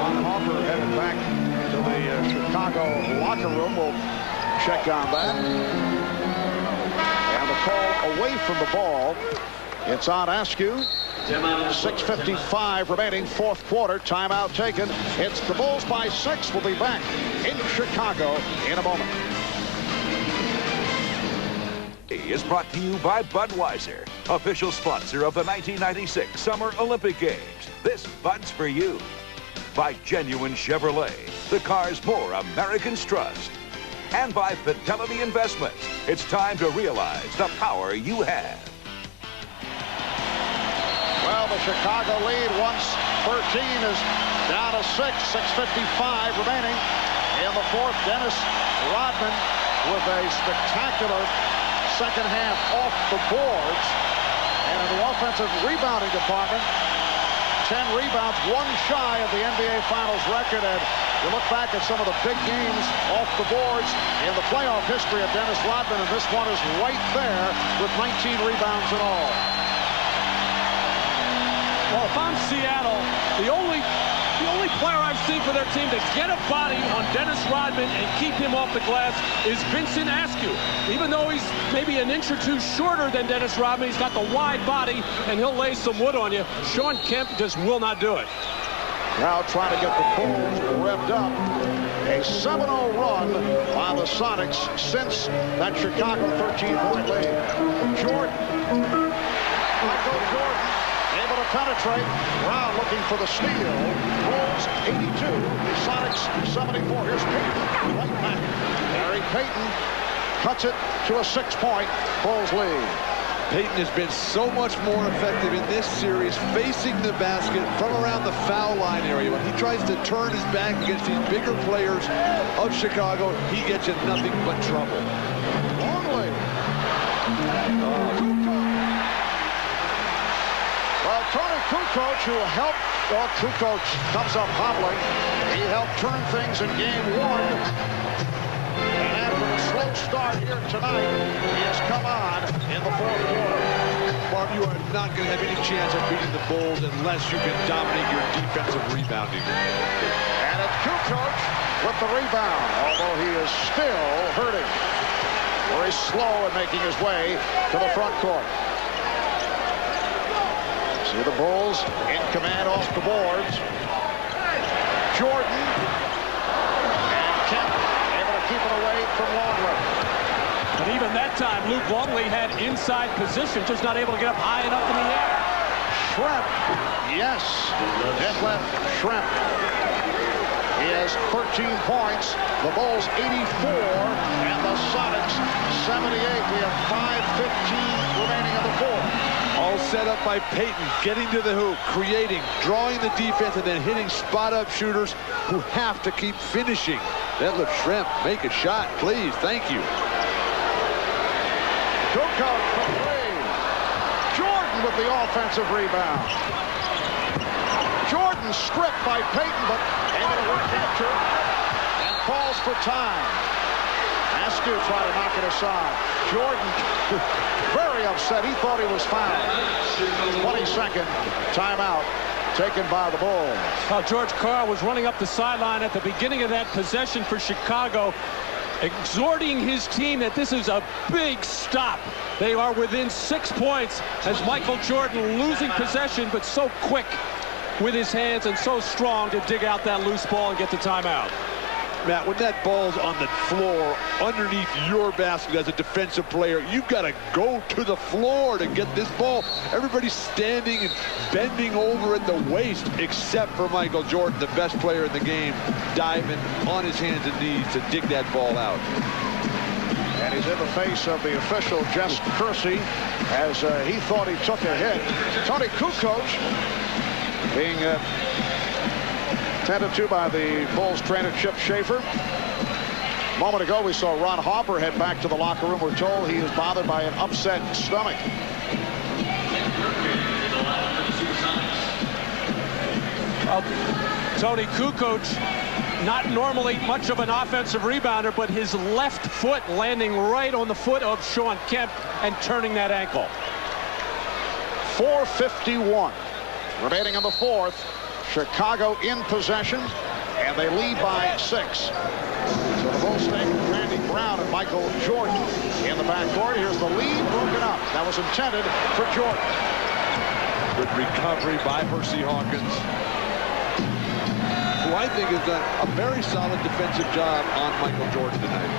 Ron Harper headed back to the Chicago locker room. We'll check on that. And the call away from the ball. It's on Askew. 6:55 remaining, fourth quarter. Timeout taken. It's the Bulls by 6. We'll be back in Chicago in a moment. Is brought to you by Budweiser, official sponsor of the 1996 Summer Olympic Games. This Bud's for you. By Genuine Chevrolet, the cars more Americans trust. And by Fidelity Investments. It's time to realize the power you have. Well, the Chicago lead once 13 is down to 6. 6:55 remaining in the fourth. Dennis Rodman with a spectacular second half off the boards. And in the offensive rebounding department, 10 rebounds, one shy of the NBA Finals record. And you look back at some of the big games off the boards in the playoff history of Dennis Rodman, and this one is right there with 19 rebounds in all. Well, if I'm Seattle, the only player I've seen for their team to get a body on Dennis Rodman and keep him off the glass is Vincent Askew. Even though he's maybe an inch or two shorter than Dennis Rodman, he's got the wide body, and he'll lay some wood on you. Shawn Kemp just will not do it. Now trying to get the Bulls revved up. A 7-0 run by the Sonics since that Chicago 13-point lead. Jordan. Michael Jordan able to penetrate. Brown looking for the steal. Bulls 82. Sonics 74. Here's Payton. Right back. Gary Payton cuts it to a 6-point Bulls lead. Payton has been so much more effective in this series facing the basket from around the foul line area. When he tries to turn his back against these bigger players of Chicago, he gets in nothing but trouble. Longley. Well, Tony Kukoc, who helped, Kukoc comes up hobbling. He helped turn things in game one. And after a slow start here tonight, he has come on in the fourth quarter. Mark, you are not going to have any chance of beating the Bulls unless you can dominate your defensive rebounding. And it's Kukoc with the rebound, although he is still hurting. Very slow in making his way to the front court. See the Bulls in command off the boards. Jordan and Kemp able to keep it away from Longley. And even that time, Luke Longley had inside position, just not able to get up high enough in the air. Shrimp, yes, Detlef Shrimp. He has 13 points. The Bulls 84 and the Sonics 78. We have 5:15 remaining in the fourth. All set up by Payton, getting to the hoop, creating, drawing the defense, and then hitting spot-up shooters who have to keep finishing. Detlef Shrimp, make a shot, please. Thank you. Kukoc for three. Jordan with the offensive rebound. Jordan stripped by Payton, but able to recapture and falls for time. Askew tried to knock it aside. Jordan very upset. He thought he was fouled. 22nd timeout taken by the Bulls. Well, George Karl was running up the sideline at the beginning of that possession for Chicago, exhorting his team that this is a big stop. They are within 6 points as Michael Jordan losing possession, but so quick with his hands and so strong to dig out that loose ball and get the timeout. Matt, when that ball's on the floor underneath your basket as a defensive player, you've got to go to the floor to get this ball. Everybody's standing and bending over at the waist, except for Michael Jordan, the best player in the game, diving on his hands and knees to dig that ball out. And he's in the face of the official, Jess Kersey, as he thought he took a hit. Tony Kukoc being tended to by the Bulls trainer Chip Schaefer. A moment ago, we saw Ron Harper head back to the locker room. We're told he is bothered by an upset stomach. Tony Kukoc, not normally much of an offensive rebounder, but his left foot landing right on the foot of Shawn Kemp and turning that ankle. 4:51 remaining in the fourth. Chicago in possession, and they lead by 6. So the Bulls stay with Randy Brown and Michael Jordan in the backcourt. Here's the lead broken up. That was intended for Jordan. Good recovery by Hersey Hawkins, who I think has done a very solid defensive job on Michael Jordan tonight.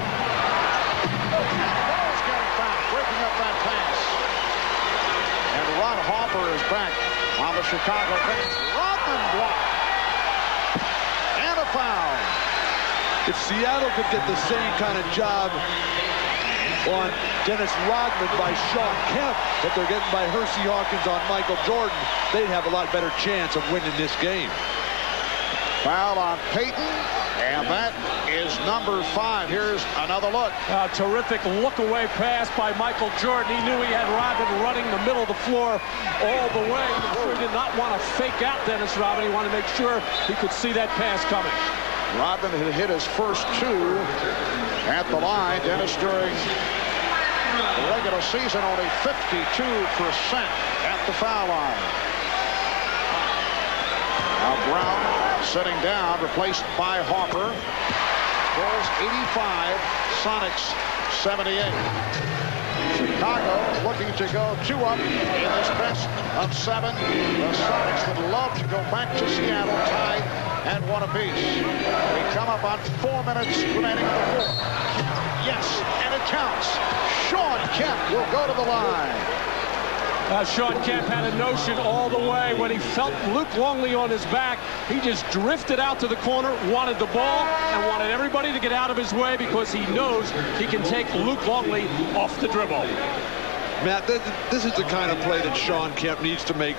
Bulls getting back, breaking up that pass. And Ron Harper is back on the Chicago bench. Rodman blocked. And a foul. If Seattle could get the same kind of job on Dennis Rodman by Shawn Kemp that they're getting by Hersey Hawkins on Michael Jordan, they'd have a lot better chance of winning this game. Foul on Payton, and that is number 5. Here's another look. A terrific look-away pass by Michael Jordan. He knew he had Rodman running the middle of the floor all the way. I'm sure he did not want to fake out Dennis Rodman. He wanted to make sure he could see that pass coming. Rodman had hit his first 2 at the line. Dennis, during the regular season, only 52% at the foul line. Now Brown sitting down, replaced by Harper. Bulls 85, Sonics 78. Chicago looking to go 2 up in this best of 7. The Sonics would love to go back to Seattle tied at 1 apiece. We come up on 4 minutes remaining in the 4th. Yes, and it counts. Shawn Kemp will go to the line. Shawn Kemp had a notion all the way. When he felt Luke Longley on his back, he just drifted out to the corner, wanted the ball, and wanted everybody to get out of his way because he knows he can take Luke Longley off the dribble. Matt, this is the kind of play that Shawn Kemp needs to make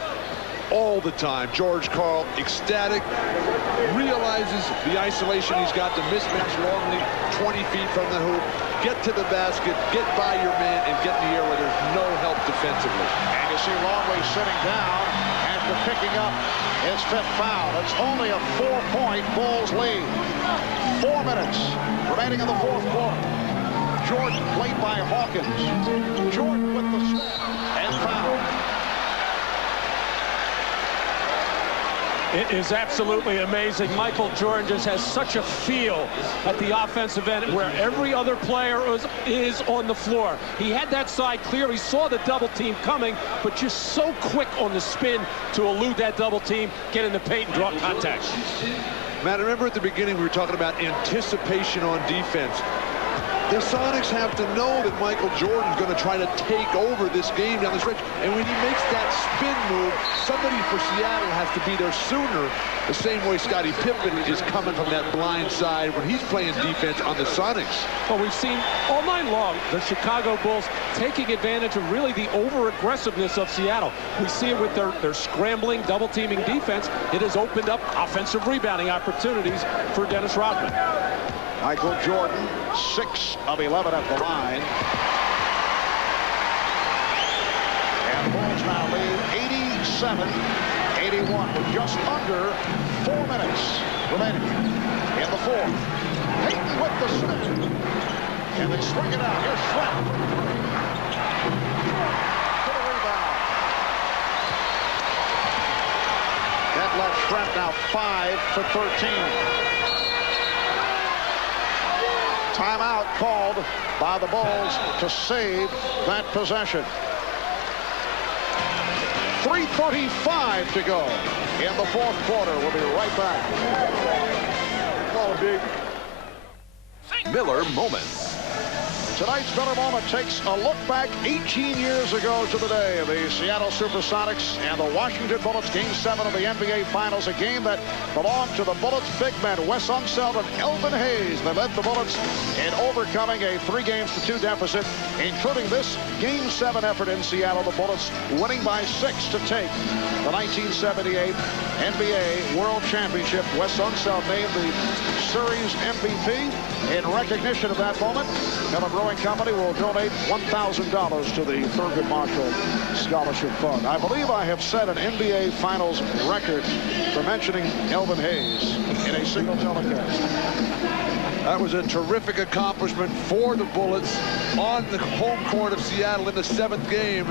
all the time. George Karl, ecstatic, realizes the isolation he's got to mismatch Longley 20 feet from the hoop, get to the basket, get by your man, and get in the air where there's no help defensively. And you see Longley sitting down after picking up his 5th foul. It's only a 4-point Bulls lead. 4 minutes remaining in the 4th quarter. Jordan played by Hawkins. Jordan with the step and foul. It is absolutely amazing. Michael Jordan just has such a feel at the offensive end where every other player is on the floor. He had that side clear. He saw the double team coming, but just so quick on the spin to elude that double team, get in the paint and draw contact. Matt, remember at the beginning we were talking about anticipation on defense. The Sonics have to know that Michael Jordan's going to try to take over this game down the stretch. And when he makes that spin move, somebody for Seattle has to be there sooner. The same way Scottie Pippen is coming from that blind side when he's playing defense on the Sonics. Well, we've seen all night long the Chicago Bulls taking advantage of really the over-aggressiveness of Seattle. We see it with their scrambling, double-teaming defense. It has opened up offensive rebounding opportunities for Dennis Rodman. Michael Jordan, 6 of 11 at the line. And the Bulls now lead 87-81 with just under 4 minutes remaining in the 4th. Payton with the snip. And they swing it out. Here's Fred. To the rebound. That left Fred now 5 for 13. Timeout called by the Bulls to save that possession. 3:35 to go in the 4th quarter. We'll be right back. Ball big. Miller Moments. Tonight's Miller Moment takes a look back 18 years ago to the day of the Seattle SuperSonics and the Washington Bullets Game 7 of the NBA Finals, a game that belonged to the Bullets' big men, Wes Unseld and Elvin Hayes. They led the Bullets in overcoming a 3-2 deficit, including this Game 7 effort in Seattle. The Bullets winning by 6 to take the 1978 NBA World Championship. Wes Unseld named the series MVP. In recognition of that moment, Miller Brewing Company will donate $1,000 to the Thurgood Marshall Scholarship Fund. I believe I have set an NBA Finals record for mentioning Elvin Hayes in a single telecast. That was a terrific accomplishment for the Bullets on the home court of Seattle in the 7th game,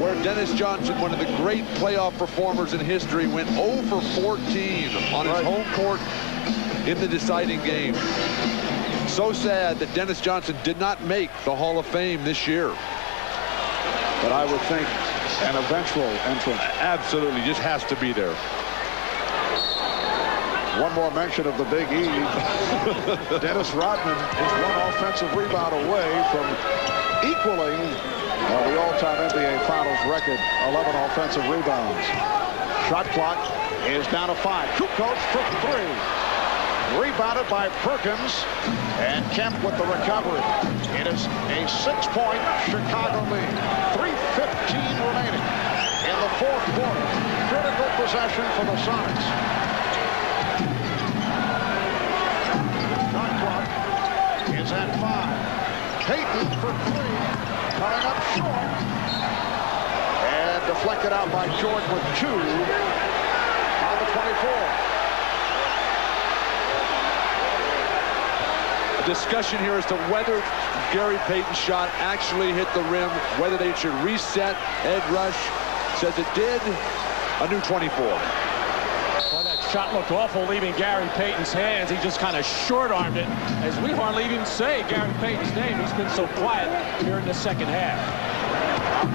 where Dennis Johnson, one of the great playoff performers in history, went 0 for 14 on his home court in the deciding game. So sad that Dennis Johnson did not make the Hall of Fame this year. But I would think an eventual entrant. Absolutely, just has to be there. One more mention of the Big E. Dennis Rodman is one offensive rebound away from equaling the all-time NBA Finals record, 11 offensive rebounds. Shot clock is down to 5. Kukoc for 3. Rebounded by Perkins, and Kemp with the recovery. It is a 6-point Chicago lead. 3:15 remaining in the fourth quarter. Critical possession for the Sonics. Shot clock is at 5. Payton for 3, coming up short, and deflected out by Jordan with 2 on the 24. Discussion here as to whether Gary Payton's shot actually hit the rim, whether they should reset. Ed Rush says it did. A new 24. Well, that shot looked awful leaving Gary Payton's hands. He just kind of short-armed it, as we hardly even say Gary Payton's name. He's been so quiet here in the second half.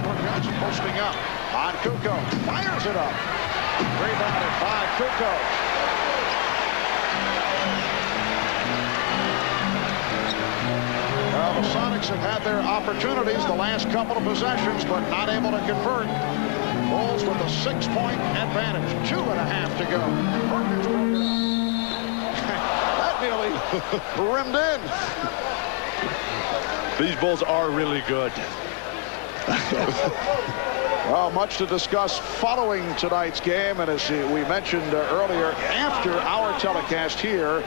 Perkins posting up on Kukoc. Fires it up. Rebounded by Kukoc. Well, the Sonics have had their opportunities the last couple of possessions, but not able to convert. Bulls with a 6-point advantage. 2.5 to go. That nearly rimmed in. These Bulls are really good. Well, much to discuss following tonight's game, and as we mentioned earlier, after our telecast here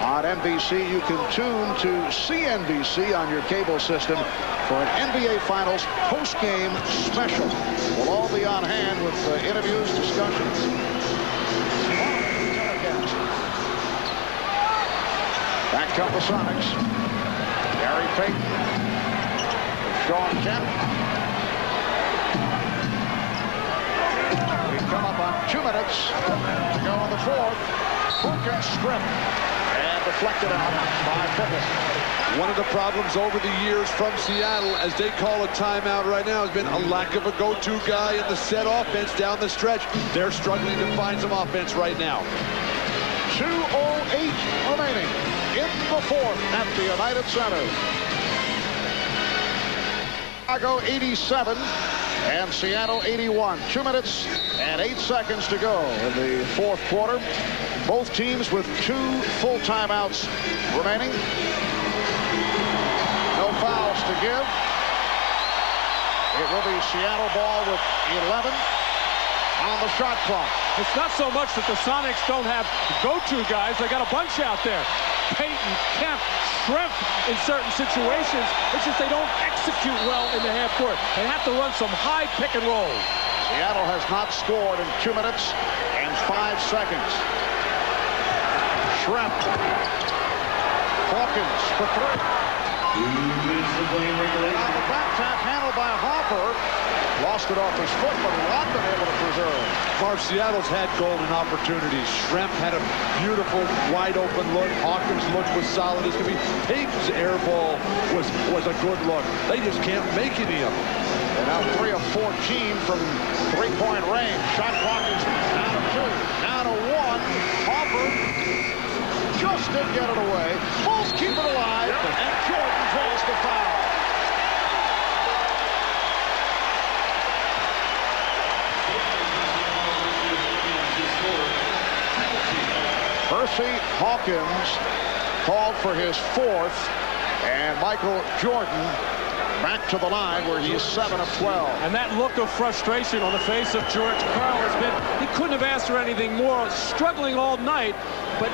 on NBC, you can tune to CNBC on your cable system for an NBA Finals post-game special. We'll all be on hand with interviews, discussions. Back come the Sonics. Gary Payton. Shawn Kemp. We come up on 2 minutes to go in the fourth. Perkins strip. And deflected out by Pippen. One of the problems over the years from Seattle, as they call a timeout right now, has been a lack of a go-to guy in the set offense down the stretch. They're struggling to find some offense right now. 2:08 remaining in the fourth at the United Center. Chicago 87 and Seattle 81. 2 minutes and 8 seconds to go in the fourth quarter. Both teams with 2 full timeouts remaining. No fouls to give. It will be Seattle ball with 11 on the shot clock. It's not so much that the Sonics don't have go-to guys. They got a bunch out there. Payton, Kemp, Shrimp in certain situations. It's just they don't execute well in the half court. They have to run some high pick and roll. Seattle has not scored in 2 minutes and 5 seconds. Shrimp. Hawkins for 3. Now the back tap handled by Harper. Lost it off his foot, but Rodman able to preserve. Marv, Seattle's had golden opportunities. Shrimp had a beautiful wide open look. Hawkins' look was solid as could be. Payton's air ball was a good look. They just can't make any of them. And now 3 of 14 from 3-point range. Shot clock is down to 2. Down to 1. Harper just didn't get it away. Bulls keep it alive, and Jordan draws the foul. Percy Hawkins called for his 4th, and Michael Jordan back to the line where he is 7 of 12. And that look of frustration on the face of George Karl has been, he couldn't have asked for anything more, struggling all night, but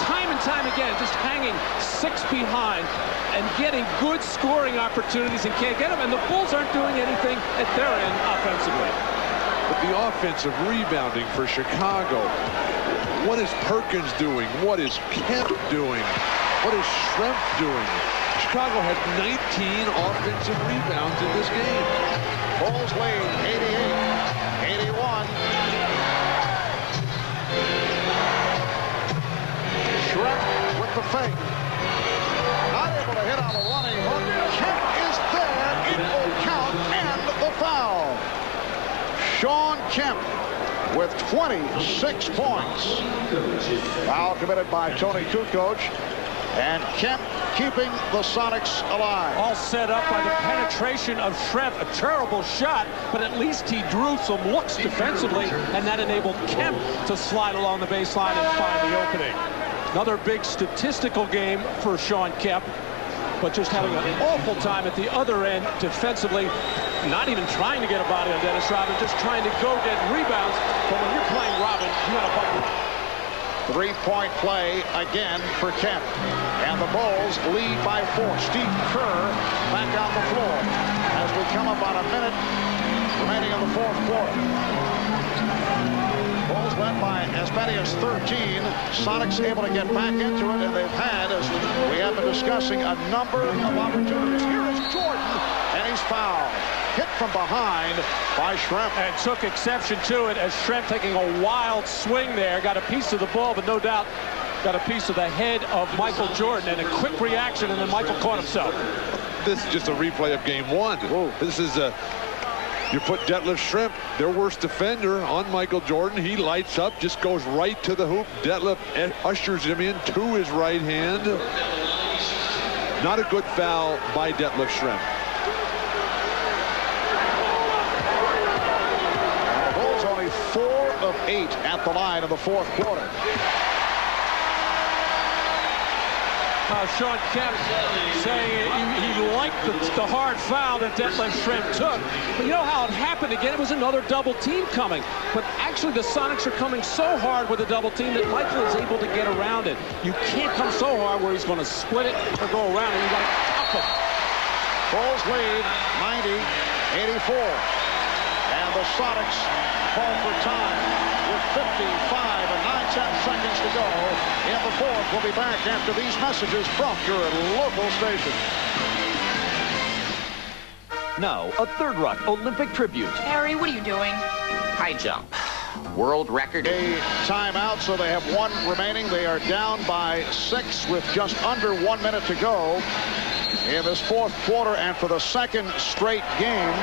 time and time again, just hanging 6 behind and getting good scoring opportunities and can't get them. And the Bulls aren't doing anything at their end offensively. But the offensive rebounding for Chicago, what is Perkins doing? What is Kemp doing? What is Shrimp doing? Chicago had 19 offensive rebounds in this game. Bulls lead 88-81. Shrimp with the fake. Not able to hit on the running hook. Kemp is there. It will count and the foul. Shawn Kemp with 26 points. Foul committed by Tony Kukoc. And Kemp keeping the Sonics alive. All set up by the penetration of Shrimp. A terrible shot, but at least he drew some looks defensively, and that enabled Kemp to slide along the baseline and find the opening. Another big statistical game for Shawn Kemp, but just having an awful time at the other end defensively. Not even trying to get a body on Dennis Rodman, just trying to go get rebounds. But when you're playing Rodman, you got to bucket. Three-point play again for Kemp. And the Bulls lead by 4. Steve Kerr back on the floor as we come up on a minute remaining in the fourth quarter. Bulls led by as many as 13. Sonics able to get back into it, and they've had, as we have been discussing, a number of opportunities. Here is Jordan, and he's fouled. Hit from behind by Schrempf. And took exception to it as Schrempf taking a wild swing there. Got a piece of the ball, but no doubt got a piece of the head of Michael Jordan, and a quick reaction, and then Michael caught himself. This is just a replay of game 1. Whoa. This is a... You put Detlef Schrempf, their worst defender, on Michael Jordan. He lights up, just goes right to the hoop. Detlef ushers him in to his right hand. Not a good foul by Detlef Schrempf. Bulls only 4 of 8 at the line in the fourth quarter. Shawn Kemp saying he liked the hard foul that Detlef Schrempf took. But you know how it happened again? It was another double team coming. But actually the Sonics are coming so hard with a double team that Michael is able to get around it. You can't come so hard where he's going to split it or go around it. You got to top him. Bulls lead 90-84. And the Sonics call for time with 55 and 9/10 seconds to go in the fourth. We'll be back after these messages from your local station. Now, a Third Rock Olympic tribute. Harry, what are you doing? High jump. World record. A timeout, so they have 1 remaining. They are down by 6 with just under 1 minute to go in this fourth quarter. And for the second straight game,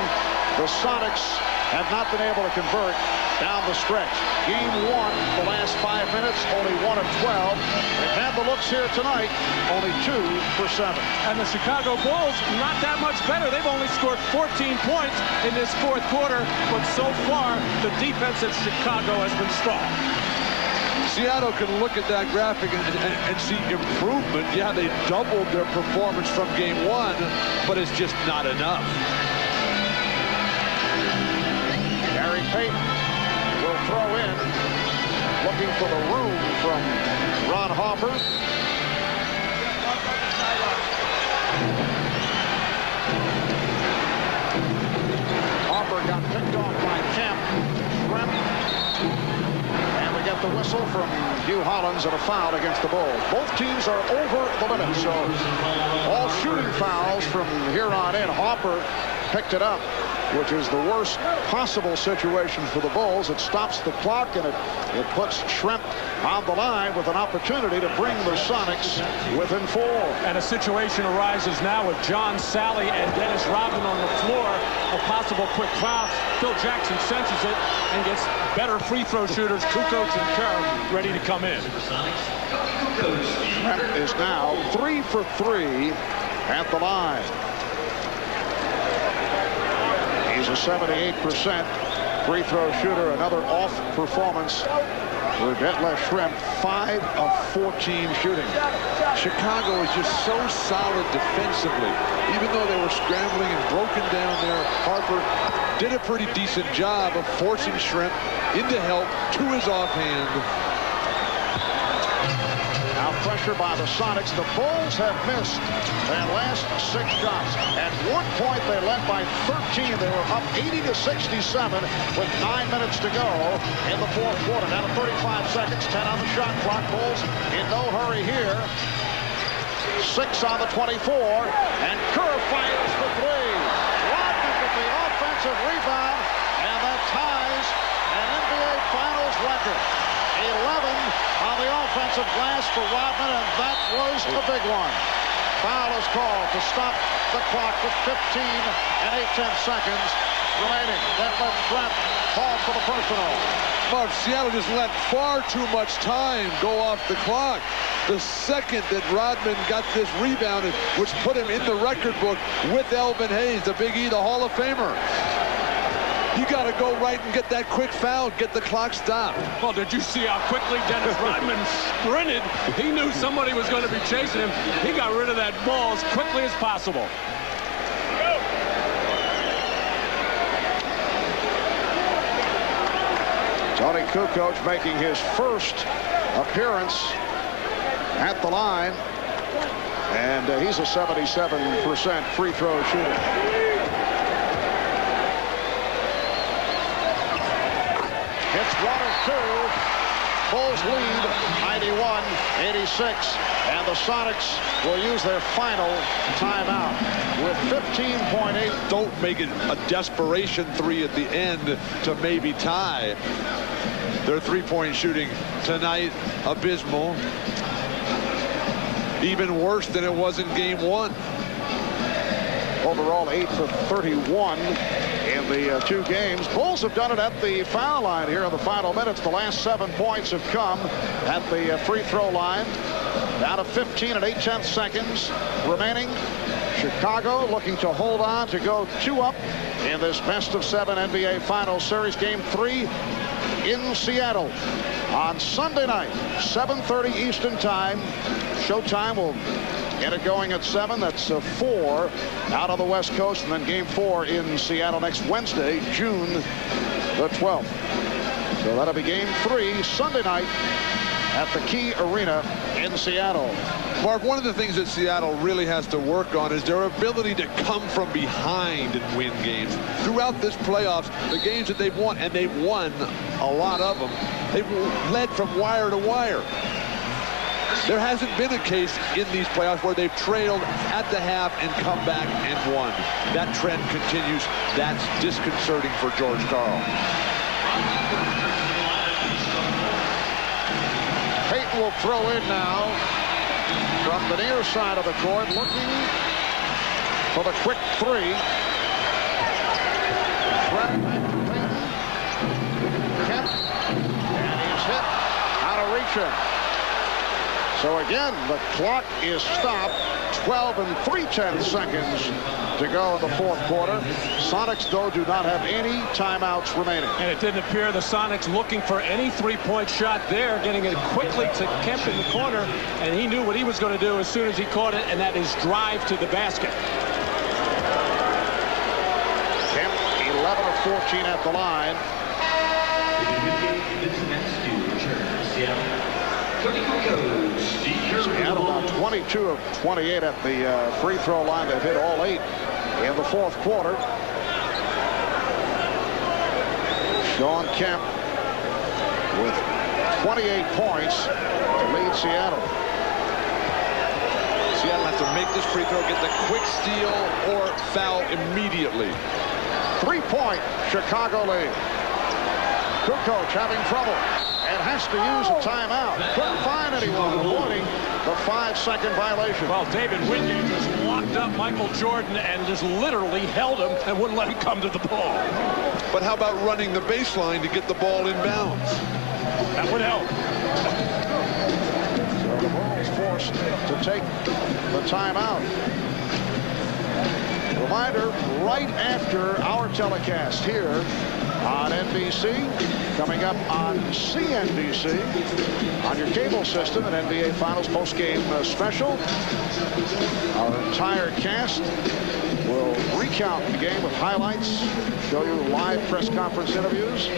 the Sonics have not been able to convert down the stretch. Game 1, the last 5 minutes, only 1 of 12. They've had the looks here tonight, only 2 for 7. And the Chicago Bulls, not that much better. They've only scored 14 points in this fourth quarter, but so far, the defense of Chicago has been strong. Seattle can look at that graphic and see improvement. Yeah, they doubled their performance from game 1, but it's just not enough. Payton will throw in, looking for the room from Ron Harper. Harper got picked off by Kemp. And we get the whistle from Hugh Hollins and a foul against the Bulls. Both teams are over the limit, so all shooting fouls from here on in. Harper picked it up, which is the worst possible situation for the Bulls. It stops the clock, and it puts Schrempf on the line with an opportunity to bring the Sonics within 4. And a situation arises now with John Sally and Dennis Rodman on the floor. A possible quick foul. Phil Jackson senses it and gets better free throw shooters, Kukoc and Kerr, ready to come in. Schrempf is now 3 for 3 at the line. He's a 78% free throw shooter. Another off performance for Detlef Schrempf. 5 of 14 shooting. Chicago is just so solid defensively. Even though they were scrambling and broken down there, Harper did a pretty decent job of forcing Schrempf into help to his offhand. Now pressure by the Sonics. The Bulls have missed their last 6 shots. At one point they led by 13. They were up 80-67 with 9 minutes to go in the fourth quarter. Down to 35 seconds, 10 on the shot clock. Bulls in no hurry here. 6 on the 24, and Kerr fires for 3. Rodman with the offensive rebound, and that ties an NBA Finals record. 11 on the offensive glass for Rodman, and that was a big one. Foul is called to stop the clock with 15 and 8/10 seconds remaining. Detlef Schrempf called for the personal. Mark, Seattle just let far too much time go off the clock. The second that Rodman got this rebound, which put him in the record book with Elvin Hayes, the Big E, the Hall of Famer. You got to go right and get that quick foul, get the clock stopped. Well, did you see how quickly Dennis Rodman sprinted? He knew somebody was going to be chasing him. He got rid of that ball as quickly as possible. Tony Kukoc making his first appearance at the line. And he's a 77% free throw shooter. Hits 1 or 2. Bulls lead 91-86. And the Sonics will use their final timeout with 15.8. Don't make it a desperation three at the end to maybe tie. Their three-point shooting tonight, abysmal. Even worse than it was in game 1. Overall, 8 for 31 in the 2 games. Bulls have done it at the foul line here in the final minutes. The last 7 points have come at the free throw line. Down to 15 and 8/10 seconds remaining. Chicago looking to hold on to go 2 up in this best-of-7 NBA Finals Series. Game 3 in Seattle on Sunday night, 7:30 Eastern Time. Showtime will get it going at 7. That's 4 out on the West Coast. And then game 4 in Seattle next Wednesday, June the 12th. So that'll be game 3 Sunday night at the Key Arena in Seattle. Mark, one of the things that Seattle really has to work on is their ability to come from behind and win games. Throughout this playoffs, the games that they've won, and they've won a lot of them, they've led from wire to wire. There hasn't been a case in these playoffs where they've trailed at the half and come back and won. That trend continues. That's disconcerting for George Karl. Payton will throw in now from the near side of the court, looking for the quick 3. Kemp, and he's hit out of reach. So again, the clock is stopped. 12 and 3/10 seconds to go in the 4th quarter. Sonics, though, do not have any timeouts remaining. And it didn't appear the Sonics looking for any three-point shot there, getting it quickly to Kemp in the corner, and he knew what he was going to do as soon as he caught it, and that is drive to the basket. Kemp, 11 of 14 at the line. Seattle now 22 of 28 at the free throw line. They've hit all 8 in the 4th quarter. Shawn Kemp with 28 points to lead Seattle. Seattle has to make this free throw, get the quick steal or foul immediately. 3-point Chicago lead. Kukoc having trouble and has to use a timeout. Couldn't find anyone, avoiding the 5-second violation. Well, David Wingate just locked up Michael Jordan and just literally held him and wouldn't let him come to the ball. But how about running the baseline to get the ball in bounds? That would help. So the Bulls forced to take the timeout. Reminder, right after our telecast here on NBC, coming up on CNBC, on your cable system, an NBA Finals postgame special. Our entire cast will recount the game with highlights, show you live press conference interviews.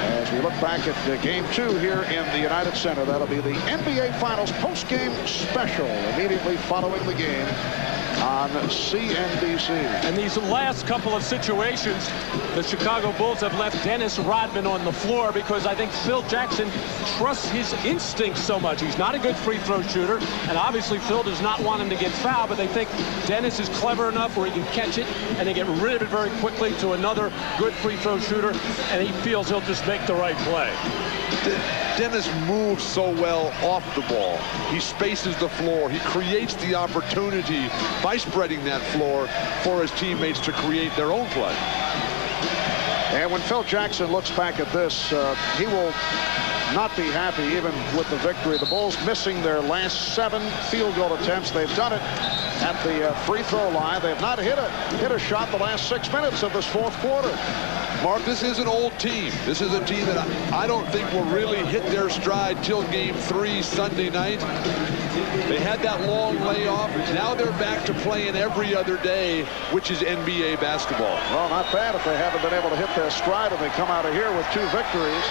As we look back at game 2 here in the United Center, that'll be the NBA Finals postgame special immediately following the game on CNBC. And these last couple of situations, the Chicago Bulls have left Dennis Rodman on the floor because I think Phil Jackson trusts his instincts so much. He's not a good free throw shooter, and obviously Phil does not want him to get fouled, but they think Dennis is clever enough where he can catch it and they get rid of it very quickly to another good free throw shooter, and he feels he'll just make the right play. Dennis moves so well off the ball. He spaces the floor. He creates the opportunity by spreading that floor for his teammates to create their own play. And when Phil Jackson looks back at this, he will not be happy even with the victory. The Bulls missing their last 7 field goal attempts. They've done it at the free throw line. They have not hit a shot the last 6 minutes of this fourth quarter. Mark, this is an old team. This is a team that I don't think will really hit their stride till game 3 Sunday night. They had that long layoff. Now they're back to playing every other day, which is NBA basketball. Well, not bad if they haven't been able to hit their stride, and they come out of here with 2 victories.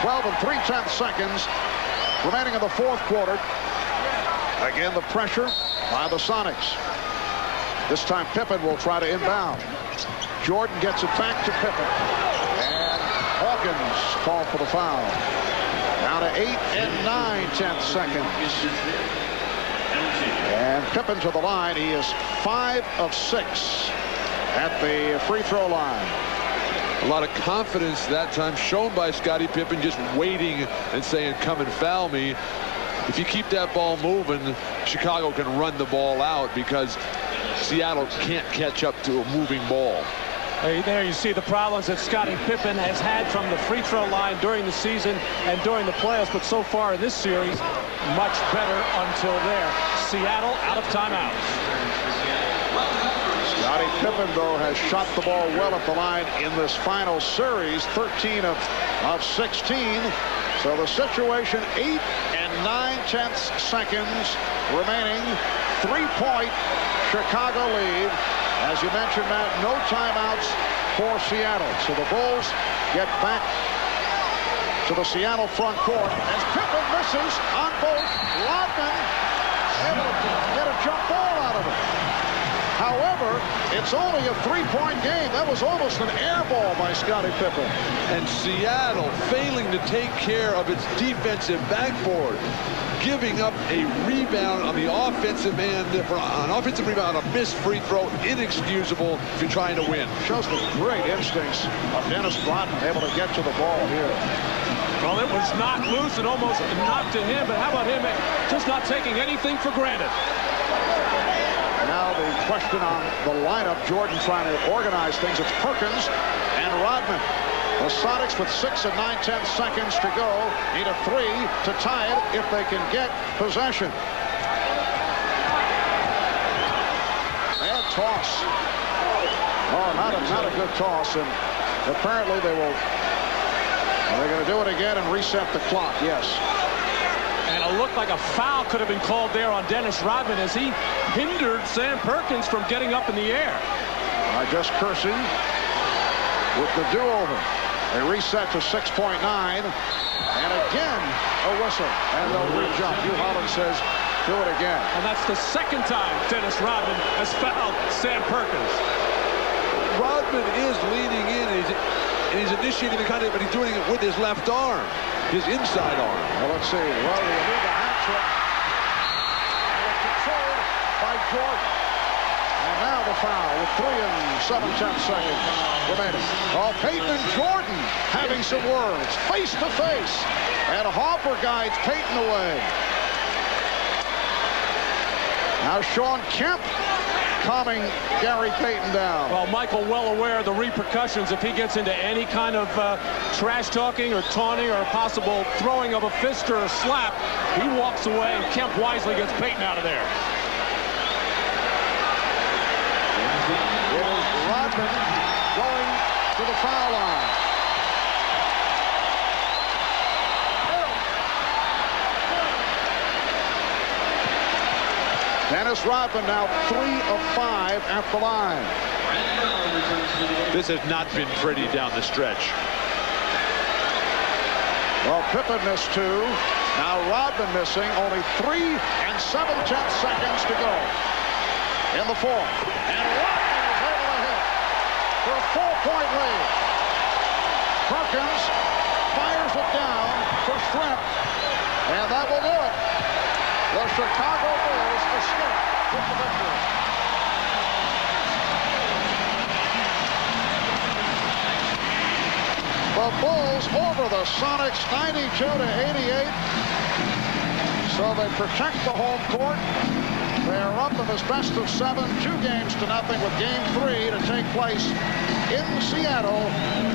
12 3/10 seconds remaining in the fourth quarter. Again, the pressure by the Sonics. This time Pippen will try to inbound. Jordan gets it back to Pippen. And Hawkins called for the foul. Down to 8 9/10 seconds. And Pippen to the line. He is 5 of 6 at the free throw line. A lot of confidence that time shown by Scottie Pippen, just waiting and saying, come and foul me. If you keep that ball moving, Chicago can run the ball out because Seattle can't catch up to a moving ball. There you see the problems that Scottie Pippen has had from the free throw line during the season and during the playoffs, but so far in this series, much better until there. Seattle out of timeouts. Scottie Pippen, though, has shot the ball well at the line in this final series, 13 of 16. So the situation, 8 9/10 seconds remaining, 3-point Chicago lead. As you mentioned, Matt, no timeouts for Seattle. So the Bulls get back to the Seattle front court as Pippen misses on both. Rodman able to get a jump ball out of it. However, it's only a 3-point game. That was almost an air ball by Scottie Pippen. And Seattle failing to take care of its defensive backboard, giving up a rebound on the offensive end, an offensive rebound on a missed free throw, inexcusable if you're trying to win. Shows the great instincts of Dennis Rodman, able to get to the ball here. Well, it was knocked loose and almost knocked to him, but how about him just not taking anything for granted? Now the question on the lineup, Jordan trying to organize things. It's Perkins and Rodman. The Sonics with 6 9/10 seconds to go need a 3 to tie it if they can get possession. Bad toss. Oh, not a good toss, and apparently they're going to do it again and reset the clock. Yes. And it looked like a foul could have been called there on Dennis Rodman as he hindered Sam Perkins from getting up in the air. Just cursing with the do-over. They reset to 6.9. And again, a whistle. And they'll re-jump. Hugh Holland says, do it again. And that's the second time Dennis Rodman has fouled Sam Perkins. Rodman is leaning in, and he's initiating the contact, but he's doing it with his left arm, his inside arm. Well, let's see. Well, we need a hat trick. And it's controlled by Jordan. And now the foul with 3 7/10 seconds remaining. Oh, Payton and Jordan having some words, face to face. And Harper guides Payton away. Now Shawn Kemp calming Gary Payton down. Well, Michael well aware of the repercussions if he gets into any kind of trash talking or taunting or a possible throwing of a fist or a slap. He walks away, and Kemp wisely gets Payton out of there. It is Rodman going to the foul line. Dennis Rodman now 3 of 5 at the line. This has not been pretty down the stretch. Well, Pippen missed 2. Now Rodman missing. Only 3 7/10 seconds to go in the fourth. And Rodman is able to hit for a 4-point lead. Perkins fires it down for Shrimp. And that will do it. The Chicago Bulls escape with the victory. The Bulls over the Sonics 92-88. So they protect the home court. They are up in this best of 7, 2 games to nothing, with game 3 to take place in Seattle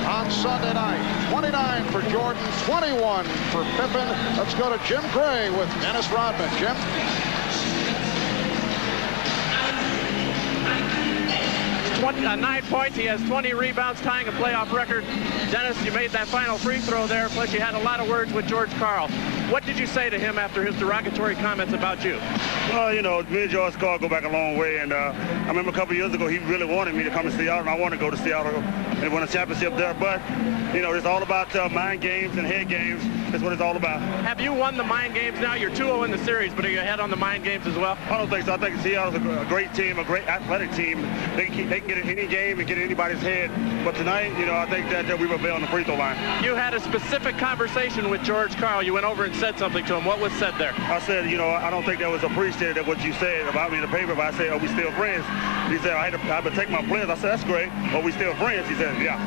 on Sunday night. 29 29 for Jordan, 21 for Pippen. Let's go to Jim Gray with Dennis Rodman. Jim? 9 points. He has 20 rebounds, tying a playoff record. Dennis, you made that final free throw there, plus you had a lot of words with George Karl. What did you say to him after his derogatory comments about you? Well, you know, me and George Karl go back a long way, and I remember a couple years ago he really wanted me to come to Seattle, and I wanted to go to Seattle and win a championship there. But, you know, it's all about mind games and head games. That's what it's all about. Have you won the mind games now? You're 2-0 in the series, but are you ahead on the mind games as well? I don't think so. I think Seattle's a great team, a great athletic team. They can get in any game and get in anybody's head. But tonight, you know, I think that we were on the free throw line. You had a specific conversation with George Karl. You went over and said something to him. What was said there? I said, you know, I don't think that was appreciated what you said about me in the paper, but I said, are we still friends? He said, I had to take my players. I said, that's great. Are we still friends? He said, yeah.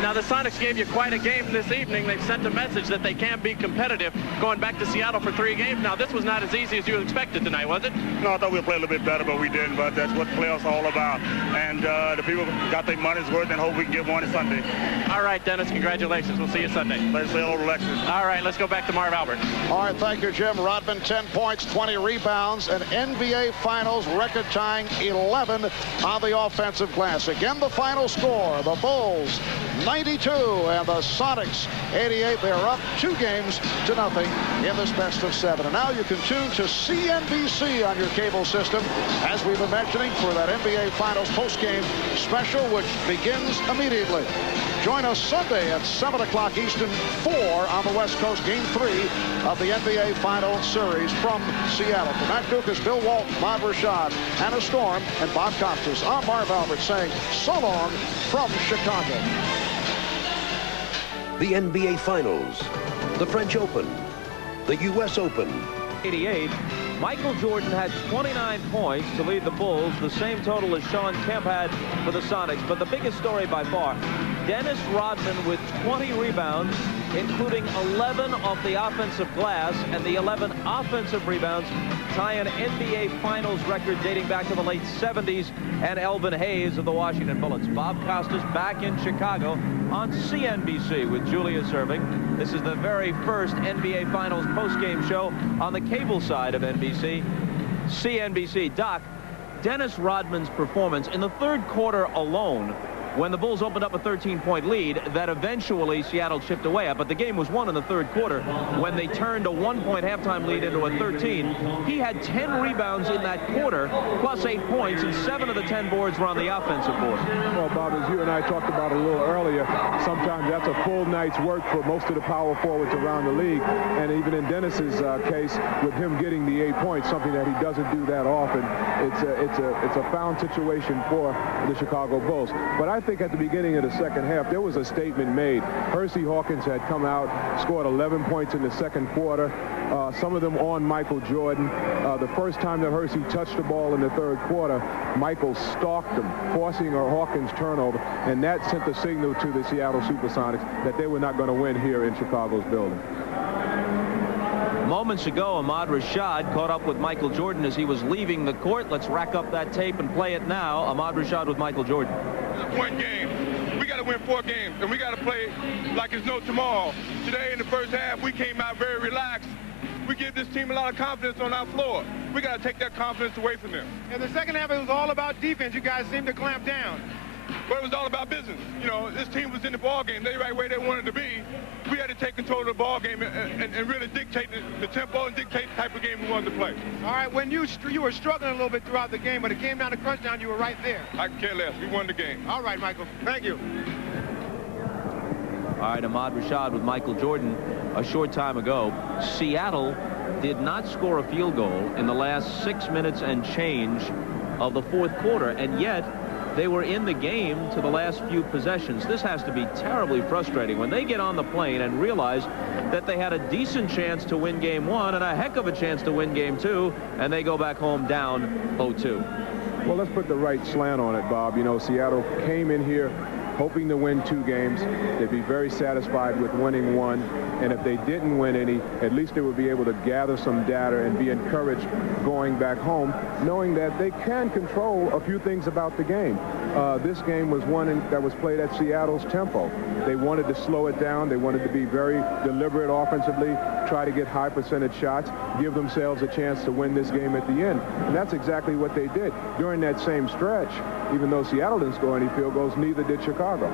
Now, the Sonics gave you quite a game this evening. They've sent a message that they can be competitive going back to Seattle for 3 games. Now, this was not as easy as you expected tonight, was it? No, I thought we'd play a little bit better, but we didn't. But that's what playoffs are all about. And the people got their money's worth and hope we can get one Sunday. All right, Dennis, congratulations. We'll see you Sunday. Let's say hello to Lexus. All right, let's go back to Marv Albert. All right, thank you, Jim. Rodman, 10 points, 20 rebounds, and NBA Finals record-tying 11 on the offensive glass. Again, the final score, the Bulls 92 and the Sonics 88. They're up 2 games to nothing in this best of 7. And now you can tune to CNBC on your cable system, as we've been mentioning, for that NBA Finals postgame special, which begins immediately. Join us Sunday at 7 o'clock Eastern, 4 on the West Coast, Game 3 of the NBA Final Series from Seattle. For Matt Dukas, Bill Walton, Bob Rashad, Anna Storm, and Bob Costas, I'm Marv Albert saying so long from Chicago. The NBA Finals, the French Open, the U.S. Open. 88, Michael Jordan had 29 points to lead the Bulls, the same total as Shawn Kemp had for the Sonics. But the biggest story by far, Dennis Rodman with 20 rebounds, including 11 off the offensive glass, and the 11 offensive rebounds tie an NBA Finals record dating back to the late 70s, and Elvin Hayes of the Washington Bullets. Bob Costas back in Chicago on CNBC with Julius Erving. This is the very first NBA Finals postgame show on the cable side of NBC. CNBC. Doc, Dennis Rodman's performance in the 3rd quarter alone, when the Bulls opened up a 13-point lead that eventually Seattle chipped away at, but the game was won in the 3rd quarter when they turned a 1-point halftime lead into a 13. He had 10 rebounds in that quarter, plus 8 points, and 7 of the 10 boards were on the offensive board. Well, Bob, as you and I talked about a little earlier, sometimes that's a full night's work for most of the power forwards around the league. And even in Dennis's case, with him getting the 8 points, something that he doesn't do that often, it's a found situation for the Chicago Bulls. But I think at the beginning of the second half, there was a statement made. Hersey Hawkins had come out, scored 11 points in the 2nd quarter, some of them on Michael Jordan. The first time that Hersey touched the ball in the 3rd quarter, Michael stalked him, forcing a Hawkins turnover, and that sent the signal to the Seattle SuperSonics that they were not going to win here in Chicago's building. Moments ago, Ahmad Rashad caught up with Michael Jordan as he was leaving the court. Let's rack up that tape and play it now. Ahmad Rashad with Michael Jordan. It's one game. We got to win 4 games, and we got to play like it's no tomorrow. Today in the first half, we came out very relaxed. We give this team a lot of confidence on our floor. We got to take that confidence away from them. In the second half, it was all about defense. You guys seemed to clamp down. But it was all about business. You know, this team was in the ball game. They right where they wanted to be. We had to take control of the ball game and really dictate the tempo and dictate the type of game we wanted to play. All right, when you were struggling a little bit throughout the game, but it came down to crunch down, you were right there. I can care less. We won the game. All right, Michael. Thank you. All right, Ahmad Rashad with Michael Jordan. A short time ago, Seattle did not score a field goal in the last 6 minutes and change of the 4th quarter, and yet they were in the game to the last few possessions. This has to be terribly frustrating when they get on the plane and realize that they had a decent chance to win game 1 and a heck of a chance to win game 2, and they go back home down 0-2. Well, let's put the right slant on it, Bob. You know, Seattle came in here hoping to win 2 games. They'd be very satisfied with winning 1. And if they didn't win any, at least they would be able to gather some data and be encouraged going back home, knowing that they can control a few things about the game. This game was one that was played at Seattle's tempo. They wanted to slow it down. They wanted to be very deliberate offensively, try to get high percentage shots, give themselves a chance to win this game at the end. And that's exactly what they did. During that same stretch, even though Seattle didn't score any field goals, neither did Chicago.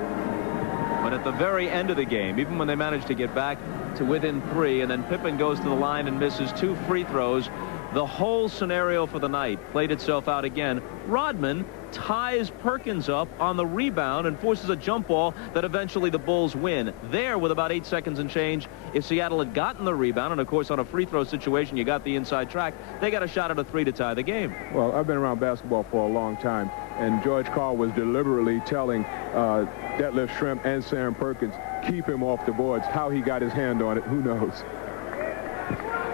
But at the very end of the game, even when they managed to get back to within 3, and then Pippen goes to the line and misses 2 free throws, the whole scenario for the night played itself out again. Rodman ties Perkins up on the rebound and forces a jump ball that eventually the Bulls win. There, with about 8 seconds and change, if Seattle had gotten the rebound, and of course on a free throw situation you got the inside track, they got a shot at a 3 to tie the game. Well, I've been around basketball for a long time, and George Karl was deliberately telling Detlef Schrempf and Sam Perkins, keep him off the boards. How he got his hand on it, who knows?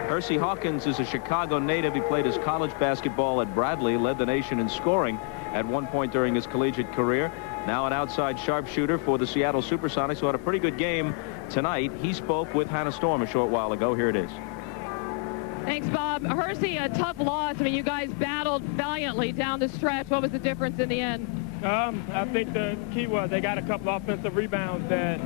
Hersey Hawkins is a Chicago native. He played his college basketball at Bradley, led the nation in scoring at one point during his collegiate career. Now an outside sharpshooter for the Seattle SuperSonics, who had a pretty good game tonight. He spoke with Hannah Storm a short while ago. Here it is. Thanks, Bob. Hersey, a tough loss. I mean, you guys battled valiantly down the stretch. What was the difference in the end? I think the key was they got a couple offensive rebounds that,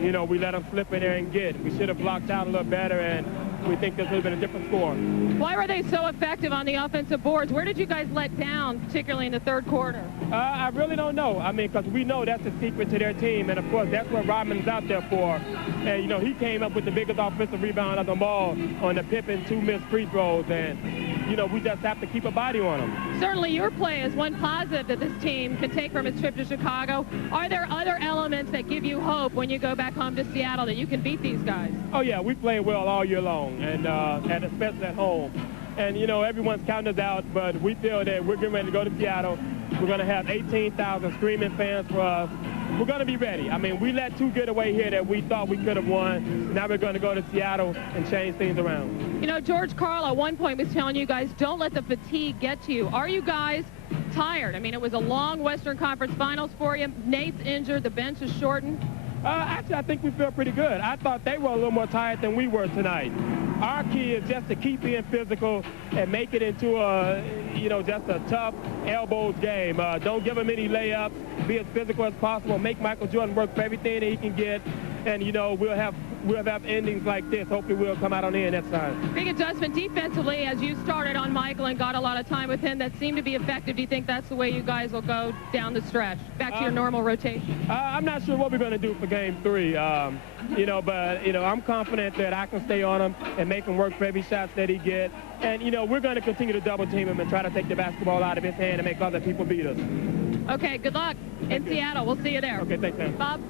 you know, we let them slip in there and get. We should have blocked out a little better, and we think this would have been a different score. Why were they so effective on the offensive boards? Where did you guys let down, particularly in the third quarter? I really don't know. I mean, because we know that's the secret to their team, and of course that's what Rodman's out there for. And you know, he came up with the biggest offensive rebound of them all on the Pippen 2 missed free throws, and you know, we just have to keep a body on them. Certainly your play is one positive that this team can take from its trip to Chicago. Are there other elements that give you hope when you go back home to Seattle that you can beat these guys? Oh yeah, we play well all year long, and especially at home. And you know, everyone's counting us out, but we feel that we're getting ready to go to Seattle. We're going to have 18,000 screaming fans for us. We're going to be ready. I mean, we let 2 get away here that we thought we could have won. Now we're going to go to Seattle and change things around. You know, George Karl at one point was telling you guys, don't let the fatigue get to you. Are you guys tired? I mean, it was a long Western Conference Finals for you. Nate's injured. The bench is shortened. Actually, I think we feel pretty good. I thought they were a little more tired than we were tonight. Our key is just to keep being physical and make it into a, you know, just a tough elbows game. Don't give them any layups. Be as physical as possible. Make Michael Jordan work for everything that he can get. And, you know, we'll have endings like this. Hopefully we'll come out on the end next time. Big adjustment defensively as you started on Michael and got a lot of time with him. That seemed to be effective. Do you think that's the way you guys will go down the stretch? Back to your normal rotation? I'm not sure what we're going to do for game 3. You know, but, you know, I'm confident that I can stay on him and make him work for every shot that he gets. And, you know, we're going to continue to double team him and try to take the basketball out of his hand and make other people beat us. Okay, good luck in Seattle. We'll see you there. Okay, thanks, man. Bob?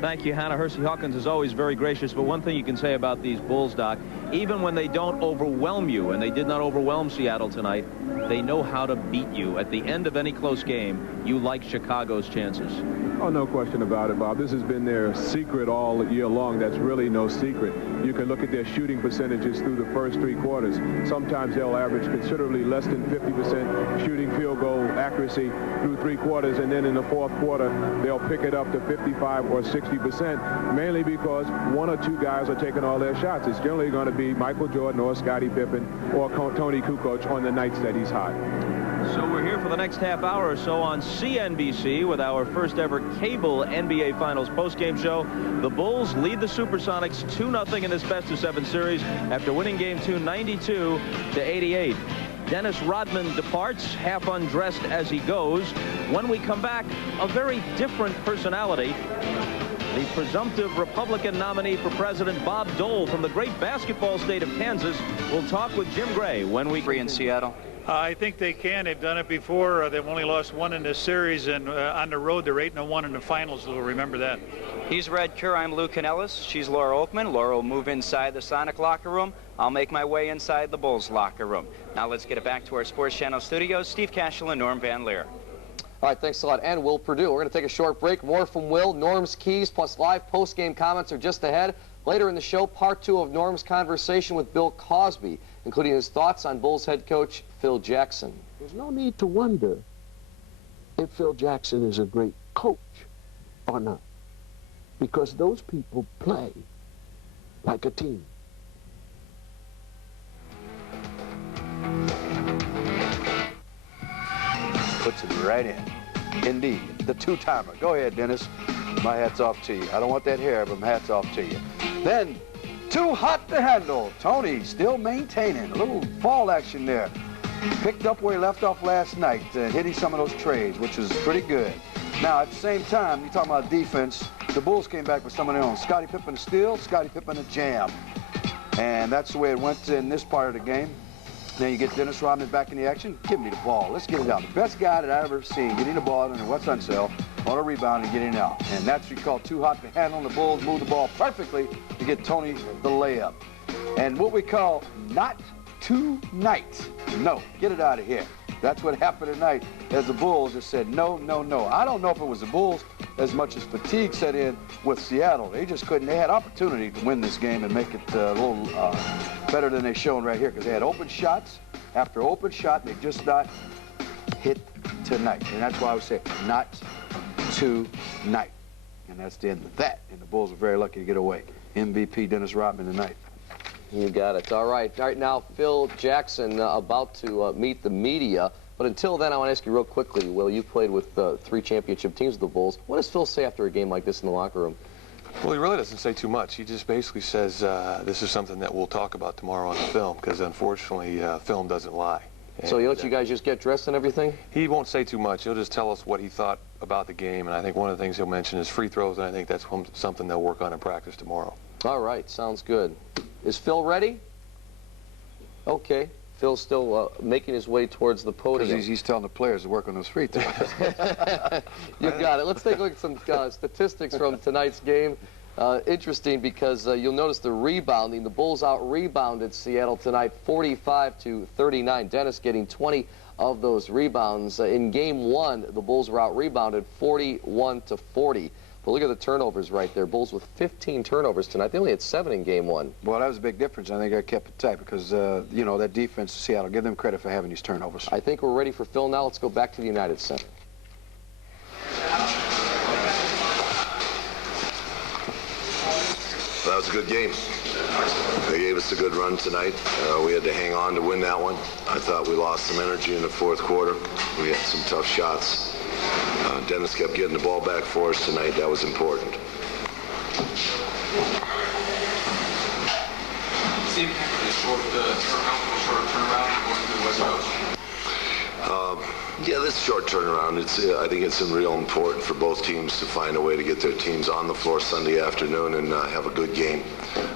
Thank you, Hannah. Hersey Hawkins is always very gracious, but one thing you can say about these Bulls, Doc, even when they don't overwhelm you, and they did not overwhelm Seattle tonight, they know how to beat you. At the end of any close game, you like Chicago's chances. Oh, no question about it, Bob. This has been their secret all year long. That's really no secret. You can look at their shooting percentages through the first 3 quarters. Sometimes they'll average considerably less than 50% shooting field goal accuracy through 3 quarters, and then in the 4th quarter, they'll pick it up to 55 or 60%, mainly because 1 or 2 guys are taking all their shots. It's generally going to be Michael Jordan or Scottie Pippen or Tony Kukoc on the nights that he's hot. So we're here for the next half hour or so on CNBC with our first ever cable NBA Finals postgame show. The Bulls lead the SuperSonics 2-0 in this best-of-7 series after winning Game 2 92-88. Dennis Rodman departs, half undressed as he goes. When we come back, a very different personality. The presumptive Republican nominee for President Bob Dole from the great basketball state of Kansas will talk with Jim Gray when we in Seattle. I think they can. They've done it before. They've only lost 1 in this series, and on the road they're 8-1 in the finals. We'll remember that. He's Red Kerr. I'm Lou Canellis. She's Laura Oakman. Laura will move inside the Sonic locker room. I'll make my way inside the Bulls locker room. Now let's get it back to our Sports Channel studios. Steve Cashel and Norm Van Leer. All right, thanks a lot. And Will Perdue. We're going to take a short break. More from Will. Norm's keys plus live post-game comments are just ahead. Later in the show, part 2 of Norm's conversation with Bill Cosby, including his thoughts on Bulls head coach Phil Jackson. There's no need to wonder if Phil Jackson is a great coach. or not. Because those people play like a team. Puts it right in. Indeed, the two-timer. Go ahead, Dennis. My hat's off to you. I don't want that hair, but my hat's off to you. Then, too hot to handle. Tony still maintaining. A little fall action there. Picked up where he left off last night, hitting some of those trades, which was pretty good. Now, at the same time, you're talking about defense. The Bulls came back with some of their own. Scottie Pippen a steal, Scottie Pippen a jam. And that's the way it went in this part of the game. Then you get Dennis Rodman back in the action. Give me the ball. Let's get it out. The best guy that I've ever seen getting the ball under what's on sale on a rebound and getting it out. And that's what you call too hot to handle. The Bulls move the ball perfectly to get Tony the layup. And what we call not tonight. No, get it out of here. That's what happened tonight as the Bulls just said no, no, no. I don't know if it was the Bulls as much as fatigue set in with Seattle. They just couldn't. They had opportunity to win this game and make it a little better than they've shown right here because they had open shots after open shot and they just not hit tonight. And that's why I would say not tonight. And that's the end of that. And the Bulls were very lucky to get away. MVP Dennis Rodman tonight. You got it. All right. All right, now, Phil Jackson about to meet the media. But until then, I want to ask you real quickly, Will, you played with 3 championship teams with the Bulls. What does Phil say after a game like this in the locker room? Well, he really doesn't say too much. He just basically says this is something that we'll talk about tomorrow on the film because, unfortunately, film doesn't lie. So he lets you guys just get dressed and everything? He won't say too much. He'll just tell us what he thought about the game. And I think one of the things he'll mention is free throws, and I think that's something they'll work on in practice tomorrow. All right. Sounds good. Is Phil ready? Okay. Phil's still making his way towards the podium. Because he's telling the players to work on those free throws. You got it. Let's take a look at some statistics from tonight's game. Interesting because you'll notice the rebounding. The Bulls out-rebounded Seattle tonight 45-39. Dennis getting 20 of those rebounds. In Game 1, the Bulls were out-rebounded 41-40. But look at the turnovers right there. Bulls with 15 turnovers tonight. They only had 7 in Game 1. Well, that was a big difference. I think I kept it tight because, you know, that defense, Seattle, give them credit for having these turnovers. I think we're ready for Phil now. Let's go back to the United Center. That was a good game. They gave us a good run tonight. We had to hang on to win that one. I thought we lost some energy in the fourth quarter. We had some tough shots. Dennis kept getting the ball back for us tonight. That was important. Seemed a short turnaround going to the West Coast. Yeah, this short turnaround, I think it's real important for both teams to find a way to get their teams on the floor Sunday afternoon and have a good game.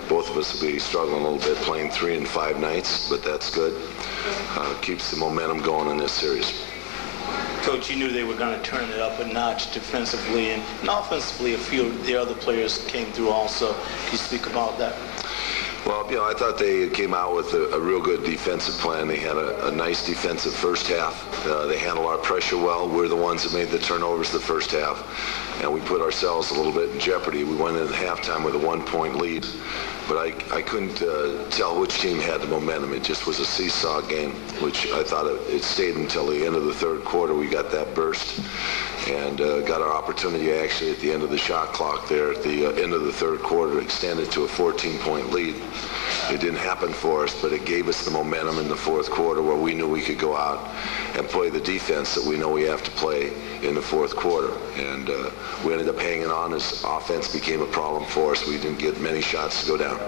Both of us will be struggling a little bit playing 3 and 5 nights, but that's good. Keeps the momentum going in this series. Coach, you knew they were going to turn it up a notch defensively, and offensively a few of the other players came through also. Can you speak about that? Well, you know, I thought they came out with a real good defensive plan. They had a nice defensive first half. They handled our pressure well. We're the ones that made the turnovers the first half, and we put ourselves a little bit in jeopardy. We went in at halftime with a 1-point lead, but I couldn't tell which team had the momentum. It just was a seesaw game, which I thought it stayed until the end of the third quarter. We got that burst and got our opportunity actually at the end of the shot clock there at the end of the third quarter, extended to a 14-point lead. It didn't happen for us, but it gave us the momentum in the fourth quarter where we knew we could go out and play the defense that we know we have to play in the fourth quarter. And we ended up hanging on as offense became a problem for us. We didn't get many shots to go down.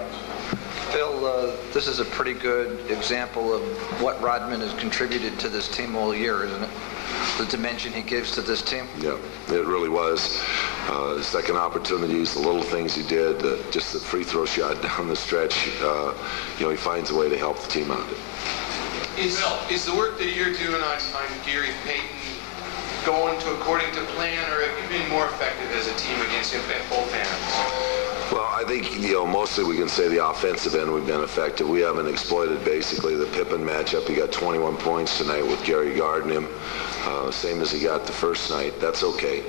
Phil, this is a pretty good example of what Rodman has contributed to this team all year, isn't it? The dimension he gives to this team? Yeah, it really was. Second opportunities, the little things he did, just the free throw shot down the stretch, you know, he finds a way to help the team out. Is the work that you're doing on Gary Payton going according to plan, or have you been more effective as a team against him at both ends? Well, I think, you know, mostly we can say the offensive end we've been effective. We haven't exploited basically the Pippen matchup. He got 21 points tonight with Gary guarding him, same as he got the first night. That's okay.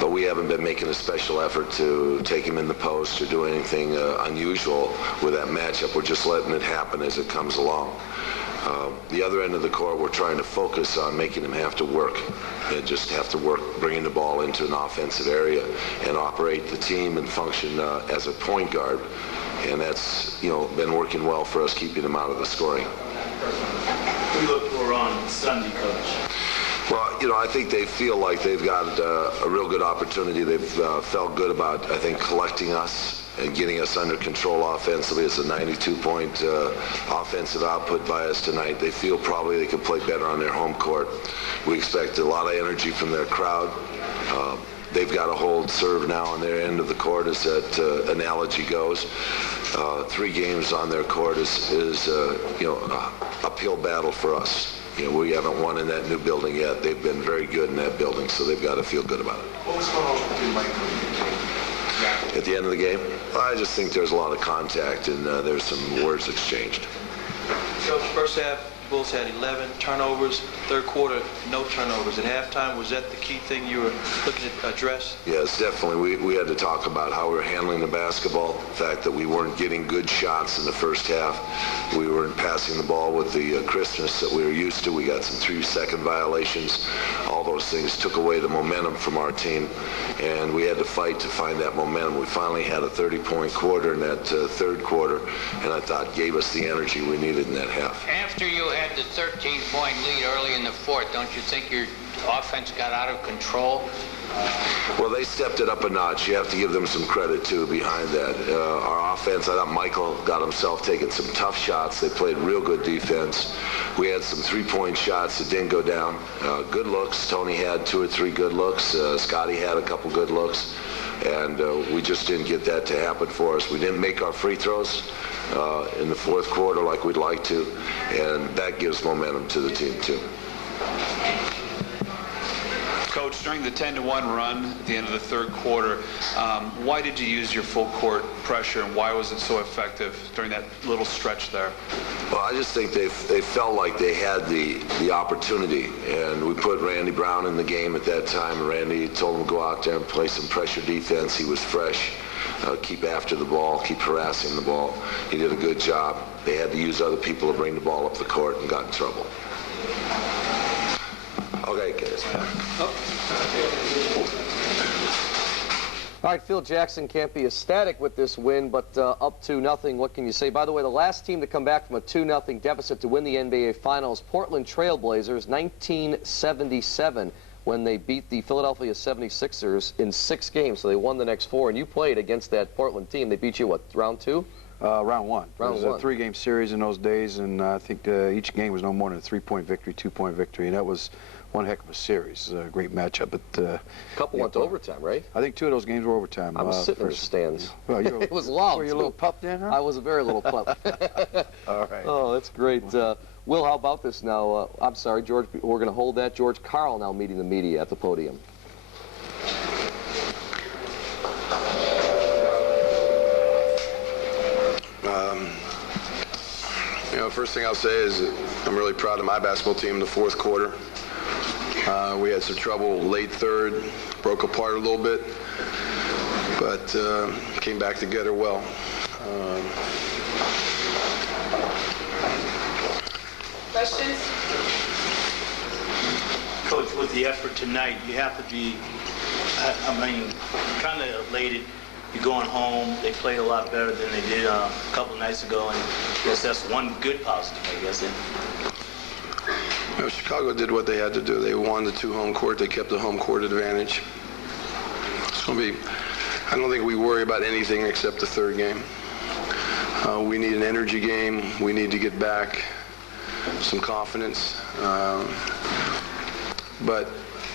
But we haven't been making a special effort to take him in the post or do anything unusual with that matchup. We're just letting it happen as it comes along. The other end of the court, we're trying to focus on making them have to work. They just have to work bringing the ball into an offensive area and operate the team and function as a point guard. And that's, been working well for us, keeping them out of the scoring. We look for on Sunday, Coach. Well, I think they feel like they've got a real good opportunity. They've felt good about, I think, collecting us and getting us under control offensively. It's a 92-point offensive output by us tonight. They feel probably they could play better on their home court. We expect a lot of energy from their crowd. They've got a hold serve now on their end of the court, as that analogy goes. 3 games on their court is an uphill battle for us. We haven't won in that new building yet. They've been very good in that building, so they've got to feel good about it. What was going on with Mike At the end of the game, I just think there's a lot of contact, and there's some words exchanged. Coach, first half, Bulls had 11 turnovers. Third quarter, no turnovers. At halftime, was that the key thing you were looking to address? Yes, definitely. We had to talk about how we were handling the basketball, the fact that we weren't getting good shots in the first half. We weren't passing the ball with the crispness that we were used to. We got some 3-second violations. All those things took away the momentum from our team, and we had to fight to find that momentum. We finally had a 30-point quarter in that third quarter, and I thought gave us the energy we needed in that half. After you had the 13-point lead early in the fourth, don't you think your offense got out of control? Well, they stepped it up a notch. You have to give them some credit, too, behind that. Our offense, I thought Michael got himself taking some tough shots. They played real good defense. We had some 3-point shots that didn't go down. Good looks. Tony had 2 or 3 good looks. Scottie had a couple good looks. And we just didn't get that to happen for us. We didn't make our free throws in the fourth quarter like we'd like to. And that gives momentum to the team, too. Coach, during the 10-1 run at the end of the third quarter, why did you use your full court pressure, and why was it so effective during that little stretch there? Well, I just think they felt like they had the opportunity, and we put Randy Brown in the game at that time. Randy told him to go out there and play some pressure defense. He was fresh. Keep after the ball, keep harassing the ball. He did a good job. They had to use other people to bring the ball up the court and got in trouble. Okay, guys. All right, Phil Jackson can't be ecstatic with this win, but up 2-0, what can you say? By the way, the last team to come back from a 2-0 deficit to win the NBA Finals, Portland Trail Blazers, 1977, when they beat the Philadelphia 76ers in 6 games. So they won the next 4, and you played against that Portland team. They beat you, what, round 2? Round 1. Round it was 1. A 3-game series in those days, and I think each game was no more than a 3-point victory, 2-point victory, and that was one heck of a series. A great matchup. But a couple went to overtime, right? I think 2 of those games were overtime. I was sitting in the stands. Well, it was long. Were you a little pup then, huh? I was a very little pup. All right. Oh, that's great. Will, how about this now? I'm sorry, George, we're going to hold that. George Karl now meeting the media at the podium. First thing I'll say is that I'm really proud of my basketball team in the fourth quarter. We had some trouble late third, broke apart a little bit, but came back together well. Questions? Coach, with the effort tonight, you have to be, kind of elated. You're going home. They played a lot better than they did a couple nights ago, and I guess that's one good positive, I guess. Chicago did what they had to do. They won the 2 home court. They kept the home court advantage. It's going to be, I don't think we worry about anything except the third game. We need an energy game. We need to get back some confidence. But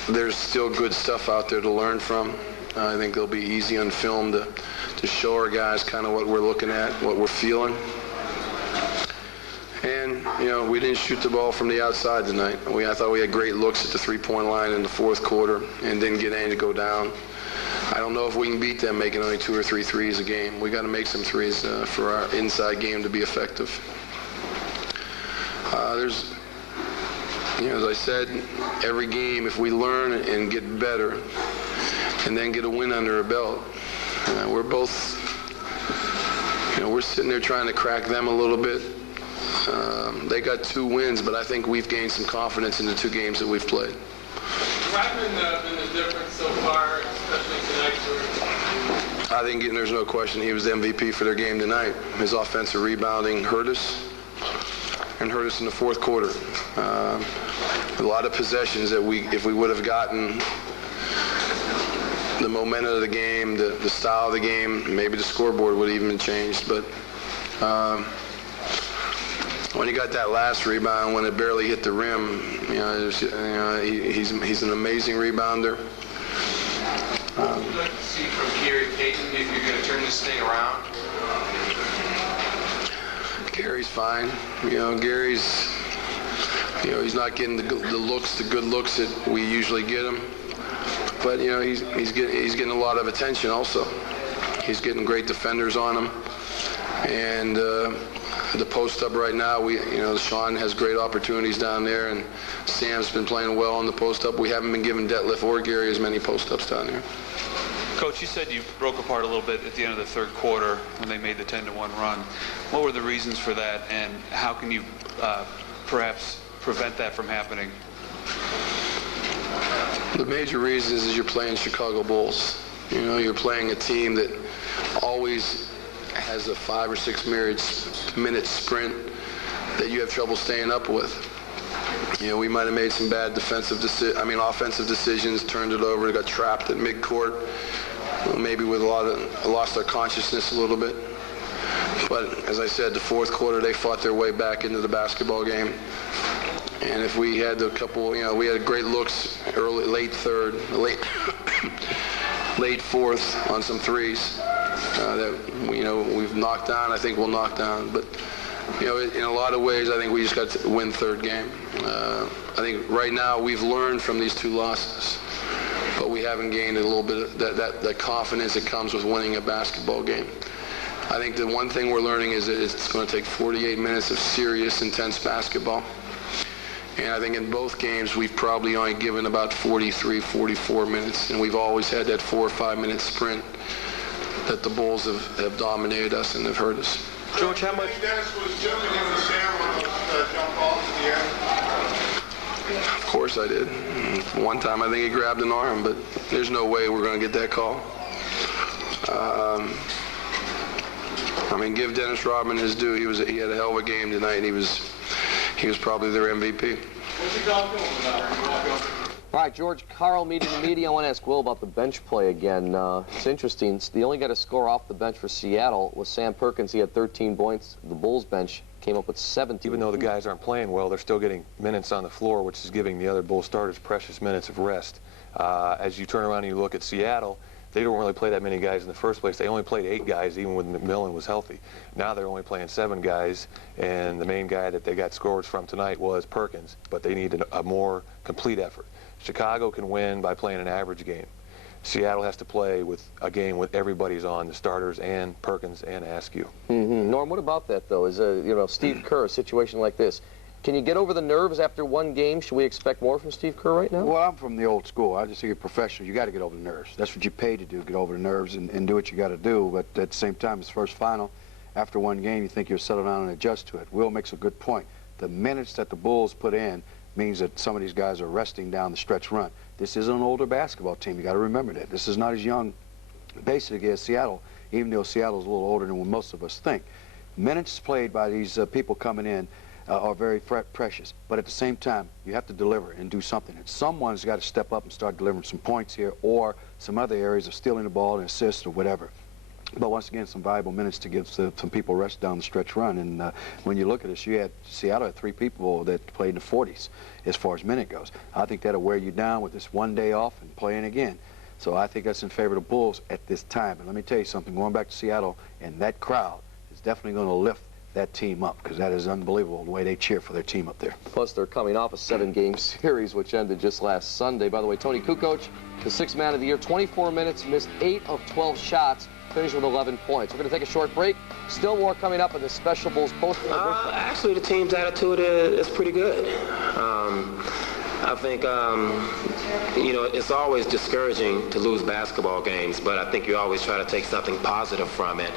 there's still good stuff out there to learn from. I think it'll be easy on film to show our guys kind of what we're looking at, what we're feeling. And, we didn't shoot the ball from the outside tonight. I thought we had great looks at the 3-point line in the fourth quarter and didn't get any to go down. I don't know if we can beat them making only 2 or 3 threes a game. We got to make some threes for our inside game to be effective. There's, as I said, every game, if we learn and get better and then get a win under our belt, we're both, we're sitting there trying to crack them a little bit. They got 2 wins, but I think we've gained some confidence in the 2 games that we've played. Rodman been the difference so far, especially tonight? I think there's no question he was the MVP for their game tonight. His offensive rebounding hurt us, and hurt us in the 4th quarter. A lot of possessions that if we would have gotten the momentum of the game, the style of the game, maybe the scoreboard would have even been changed. But when he got that last rebound, when it barely hit the rim, he's an amazing rebounder. What would you like to see from Gary Payton if you're going to turn this thing around? Gary's fine. Gary's, he's not getting the good looks that we usually get him. But he's getting a lot of attention also. He's getting great defenders on him, and the post up right now, Shawn has great opportunities down there, and Sam's been playing well on the post up. We haven't been giving Detlef or Gary as many post ups down there. Coach, you said you broke apart a little bit at the end of the 3rd quarter when they made the 10-1 run. What were the reasons for that, and how can you perhaps prevent that from happening? The major reasons is you're playing Chicago Bulls. You're playing a team that always has a 5 or 6 minute sprint that you have trouble staying up with. We might have made some bad offensive decisions, turned it over, got trapped at midcourt. Maybe with lost our consciousness a little bit. But as I said, the 4th quarter, they fought their way back into the basketball game. And if we had a couple, we had great looks late 3rd, late 4th on some threes that we've knocked down. I think we'll knock down. But in a lot of ways, I think we just got to win 3rd game. I think right now we've learned from these 2 losses, but we haven't gained a little bit of that confidence that comes with winning a basketball game. I think the one thing we're learning is that it's going to take 48 minutes of serious, intense basketball. And I think in both games, we've probably only given about 43, 44 minutes, and we've always had that 4 or 5 minute sprint that the Bulls have dominated us and have hurt us. George, how much? Dennis was jumping in with Sam on those jump balls at the end. Of course I did. One time I think he grabbed an arm, but there's no way we're going to get that call. Give Dennis Rodman his due. He had a hell of a game tonight, and he was probably their MVP. What's he talking about? All right, George Karl meeting the media. I want to ask Will about the bench play again. It's interesting. The only guy to score off the bench for Seattle was Sam Perkins. He had 13 points. The Bulls bench came up with 17. Even though the guys aren't playing well, they're still getting minutes on the floor, which is giving the other Bulls starters precious minutes of rest. As you turn around and you look at Seattle, they don't really play that many guys in the first place. They only played 8 guys, even when McMillan was healthy. Now they're only playing 7 guys, and the main guy that they got scores from tonight was Perkins, but they need a more complete effort. Chicago can win by playing an average game. Seattle has to play with a game with everybody's on, the starters and Perkins and Askew. Norm, what about that, though? Is Steve Kerr, a situation like this, can you get over the nerves after one game? Should we expect more from Steve Kerr right now? Well, I'm from the old school. I just think you're professional. You got to get over the nerves. That's what you paid to do, get over the nerves and do what you got to do. But at the same time, it's first final. After one game, you think you'll settle down and adjust to it. Will makes a good point. The minutes that the Bulls put in means that some of these guys are resting down the stretch run. This is an older basketball team. You got to remember that. This is not as young, basically, as Seattle, even though Seattle's a little older than what most of us think. Minutes played by these people coming in are very precious. But at the same time, you have to deliver and do something. And someone's got to step up and start delivering some points here or some other areas of stealing the ball and assists or whatever. But once again, some valuable minutes to give some people rest down the stretch run. And when you look at this, Seattle had 3 people that played in the 40s as far as minute goes. I think that'll wear you down with this one day off and playing again. So I think that's in favor of the Bulls at this time. And let me tell you something, going back to Seattle, and that crowd is definitely going to lift that team up, because that is unbelievable the way they cheer for their team up there. Plus, they're coming off a 7-game series, which ended just last Sunday. By the way, Tony Kukoc, the 6th man of the year, 24 minutes, missed 8 of 12 shots, finished with 11 points. We're going to take a short break. Still more coming up in the Special Bulls post. Actually, the team's attitude is pretty good. I think, you know, it's always discouraging to lose basketball games, but I think you always try to take something positive from it.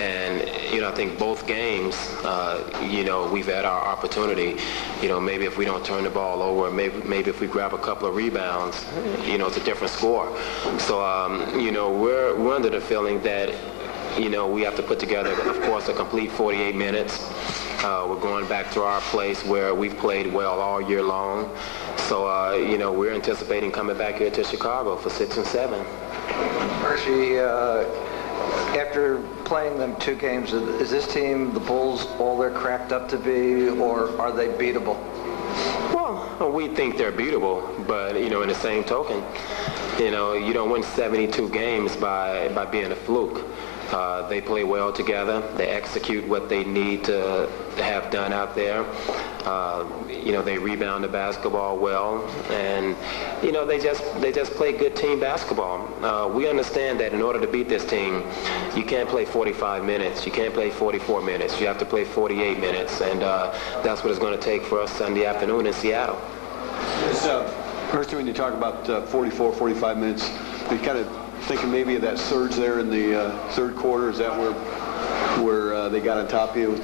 And, you know, I think both games, you know, we've had our opportunity. You know, maybe if we don't turn the ball over, maybe if we grab a couple of rebounds, you know, it's a different score. So, you know, we're under the feeling that, you know, we have to put together, of course, a complete 48 minutes. We're going back to our place where we've played well all year long. So, you know, we're anticipating coming back here to Chicago for 6 and 7. Hershey, after playing them 2 games, is this team, the Bulls, all they're cracked up to be, or are they beatable? Well, we think they're beatable, but, you know, in the same token, you know, you don't win 72 games by being a fluke. They play well together. They execute what they need to have done out there. You know, they rebound the basketball well, and you know, they just play good team basketball. We understand that in order to beat this team, you can't play 45 minutes. You can't play 44 minutes. You have to play 48 minutes, and that's what it's going to take for us Sunday afternoon in Seattle. First, when you talk about 44, 45 minutes, you kind of thinking maybe of that surge there in the third quarter. Is that where they got on top of you?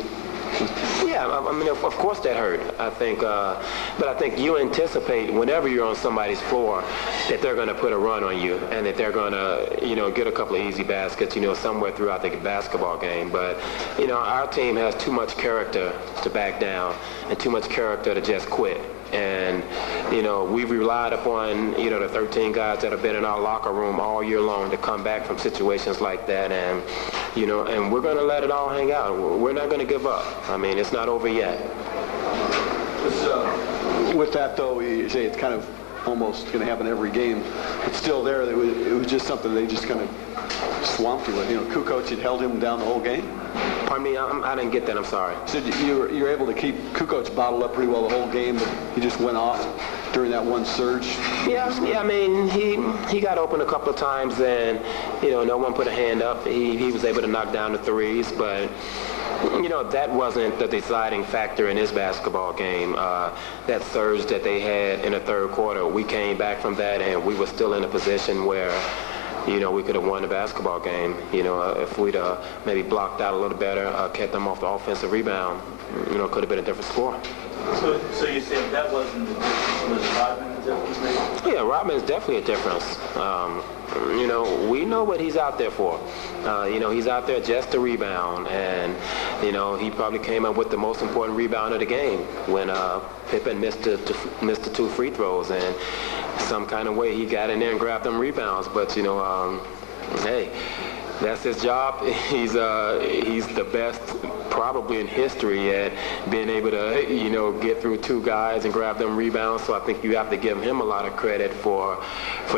Yeah, I mean, of course that hurt. I think, but I think you anticipate whenever you're on somebody's floor that they're going to put a run on you and that they're going to, you know, get a couple of easy baskets, you know, somewhere throughout the basketball game. But, you know, our team has too much character to back down and too much character to just quit. And, you know, we've relied upon, you know, the 13 guys that have been in our locker room all year long to come back from situations like that. And, you know, and we're going to let it all hang out. We're not going to give up. I mean, it's not over yet. With that, though, you say it's kind of almost going to happen every game. It's still there. It was just something they just kind of swamped you with. You know, Kukoc had held him down the whole game. Pardon me, I didn't get that. I'm sorry. So you were able to keep Kukoc bottled up pretty well the whole game, but he just went off during that one surge. Yeah. I mean, he got open a couple of times, and you know, no one put a hand up. He was able to knock down the threes, but you know, that wasn't the deciding factor in his basketball game. That surge that they had in the third quarter, we came back from that, and we were still in a position where, you know, we could have won the basketball game. You know, if we'd maybe blocked out a little better, kept them off the offensive rebound, you know, it could have been a different score. So you said that wasn't the difference. Was Rodman the difference, maybe? Yeah, Rodman's definitely a difference. You know, we know what he's out there for. You know, he's out there just to rebound, and you know, he probably came up with the most important rebound of the game when Pippen missed the 2 free throws, and some kind of way he got in there and grabbed them rebounds. But you know, hey, that's his job. He's the best probably in history at being able to, you know, get through 2 guys and grab them rebounds. So I think you have to give him a lot of credit for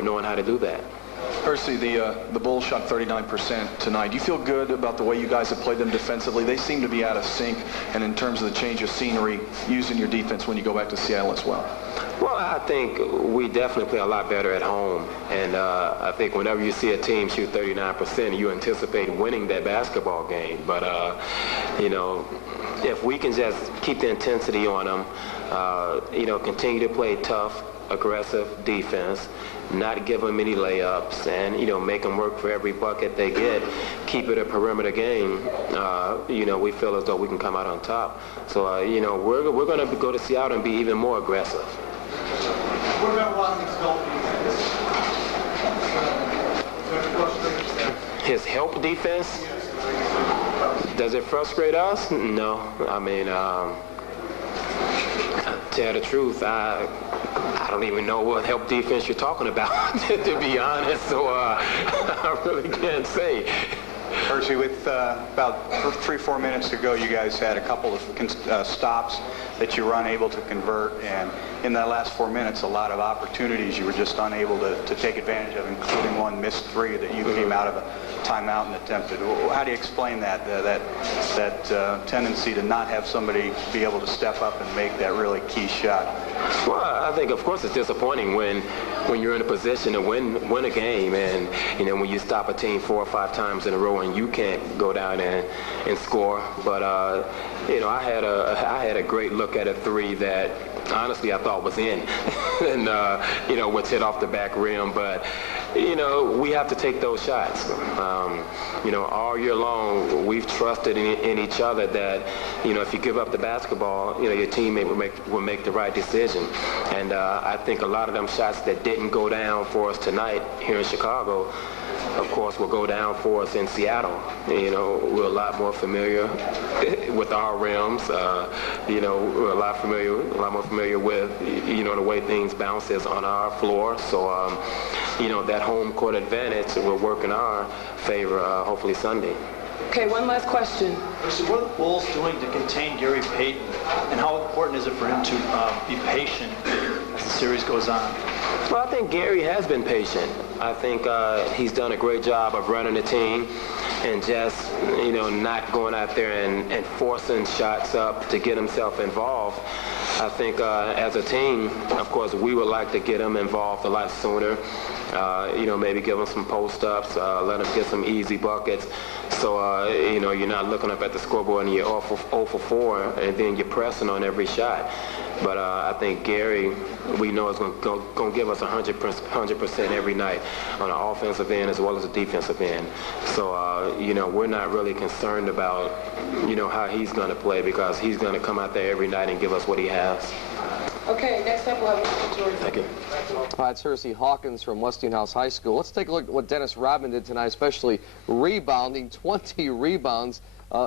knowing how to do that. Percy, the Bulls shot 39% tonight. Do you feel good about the way you guys have played them defensively? They seem to be out of sync, and in terms of the change of scenery, using your defense when you go back to Seattle as well. Well, I think we definitely play a lot better at home, and I think whenever you see a team shoot 39%, you anticipate winning that basketball game. But, you know, if we can just keep the intensity on them, you know, continue to play tough, aggressive defense, not give them any layups, and, you know, make them work for every bucket they get, keep it a perimeter game, you know, we feel as though we can come out on top. So, you know, we're going to go to Seattle and be even more aggressive. What about Rodman's help defense? His help defense? Does it frustrate us? No. I mean, tell the truth, I don't even know what help defense you're talking about, to be honest, so I really can't say. Percy, with about 3-4 minutes to go, you guys had a couple of stops that you were unable to convert, and in that last 4 minutes, a lot of opportunities you were just unable to take advantage of, including one missed 3 that you came out of a timeout and attempted. How do you explain that tendency to not have somebody be able to step up and make that really key shot? Well, I think, of course, it's disappointing when when you're in a position to win a game, and when you stop a team 4 or 5 times in a row and you can't go down and score. But I had a great look at a 3 that honestly I thought was in, and was hit off the back rim. But we have to take those shots. All year long we've trusted in each other that if you give up the basketball, your teammate will make the right decision. And I think a lot of them shots that didn't go down for us tonight here in Chicago, of course, will go down for us in Seattle. We're a lot more familiar with our rims. We're a lot more familiar with the way things bounces on our floor. So that home court advantage will work in our favor hopefully Sunday. Okay, one last question. So what are the Bulls doing to contain Gary Payton, and how important is it for him to be patient as the series goes on? Well, I think Gary has been patient. I think he's done a great job of running the team and just, not going out there and forcing shots up to get himself involved. I think as a team, of course, we would like to get him involved a lot sooner. Maybe give him some post-ups, let him get some easy buckets. So, you're not looking up at the scoreboard and you're 0 for 4, and then you're pressing on every shot. But I think Gary, we know, is going to give us 100% every night on the offensive end as well as the defensive end. So, we're not really concerned about, how he's going to play, because he's going to come out there every night and give us what he has. Okay, next up we'll have Mr. Jordan. Thank you. All right, Cersei Hawkins from Westinghouse High School. Let's take a look at what Dennis Rodman did tonight, especially rebounding, 20 rebounds.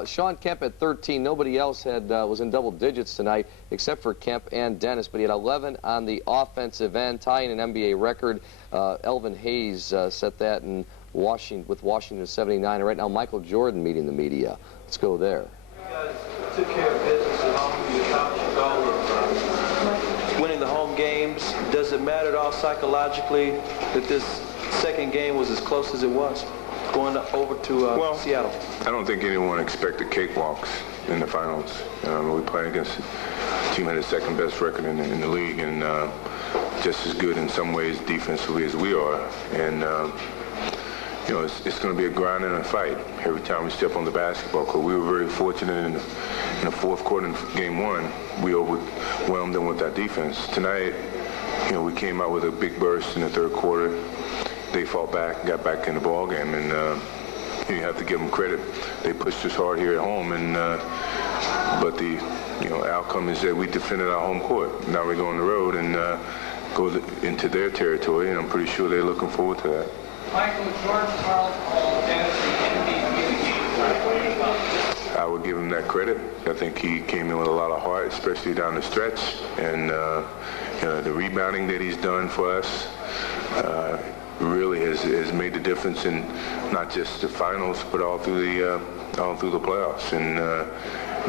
Shawn Kemp at 13. Nobody else was in double digits tonight except for Kemp and Dennis, but he had 11 on the offensive end, tying an NBA record. Elvin Hayes set that in with Washington 79. And right now, Michael Jordan meeting the media. Let's go there. You guys took care of business at home. You accomplished your goal of winning the home games. Does it matter at all psychologically that this second game was as close as it was, going over to Seattle? I don't think anyone expected cakewalks in the finals. We played against a team that had the second best record in the league, and just as good in some ways defensively as we are. And it's going to be a grind and a fight every time we step on the basketball court. We were very fortunate in the fourth quarter in game 1. We overwhelmed them with our defense. Tonight, we came out with a big burst in the third quarter. They fought back and got back in the ball game, and you have to give them credit. They pushed us hard here at home, and but the outcome is that we defended our home court. Now we go on the road and go into their territory, and I'm pretty sure they're looking forward to that. Michael, Jordan called Dennis the MVP of the game. I would give him that credit. I think he came in with a lot of heart, especially down the stretch, and the rebounding that he's done for us really has made the difference in not just the finals, but all through the playoffs. And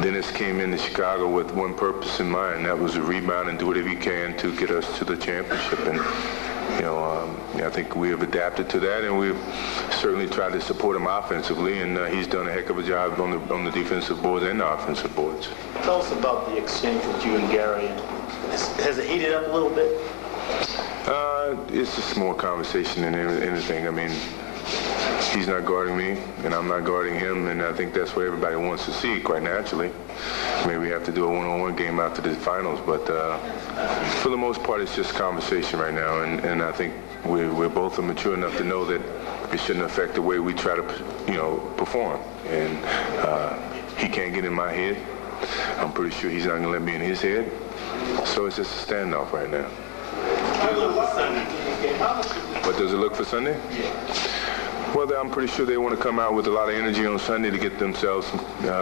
Dennis came into Chicago with one purpose in mind. That was to rebound and do whatever he can to get us to the championship. And I think we have adapted to that, and we've certainly tried to support him offensively, and he's done a heck of a job on the defensive boards and the offensive boards. Tell us about the exchange with you and Gary. Has it heated up a little bit? It's just more conversation than anything. I mean, he's not guarding me, and I'm not guarding him, and I think that's what everybody wants to see, quite naturally. Maybe we have to do a one-on-one game after the finals, but for the most part, it's just conversation right now, and I think we're both mature enough to know that it shouldn't affect the way we try to, perform. And he can't get in my head. I'm pretty sure he's not going to let me in his head. So it's just a standoff right now. What does it look for Sunday? Well, I'm pretty sure they want to come out with a lot of energy on Sunday to get themselves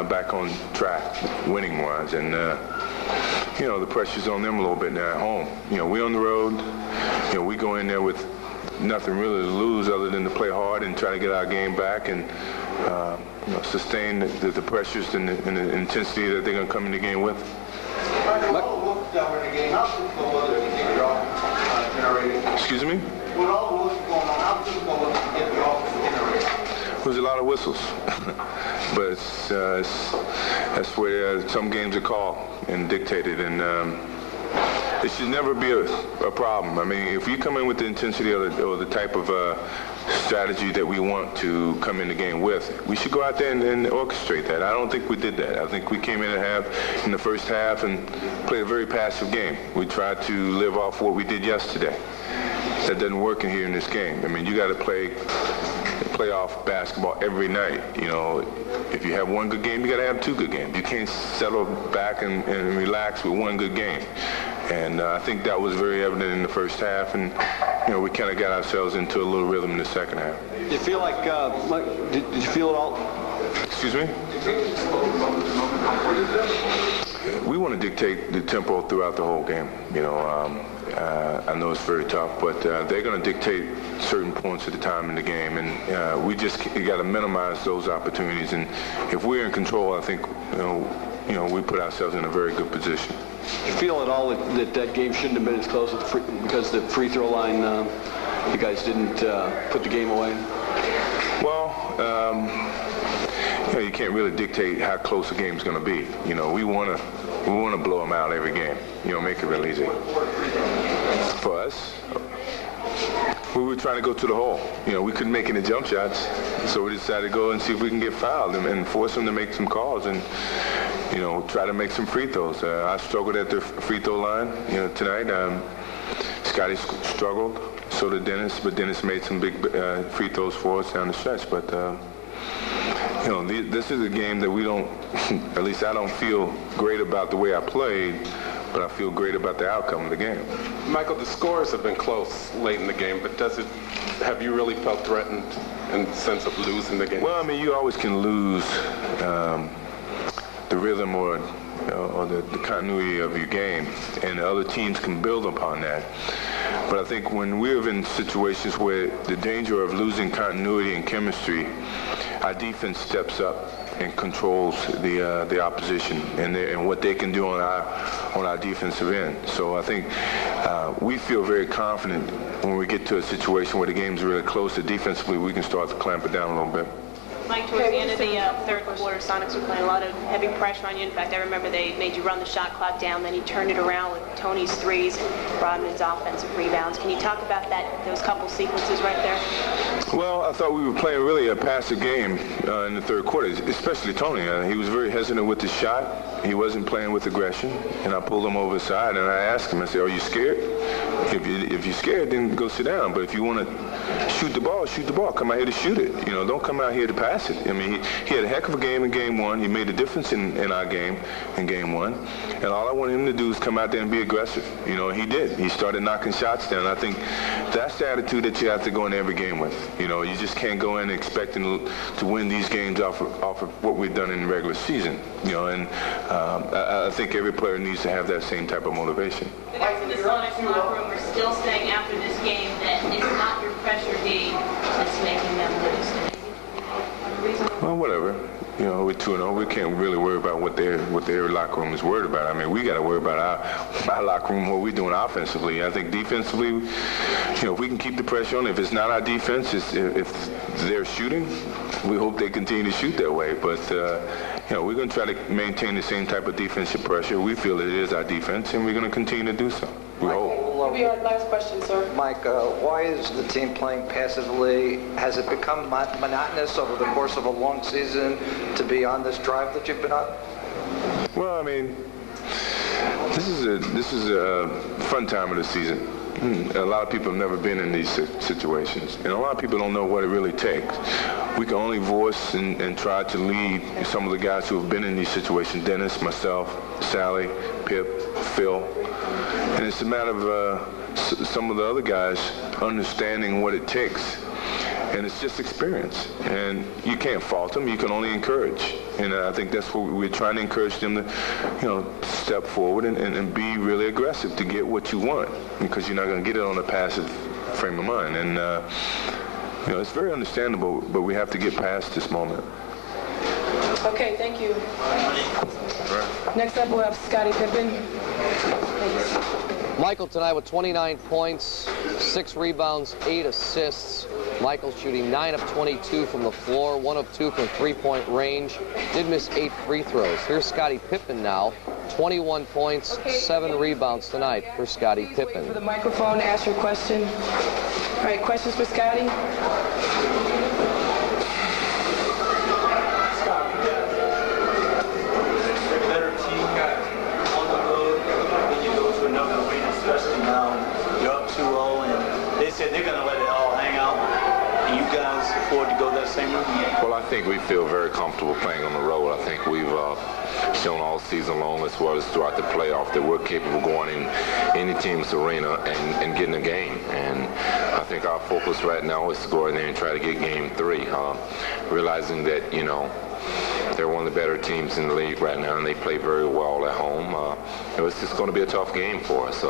back on track, winning-wise. And, the pressure's on them a little bit now at home. We're on the road. We go in there with nothing really to lose other than to play hard and try to get our game back and, sustain the pressures and the intensity that they're going to come in the game with. Excuse me? With all the whistles going on, how difficult was it to get the offense generated? There's a lot of whistles, but that's where some games are called and dictated, and it should never be a problem. I mean, if you come in with the intensity or the type of strategy that we want to come in the game with, we should go out there and orchestrate that. I don't think we did that. I think we came in the first half and played a very passive game. We tried to live off what we did yesterday. That doesn't work in here in this game. I mean, you got to play playoff basketball every night. You know, if you have one good game, you got to have two good games. You can't settle back and relax with one good game. And I think that was very evident in the first half, and you know, we kind of got ourselves into a little rhythm in the second half. Do you feel like, did you feel it all? Excuse me? We want to dictate the tempo throughout the whole game. You know, I know it's very tough, but they're going to dictate certain points at a time in the game, and we just got to minimize those opportunities. And if we're in control, I think you know, we put ourselves in a very good position. Do you feel at all that game shouldn't have been as close because the free throw line, you guys didn't put the game away? Well, you know, you can't really dictate how close a game's going to be. You know, we want to blow them out every game. You know, make it real easy. For us, we were trying to go to the hole. You know, we couldn't make any jump shots, so we decided to go and see if we can get fouled and force them to make some calls and, you know, try to make some free throws. I struggled at the free throw line, you know, tonight. Scottie struggled, so did Dennis, but Dennis made some big free throws for us down the stretch. But, you know, this is a game that we don't, at least I don't feel great about the way I played, but I feel great about the outcome of the game. Michael, the scores have been close late in the game, but have you really felt threatened in the sense of losing the game? Well, I mean, you always can lose the rhythm or the continuity of your game, and the other teams can build upon that. But I think when we're in situations where the danger of losing continuity and chemistry, our defense steps up and controls the opposition and what they can do on our defensive end. So I think we feel very confident when we get to a situation where the game's really close, that defensively we can start to clamp it down a little bit. Mike, towards the end of the third quarter, Sonics were playing a lot of heavy pressure on you. In fact, I remember they made you run the shot clock down, then you turned it around with Tony's threes and Rodman's offensive rebounds. Can you talk about those couple sequences right there? Well, I thought we were playing really a passive game in the third quarter, especially Tony. He was very hesitant with the shot. He wasn't playing with aggression, and I pulled him over the side, and I asked him, I said, are you scared? If you're scared, then go sit down. But if you want to shoot the ball, shoot the ball. Come out here to shoot it. You know, don't come out here to pass it. I mean, he had a heck of a game in game one. He made a difference in our game in game one. And all I wanted him to do is come out there and be aggressive. You know, he did. He started knocking shots down. I think that's the attitude that you have to go in every game with. You know, you just can't go in expecting to win these games off of what we've done in the regular season. You know, and I think every player needs to have that same type of motivation. The guys in the Sonics locker room are still saying after this game that it's not your pressure game that's making them lose. Well, whatever. You know, we're 2-0. We can't really worry about what their locker room is worried about. I mean, we got to worry about our locker room, what we're doing offensively. I think defensively, you know, if we can keep the pressure on, if it's not our defense, if they're shooting, we hope they continue to shoot that way. But, you know, we're going to try to maintain the same type of defensive pressure. We feel it is our defense, and we're going to continue to do so. We hope. That'll be our last question, sir. Mike, why is the team playing passively? Has it become monotonous over the course of a long season to be on this drive that you've been on? Well, I mean, this is a fun time of the season. A lot of people have never been in these situations, and a lot of people don't know what it really takes. We can only voice and try to lead some of the guys who have been in these situations, Dennis, myself, Sally, Pip, Phil, and it's a matter of some of the other guys understanding what it takes. And it's just experience. And you can't fault them. You can only encourage. And I think that's what we're trying to encourage them to, you know, step forward and be really aggressive to get what you want, because you're not going to get it on a passive frame of mind. And, you know, it's very understandable, but we have to get past this moment. Okay, thank you. Right. Next up, we'll have Scottie Pippen. Michael tonight with 29 points, 6 rebounds, 8 assists. Michael shooting 9 of 22 from the floor, 1 of 2 from three-point range. Did miss 8 free throws. Here's Scottie Pippen now. 21 points, 7 rebounds tonight for Scottie Pippen. Wait for the microphone to ask your question. All right, questions for Scottie? Better team on the road, then you go to another arena, especially now you're up 2-0, and they said they're going to let it all hang out. And you guys afford to go that same route? Well, I think we feel very comfortable playing on the road. I think we've shown all season long, as well as throughout the playoff, that we're capable of going in any team's arena and getting a game. And I think our focus right now is to go in there and try to get game 3, realizing that, you know, they're one of the better teams in the league right now, and they play very well at home. It's just going to be a tough game for us.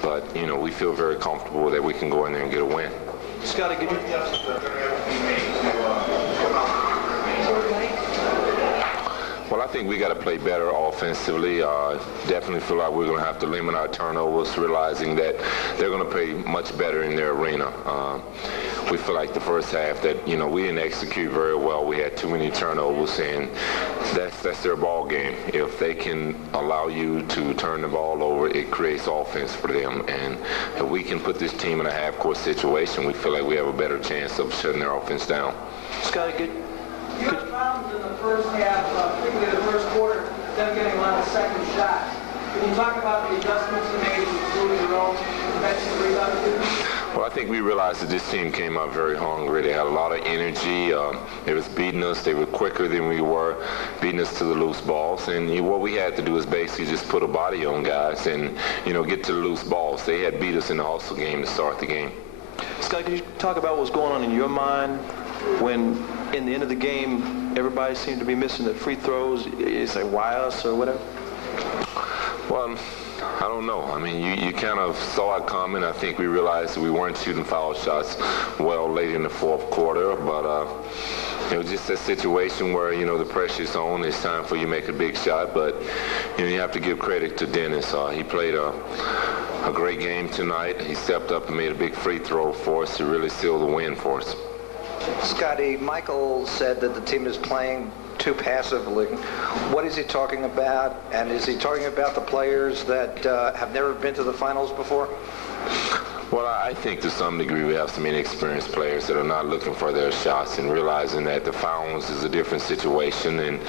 But, you know, we feel very comfortable that we can go in there and get a win. Scottie, could you... Well, I think we got to play better offensively. Definitely feel like we're going to have to limit our turnovers, realizing that they're going to play much better in their arena. We feel like the first half that, you know, we didn't execute very well. We had too many turnovers, and that's their ball game. If they can allow you to turn the ball over, it creates offense for them. And if we can put this team in a half-court situation, we feel like we have a better chance of shutting their offense down. Scottie, good. You had problems in the first half, particularly the first quarter, them getting a lot of second shots. Can you talk about the adjustments you made, including your own defensive rebound? Well, I think we realized that this team came out very hungry. They had a lot of energy. They was beating us. They were quicker than we were, beating us to the loose balls. And what we had to do is basically just put a body on guys and, you know, get to the loose balls. They had beat us in the hustle game to start the game. Scott, can you talk about what's going on in your mind when, in the end of the game, everybody seemed to be missing the free throws? Is it why us or whatever? Well, I don't know. I mean, you kind of saw it coming. I think we realized that we weren't shooting foul shots well late in the fourth quarter, but it was just a situation where, you know, the pressure's on. It's time for you to make a big shot, but, you know, you have to give credit to Dennis. He played a great game tonight. He stepped up and made a big free throw for us to really seal the win for us. Scottie, Michael said that the team is playing too passively. What is he talking about? And is he talking about the players that have never been to the finals before? Well, I think to some degree we have some inexperienced players that are not looking for their shots and realizing that the finals is a different situation. And,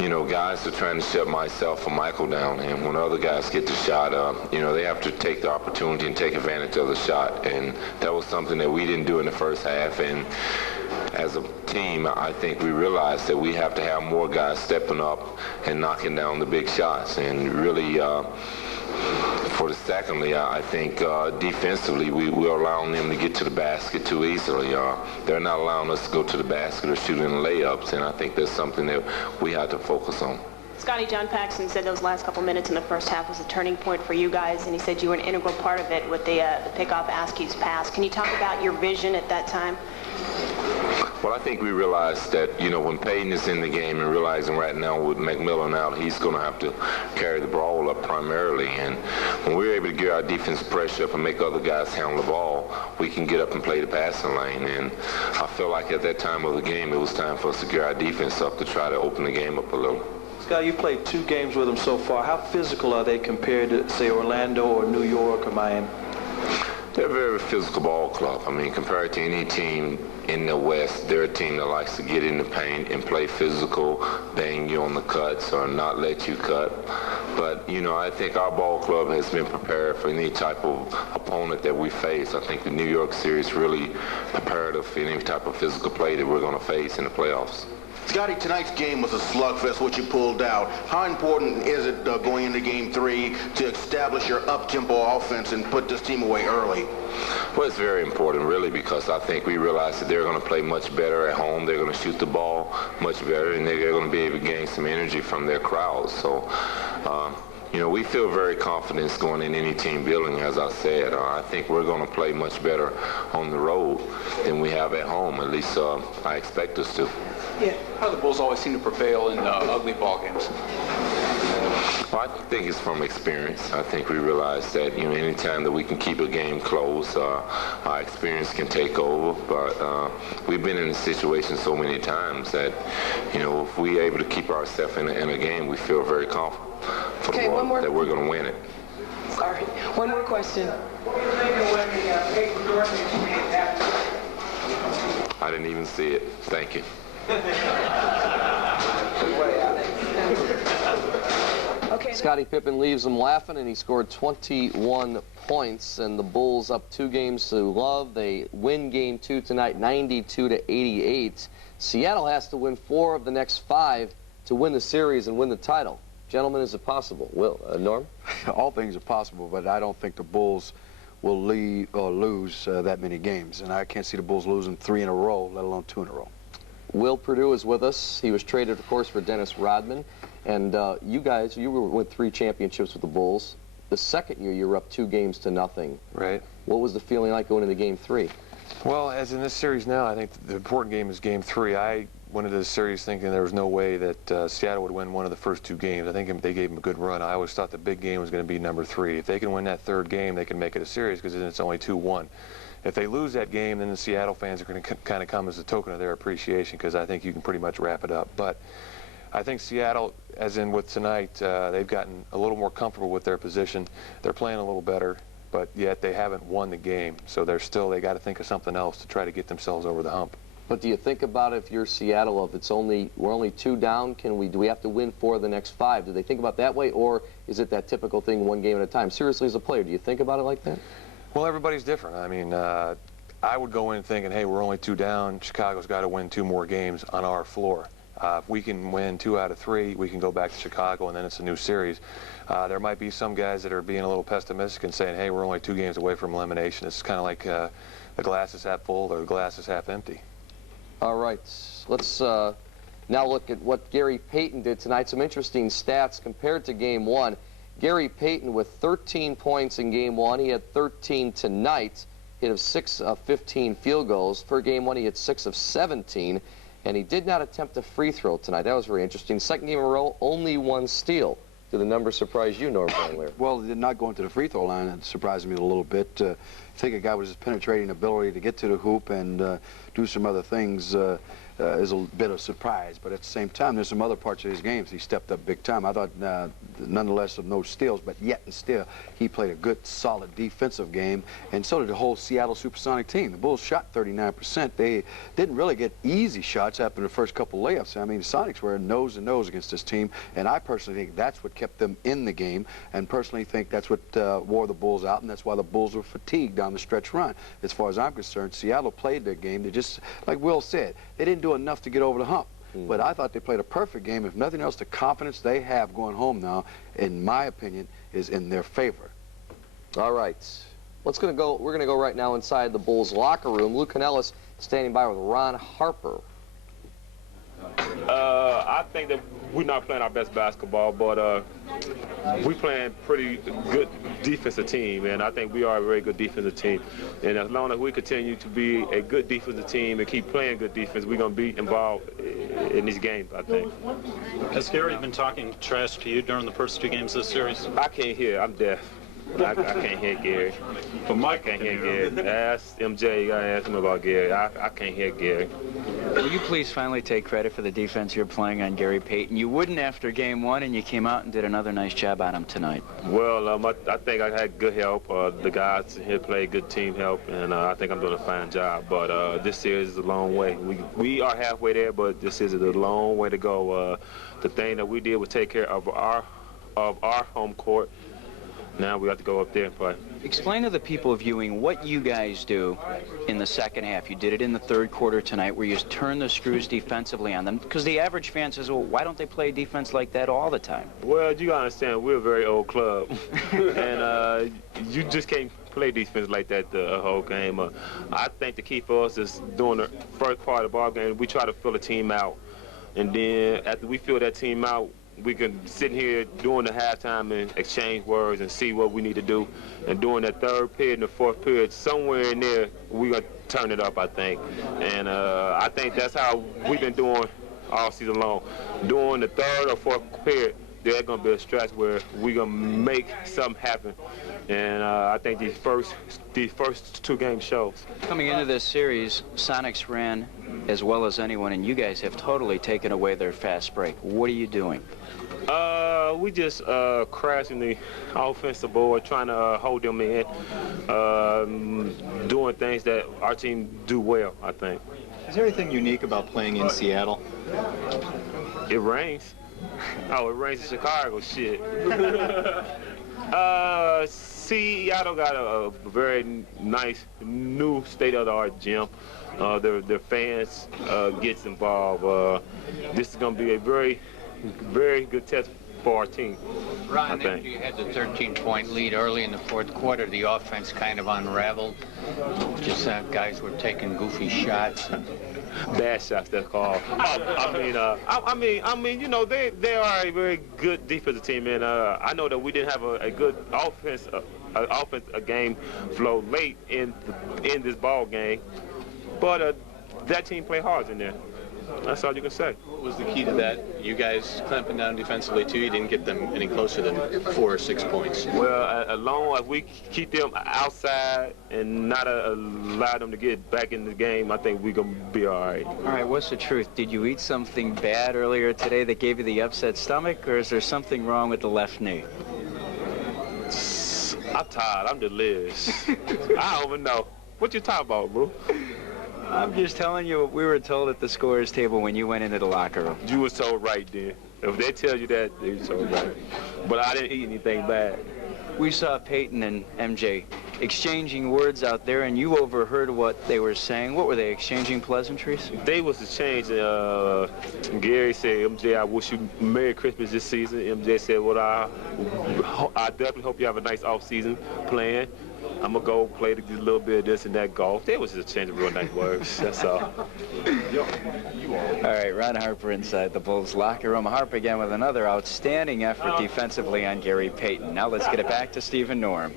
you know, guys are trying to shut myself and Michael down. And when other guys get the shot, you know, they have to take the opportunity and take advantage of the shot. And that was something that we didn't do in the first half. And as a team, I think we realized that we have to have more guys stepping up and knocking down the big shots. And really, secondly, I think defensively, we're allowing them to get to the basket too easily. They're not allowing us to go to the basket or shooting layups, and I think that's something that we have to focus on. Scottie, John Paxson said those last couple minutes in the first half was a turning point for you guys, and he said you were an integral part of it with the pick-off Askew's pass. Can you talk about your vision at that time? Well, I think we realized that, you know, when Payton is in the game and realizing right now with McMillan out, he's going to have to carry the ball up primarily. And when we're able to get our defense pressure up and make other guys handle the ball, we can get up and play the passing lane. And I feel like at that time of the game, it was time for us to get our defense up to try to open the game up a little. Scott, you played 2 games with them so far. How physical are they compared to, say, Orlando or New York or Miami? They're a very physical ball club. I mean, compared to any team in the West, they're a team that likes to get in the paint and play physical, bang you on the cuts or not let you cut. But, you know, I think our ball club has been prepared for any type of opponent that we face. I think the New York series really prepared us for any type of physical play that we're going to face in the playoffs. Scottie, tonight's game was a slugfest, what you pulled out. How important is it going into Game 3 to establish your up-tempo offense and put this team away early? Well, it's very important, really, because I think we realize that they're going to play much better at home. They're going to shoot the ball much better, and they're going to be able to gain some energy from their crowds. So, you know, we feel very confident going in any team building, as I said. I think we're going to play much better on the road than we have at home. At least I expect us to. Yeah. How do the Bulls always seem to prevail in ugly ball games? Well, I think it's from experience. I think we realize that, you know, anytime that we can keep a game close, our experience can take over. But we've been in a situation so many times that, you know, if we're able to keep ourselves in a game, we feel very confident that we're going to win it. Sorry. One more question. What do you think of when the Payton Jordan exchange happened? I didn't even see it. Thank you. Scottie Pippen leaves them laughing, and he scored 21 points, and the Bulls up 2 games to love. They win game 2 tonight, 92-88. Seattle has to win 4 of the next 5 to win the series and win the title. Gentlemen, is it possible? Norm? All things are possible, but I don't think the Bulls will lose that many games, and I can't see the Bulls losing 3 in a row, let alone 2 in a row. Will Perdue is with us. He was traded, of course, for Dennis Rodman. And you guys, you won 3 championships with the Bulls. The second year, you were up 2 games to nothing. Right. What was the feeling like going into game 3? Well, as in this series now, I think the important game is game 3. I went into the series thinking there was no way that Seattle would win one of the first 2 games. I think they gave them a good run. I always thought the big game was going to be number 3. If they can win that 3rd game, they can make it a series because then it's only 2-1. If they lose that game, then the Seattle fans are going to kind of come as a token of their appreciation because I think you can pretty much wrap it up. But I think Seattle, as in with tonight, they've gotten a little more comfortable with their position. They're playing a little better, but yet they haven't won the game. So they got to think of something else to try to get themselves over the hump. But do you think about if you're Seattle, if we're only 2 down, do we have to win 4 of the next 5? Do they think about that way, or is it that typical thing 1 game at a time? Seriously, as a player, do you think about it like that? Well, everybody's different. I mean, I would go in thinking, hey, we're only 2 down. Chicago's got to win 2 more games on our floor. If we can win 2 out of 3, we can go back to Chicago, and then it's a new series. There might be some guys that are being a little pessimistic and saying, hey, we're only 2 games away from elimination. It's kind of like the glass is half full or the glass is half empty. All right. Let's now look at what Gary Payton did tonight. Some interesting stats compared to Game 1. Gary Payton with 13 points in Game 1. He had 13 tonight. He had 6 of 15 field goals. For Game 1, he had 6 of 17. And he did not attempt a free throw tonight. That was very interesting. 2nd game in a row, only 1 steal. Did the numbers surprise you, Norm Van? Well, it did not go into the free throw line. It surprised me a little bit. I think a guy with his penetrating ability to get to the hoop and do some other things is a bit of surprise. But at the same time, there's some other parts of his games he stepped up big time. I thought, nonetheless, of no steals, but yet and still, he played a good, solid defensive game, and so did the whole Seattle SuperSonic team. The Bulls shot 39%. They didn't really get easy shots after the first couple layups. I mean, the Sonics were nose to nose against this team, and I personally think that's what kept them in the game, and personally think that's what wore the Bulls out, and that's why the Bulls were fatigued down the stretch run. As far as I'm concerned, Seattle played their game. They just, like Will said, they didn't do enough to get over the hump. But I thought they played a perfect game. If nothing else, the confidence they have going home now, in my opinion, is in their favor. All right. We're going to go right now inside the Bulls locker room. Lou Canellis standing by with Ron Harper. I think that we're not playing our best basketball, but we're playing pretty good defensive team, and I think we are a very good defensive team. And as long as we continue to be a good defensive team and keep playing good defense, we're going to be involved in these games, I think. Has Gary been talking trash to you during the first 2 games of the series? I can't hear. I'm deaf. I can't hear Gary. But Mike can't hear Gary. Ask MJ. You gotta ask him about Gary. I can't hear Gary. Will you please finally take credit for the defense you're playing on Gary Payton? You wouldn't after Game 1, and you came out and did another nice job on him tonight. Well, I think I had good help. The guys here played good team help, and I think I'm doing a fine job. But this series is a long way. We are halfway there, but this is a long way to go. The thing that we did was take care of our home court. Now we have to go up there and play. Explain to the people viewing what you guys do in the second half. You did it in the 3rd quarter tonight where you turn the screws defensively on them. Because the average fan says, well, why don't they play defense like that all the time? Well, you gotta understand, we're a very old club. And you just can't play defense like that the whole game. I think the key for us is during the first part of the ball game, we try to fill a team out. And then after we fill that team out, we can sit here during the halftime and exchange words and see what we need to do. And during that 3rd period and the 4th period, somewhere in there, we're going to turn it up, I think. And I think that's how we've been doing all season long. During the 3rd or 4th period, there's going to be a stretch where we're going to make something happen. And I think these first 2 games shows. Coming into this series, Sonics ran as well as anyone, and you guys have totally taken away their fast break. What are you doing? We just crashing the offensive board, trying to hold them in, doing things that our team do well, I think. Is there anything unique about playing in Seattle? It rains. Oh, it rains in Chicago, shit. Seattle got a very nice new state-of-the-art gym. Their fans gets involved. This is going to be a very, very good test for our team. Ron, after you had the 13-point lead early in the fourth quarter, the offense kind of unraveled. Just guys were taking goofy shots. Bad shots, that's called. I mean, you know, they are a very good defensive team, and I know that we didn't have a good offense game flow late in this ball game, but that team played hard in there. That's all you can say. What was the key to that? You guys clamping down defensively, too? You didn't get them any closer than 4 or 6 points. Well, as long as we keep them outside and not allow them to get back in the game, I think we're going to be all right. All right, what's the truth? Did you eat something bad earlier today that gave you the upset stomach, or is there something wrong with the left knee? I'm tired. I'm delirious. I don't even know. What you talking about, bro? I'm just telling you what we were told at the scorer's table when you went into the locker room. You were so right, then. If they tell you that, they were so right. But I didn't eat anything bad. We saw Payton and MJ exchanging words out there, and you overheard what they were saying. What were they exchanging pleasantries? They was exchanging. Gary said, MJ, I wish you Merry Christmas this season. MJ said, well, I definitely hope you have a nice off-season plan. I'm going to go play a little bit of this and that golf. They was just exchanging real nice words. That's all. All right, Ron Harper inside the Bulls locker room. Harper again with another outstanding effort defensively on Gary Payton. Now let's get it back to Stephen Norm.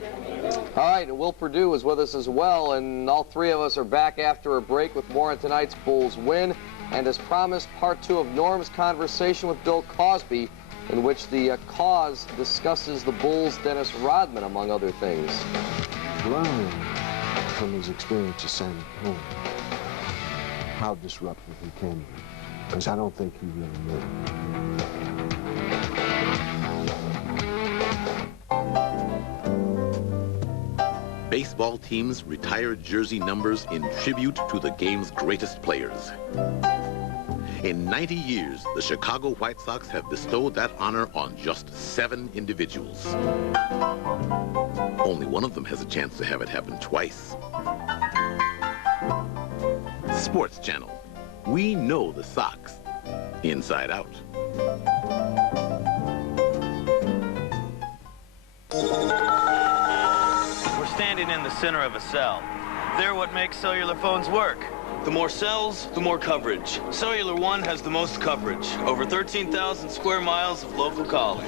All right, and Will Perdue is with us as well, and all 3 of us are back after a break with more on tonight's Bulls win. And as promised, part 2 of Norm's conversation with Bill Cosby, in which the cause discusses the Bulls' Dennis Rodman, among other things. Learn from his experiences sending home how disruptive he can be, because I don't think he really knew. Baseball teams retire jersey numbers in tribute to the game's greatest players. In 90 years, the Chicago White Sox have bestowed that honor on just 7 individuals. Only one of them has a chance to have it happen twice. Sports Channel. We know the Sox inside out. We're standing in the center of a cell. They're what makes cellular phones work. The more cells, the more coverage. Cellular One has the most coverage. Over 13,000 square miles of local calling.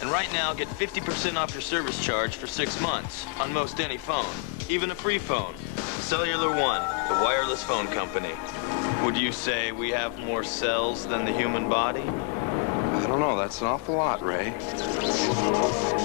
And right now, get 50% off your service charge for 6 months on most any phone, even a free phone. Cellular One, the wireless phone company. Would you say we have more cells than the human body? I don't know. That's an awful lot, Ray.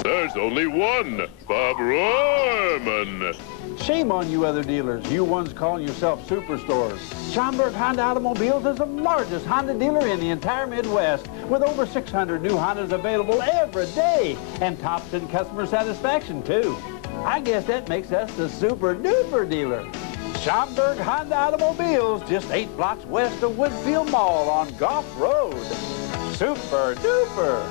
There's only one, Bob Rodman. Shame on you other dealers, you ones calling yourself superstores. Schaumburg Honda Automobiles is the largest Honda dealer in the entire Midwest, with over 600 new Hondas available every day, and tops in customer satisfaction, too. I guess that makes us the super-duper dealer. Schaumburg Honda Automobiles, just 8 blocks west of Woodfield Mall on Goff Road. Super-duper.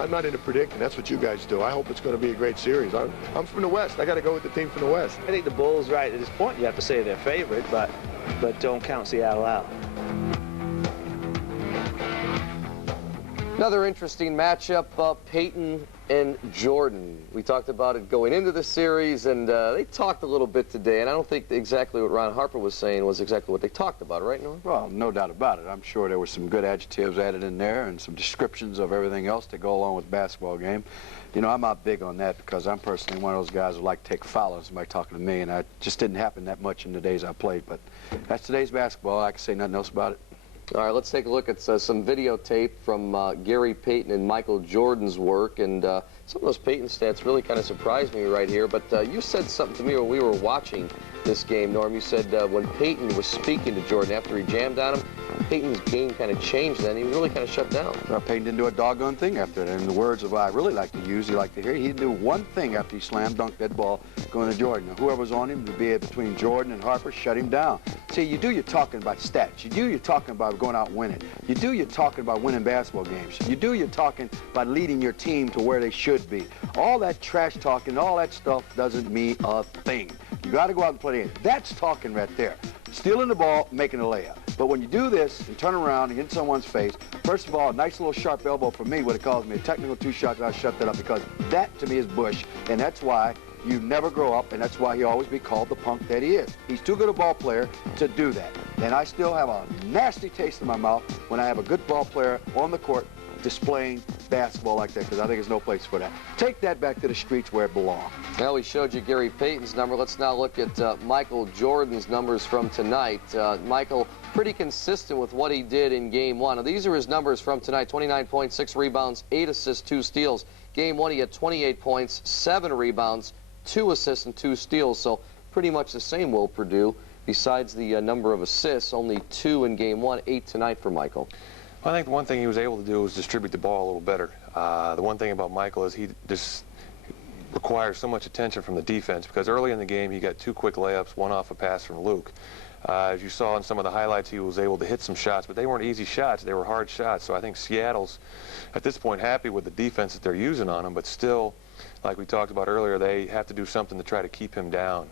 I'm not into predicting. That's what you guys do. I hope it's going to be a great series. I'm from the West. I got to go with the team from the West. I think the Bulls, right, at this point, you have to say they're favorite, but don't count Seattle out. Another interesting matchup. Payton and Jordan. We talked about it going into the series, and they talked a little bit today, and I don't think exactly what Ron Harper was saying was exactly what they talked about, right, Norm? Well, no doubt about it. I'm sure there were some good adjectives added in there and some descriptions of everything else to go along with the basketball game. You know, I'm not big on that because I'm personally one of those guys who like to take a foul on somebody talking to me, and that just didn't happen that much in the days I played. But that's today's basketball. I can say nothing else about it. All right, let's take a look at some videotape from Gary Payton and Michael Jordan's work, and some of those Payton stats really kind of surprised me right here, but you said something to me when we were watching this game, Norm. You said when Payton was speaking to Jordan after he jammed on him, Payton's game kind of changed then. He really kind of shut down. Well, Payton didn't do a doggone thing after that. In the words of I really like to use, you like to hear, he didn't do one thing after he slam dunked that ball going to Jordan. Now, whoever was on him to be between Jordan and Harper, shut him down. See, you do your talking about stats. You do your talking about going out and winning. You do your talking about winning basketball games. You do your talking about leading your team to where they should be. All that trash talking, all that stuff doesn't mean a thing. You got to go out and play the game. That's talking right there. Stealing the ball, making a layup. But when you do this and turn around and get in someone's face, first of all, a nice little sharp elbow for me would have caused me a technical 2 shots, and I shut that up because that to me is Bush, and that's why you never grow up, and that's why he'll always be called the punk that he is. He's too good a ball player to do that. And I still have a nasty taste in my mouth when I have a good ball player on the court displaying basketball like that, because I think there's no place for that. Take that back to the streets where it belongs. Well, we showed you Gary Payton's number. Let's now look at Michael Jordan's numbers from tonight. Michael, pretty consistent with what he did in Game 1. Now, these are his numbers from tonight: 29 points, 6 rebounds, 8 assists, 2 steals. Game 1, he had 28 points, 7 rebounds, 2 assists, and 2 steals. So pretty much the same, Will Purdue. Besides the number of assists, only 2 in Game 1, 8 tonight for Michael. Well, I think the one thing he was able to do was distribute the ball a little better. The one thing about Michael is he just requires so much attention from the defense, because early in the game he got 2 quick layups, 1 off a pass from Luke. As you saw in some of the highlights, he was able to hit some shots, but they weren't easy shots. They were hard shots. So I think Seattle's, at this point, happy with the defense that they're using on him, but still, like we talked about earlier, they have to do something to try to keep him down.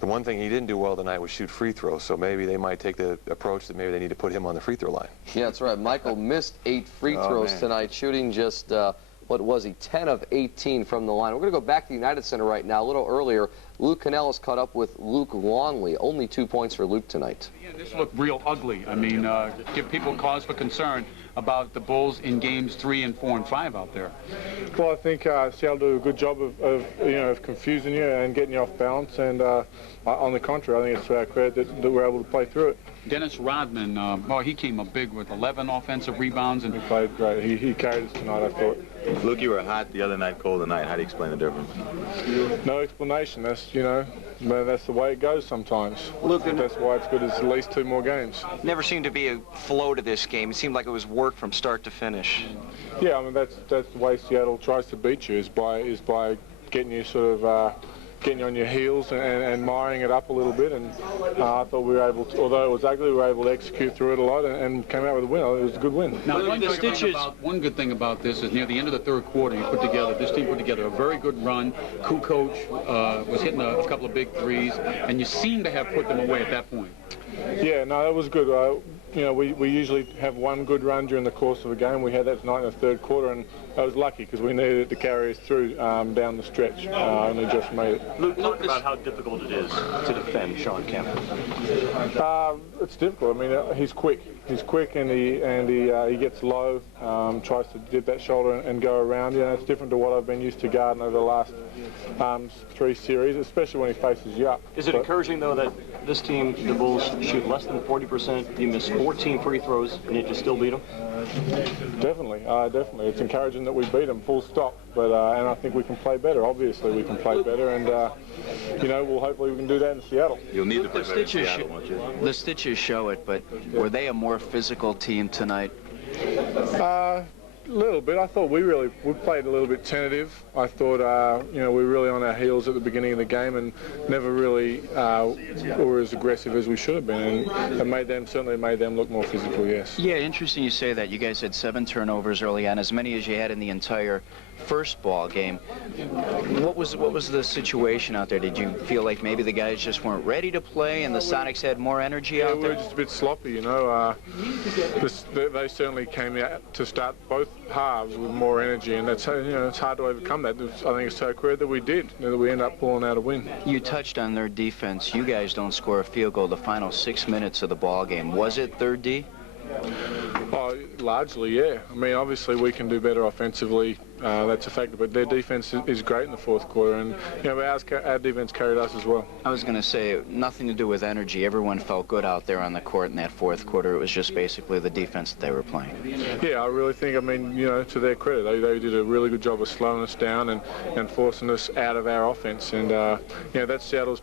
The one thing he didn't do well tonight was shoot free throws, so maybe they might take the approach that maybe they need to put him on the free throw line. Yeah, that's right. Michael missed 8 free throws tonight, shooting just, what was he, 10 of 18 from the line. We're going to go back to the United Center right now. A little earlier, Luke Canellis caught up with Luke Longley. Only 2 points for Luke tonight. Yeah, this looked real ugly. I mean, give people cause for concern about the Bulls in games 3 and 4 and 5 out there. Well, I think Seattle do a good job of confusing you and getting you off balance. And on the contrary, I think it's to our credit that we're able to play through it. Dennis Rodman, well, he came up big with 11 offensive rebounds. And he played great. He carried us tonight, I thought. Luke, you were hot the other night, cold tonight. How do you explain the difference? No explanation. That's, that's the way it goes sometimes. Luke, that's why it's good. It's at least 2 more games. Never seemed to be a flow to this game. It seemed like it was work from start to finish. Yeah, I mean that's the way Seattle tries to beat you is by getting you sort of getting you on your heels and miring it up a little bit. And I thought we were able to, although it was ugly, we were able to execute through it a lot and came out with a win. It was a good win. Now, one good thing about this is near the end of the 3rd quarter, this team put together a very good run. Kukoc was hitting a couple of big threes, and you seem to have put them away at that point. Yeah, no, that was good. We usually have one good run during the course of a game. We had that tonight in the 3rd quarter, and I was lucky because we needed it to carry us through down the stretch, and we just made it. Luke, talk about how difficult it is to defend Shawn Kemp. It's difficult. I mean, he's quick. He's quick, and he gets low, tries to dip that shoulder and go around. It's different to what I've been used to guarding over the last 3 series, especially when he faces you up. Is it encouraging, though, that this team, the Bulls, shoot less than 40%, you miss 14 free throws, and yet you still beat them? Definitely, definitely. It's encouraging that we beat them, full stop. But and I think we can play better. Obviously, we can play better, and hopefully we can do that in Seattle. You'll need to play better in Seattle, won't you? The stitches show it, but were they a more physical team tonight? A little bit. I thought we played a little bit tentative. I thought, we were really on our heels at the beginning of the game and never really were as aggressive as we should have been. And it certainly made them look more physical, yes. Yeah, interesting you say that. You guys had 7 turnovers early on, as many as you had in the entire first ball game. What was the situation out there? Did you feel like maybe the guys just weren't ready to play and the Sonics had more energy out there? We were just a bit sloppy, They certainly came out to start both halves with more energy, and that's, it's hard to overcome that. I think it's so clear that we did, that we end up pulling out a win. You touched on their defense. You guys don't score a field goal the final 6 minutes of the ball game. Was it third D? Oh, largely, yeah. I mean, obviously we can do better offensively. That's a factor, but their defense is great in the fourth quarter, and our defense carried us as well. I was going to say, nothing to do with energy. Everyone felt good out there on the court in that fourth quarter. It was just basically the defense that they were playing. Yeah, I really think, to their credit, they did a really good job of slowing us down and forcing us out of our offense, and that's Seattle's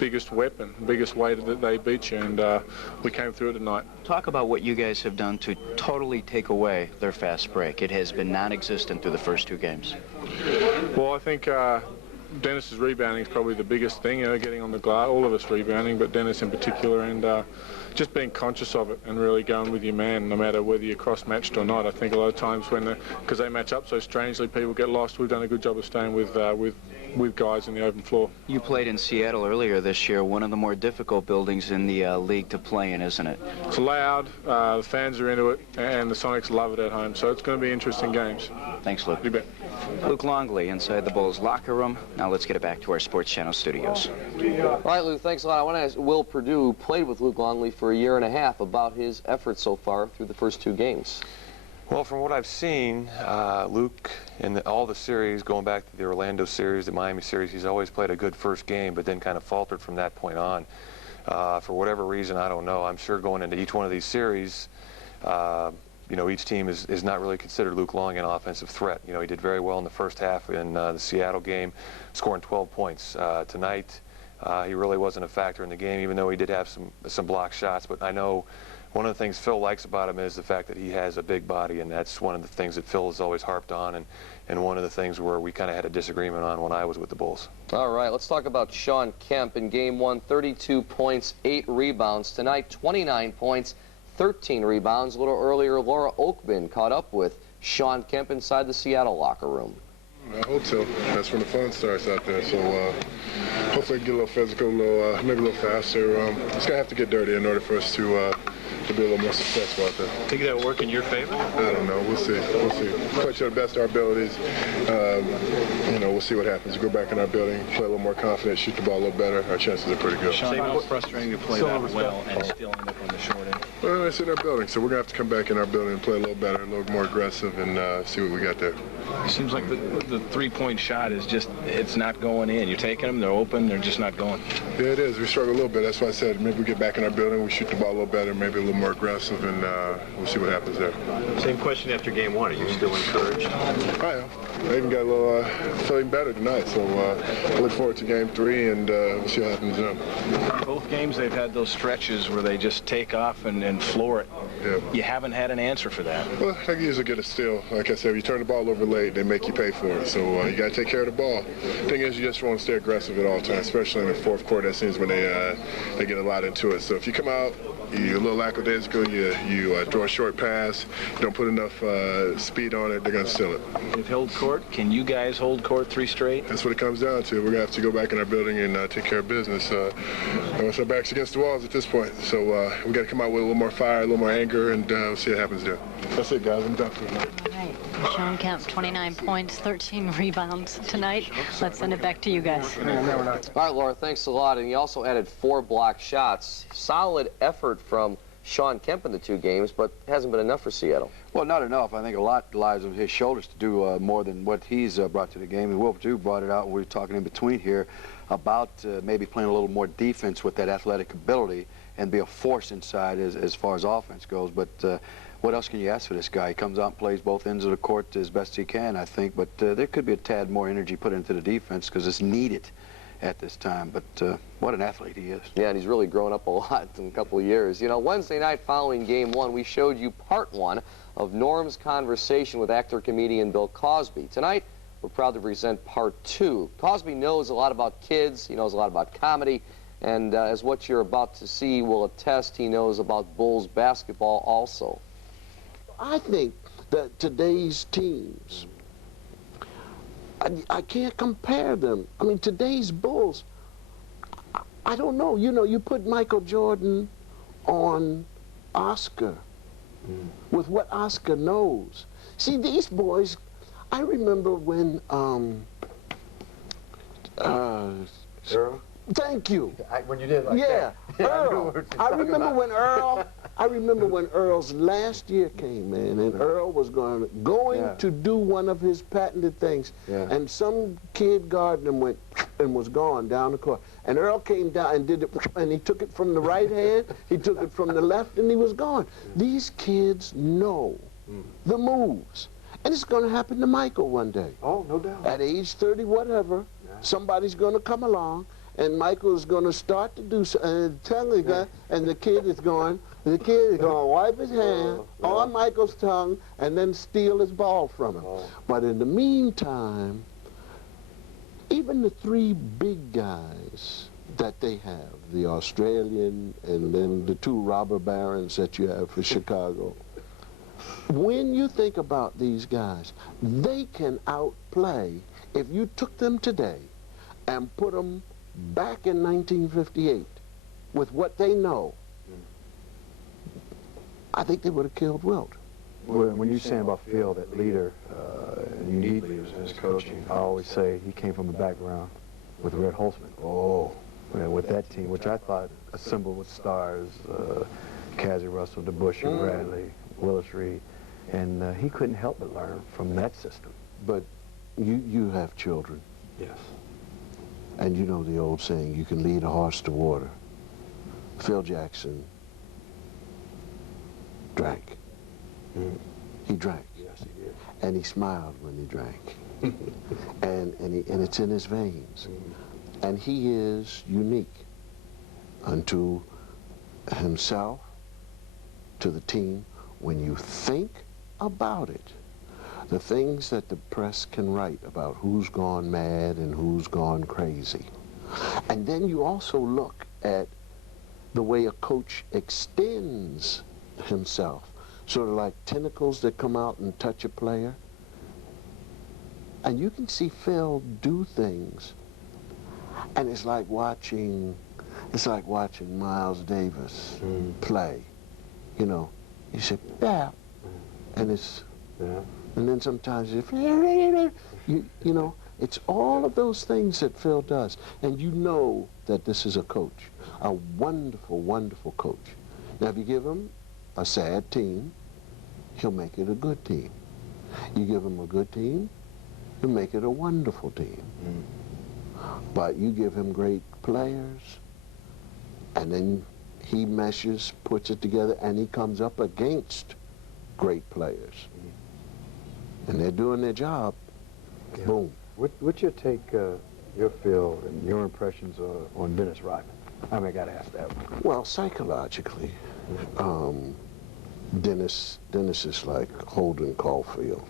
biggest weapon, biggest way that they beat you, and we came through it tonight. Talk about what you guys have done to totally take away their fast break. It has been non-existent through the first 2 games. Well, I think Dennis's rebounding is probably the biggest thing, getting on the glass, all of us rebounding, but Dennis in particular, and just being conscious of it and really going with your man, no matter whether you're cross-matched or not. I think a lot of times because they match up so strangely, people get lost. We've done a good job of staying with guys in the open floor. You played in Seattle earlier this year, one of the more difficult buildings in the league to play in, isn't it? It's loud, the fans are into it, and the Sonics love it at home, so it's going to be interesting games. Thanks, Luke. You bet. Luke Longley inside the Bulls locker room. Now let's get it back to our Sports Channel studios. All right, Luke, thanks a lot. I want to ask Will Perdue, who played with Luke Longley for a year and a half, about his efforts so far through the first 2 games. Well, from what I've seen, Luke, in all the series, going back to the Orlando series, the Miami series, he's always played a good first game, but then kind of faltered from that point on. For whatever reason, I don't know. I'm sure going into each one of these series, each team is not really considered Luke Long an offensive threat. He did very well in the first half in the Seattle game, scoring 12 points. Tonight, he really wasn't a factor in the game, even though he did have some block shots. But I know one of the things Phil likes about him is the fact that he has a big body, and that's one of the things that Phil has always harped on, and one of the things where we kind of had a disagreement on when I was with the Bulls. All right, let's talk about Shawn Kemp in Game 1, 32 points, 8 rebounds. Tonight, 29 points, 13 rebounds. A little earlier, Laura Oakman caught up with Shawn Kemp inside the Seattle locker room. I hope so. That's when the fun starts out there. So hopefully get a little physical, maybe a little faster. It's gonna have to get dirty in order for us to be a little more successful out there. Think that'll work in your favor? I don't know. We'll see. We'll see. Play to the best of our abilities. We'll see what happens. Go back in our building, play a little more confident, shoot the ball a little better. Our chances are pretty good. Shawn, how frustrating to play that well and still end up on the short end? Well, it's in our building, so we're gonna have to come back in our building and play a little better, a little more aggressive, and see what we got there. It seems like the three-point shot is just, it's not going in. You're taking them, they're open, they're just not going. Yeah, it is. We struggle a little bit. That's why I said maybe we get back in our building, we shoot the ball a little better, maybe a little more aggressive, and we'll see what happens there. Same question after Game 1. Are you still encouraged? I am. I even got a little feeling better tonight, so I look forward to Game 3, and we'll see what happens then. Both games they've had those stretches where they just take off and floor it. Yeah. You haven't had an answer for that. Well, I usually get a steal. Like I said, if you turn the ball over late, they make you pay for it. So you got to take care of the ball. The thing is, you just want to stay aggressive at all times, especially in the fourth quarter. That seems when they get a lot into it. So if you come out, you're a little lackadaisical, you throw a short pass, you don't put enough speed on it, they're going to steal it. You've held court. Can you guys hold court 3 straight? That's what it comes down to. We're going to have to go back in our building and take care of business. Our back's against the walls at this point. So we got to come out with a little more fire, a little more anger, and we'll see what happens there. That's it, guys. I'm done for tonight. All right. Shawn Kemp, 29 points, 13 rebounds tonight. Let's send it back to you guys. All right, Laura, thanks a lot. And you also added 4 block shots. Solid effort from Shawn Kemp in the 2 games, but hasn't been enough for Seattle. Well, not enough. I think a lot lies on his shoulders to do more than what he's brought to the game. And Will Perdue brought it out when we were talking in between here about maybe playing a little more defense with that athletic ability and be a force inside as far as offense goes. But what else can you ask for this guy? He comes out and plays both ends of the court as best he can, I think. But there could be a tad more energy put into the defense because it's needed at this time. But what an athlete he is. Yeah, and he's really grown up a lot in a couple of years. You know, Wednesday night following Game 1, we showed you part 1 of Norm's conversation with actor-comedian Bill Cosby. Tonight, we're proud to present part 2. Cosby knows a lot about kids. He knows a lot about comedy. And as what you're about to see will attest, he knows about Bulls basketball also. I think that today's teams, I can't compare them. I mean, today's Bulls, I don't know. You know, you put Michael Jordan on Oscar, with what Oscar knows. See, these boys, I remember when, Earl? Thank you. When you did like that. Earl. I remember when Earl's last year came, man, and Earl was going to do one of his patented things, and some kid guarding him went and was gone down the court. And Earl came down and did it, and he took it from the right hand, he took it from the left, and he was gone. These kids know the moves. And it's going to happen to Michael one day. Oh, no doubt. At age 30, whatever, somebody's going to come along, and Michael's going to start to do something, and the kid is going to wipe his hand on Michael's tongue and then steal his ball from him. But in the meantime, even the three big guys that they have, the Australian and then the two robber barons that you have for Chicago, when you think about these guys, they can outplay. If you took them today and put them back in 1958 with what they know, I think they would have killed Wilt. When you're saying about Phil, that leader, you need leaders in his coaching. I always say he came from a background with Red Holtzman. Oh, yeah, with that team, which I thought assembled with stars, Cassie Russell, DeBusschere, Bradley, Willis Reed, and he couldn't help but learn from that system. But you have children. Yes. And you know the old saying, you can lead a horse to water. Phil Jackson drank. He drank. Yes, he did. And he smiled when he drank. and it's in his veins. And he is unique unto himself, to the team. When you think about it, the things that the press can write about who's gone mad and who's gone crazy. And then you also look at the way a coach extends himself, sort of like tentacles that come out and touch a player. And you can see Phil do things, and it's like watching Miles Davis play. You know, you say, yeah, and it's, and then sometimes you know, it's all of those things that Phil does, and you know that this is a coach, a wonderful, wonderful coach. Now, if you give him a sad team, he'll make it a good team. You give him a good team, he'll make it a wonderful team. But you give him great players, and then he meshes, puts it together, and he comes up against great players. And they're doing their job. Boom. What's your take, your feel, and your impressions on Dennis Rodman? I mean, I got to ask that one. Well, psychologically, Dennis is like Holden Caulfield,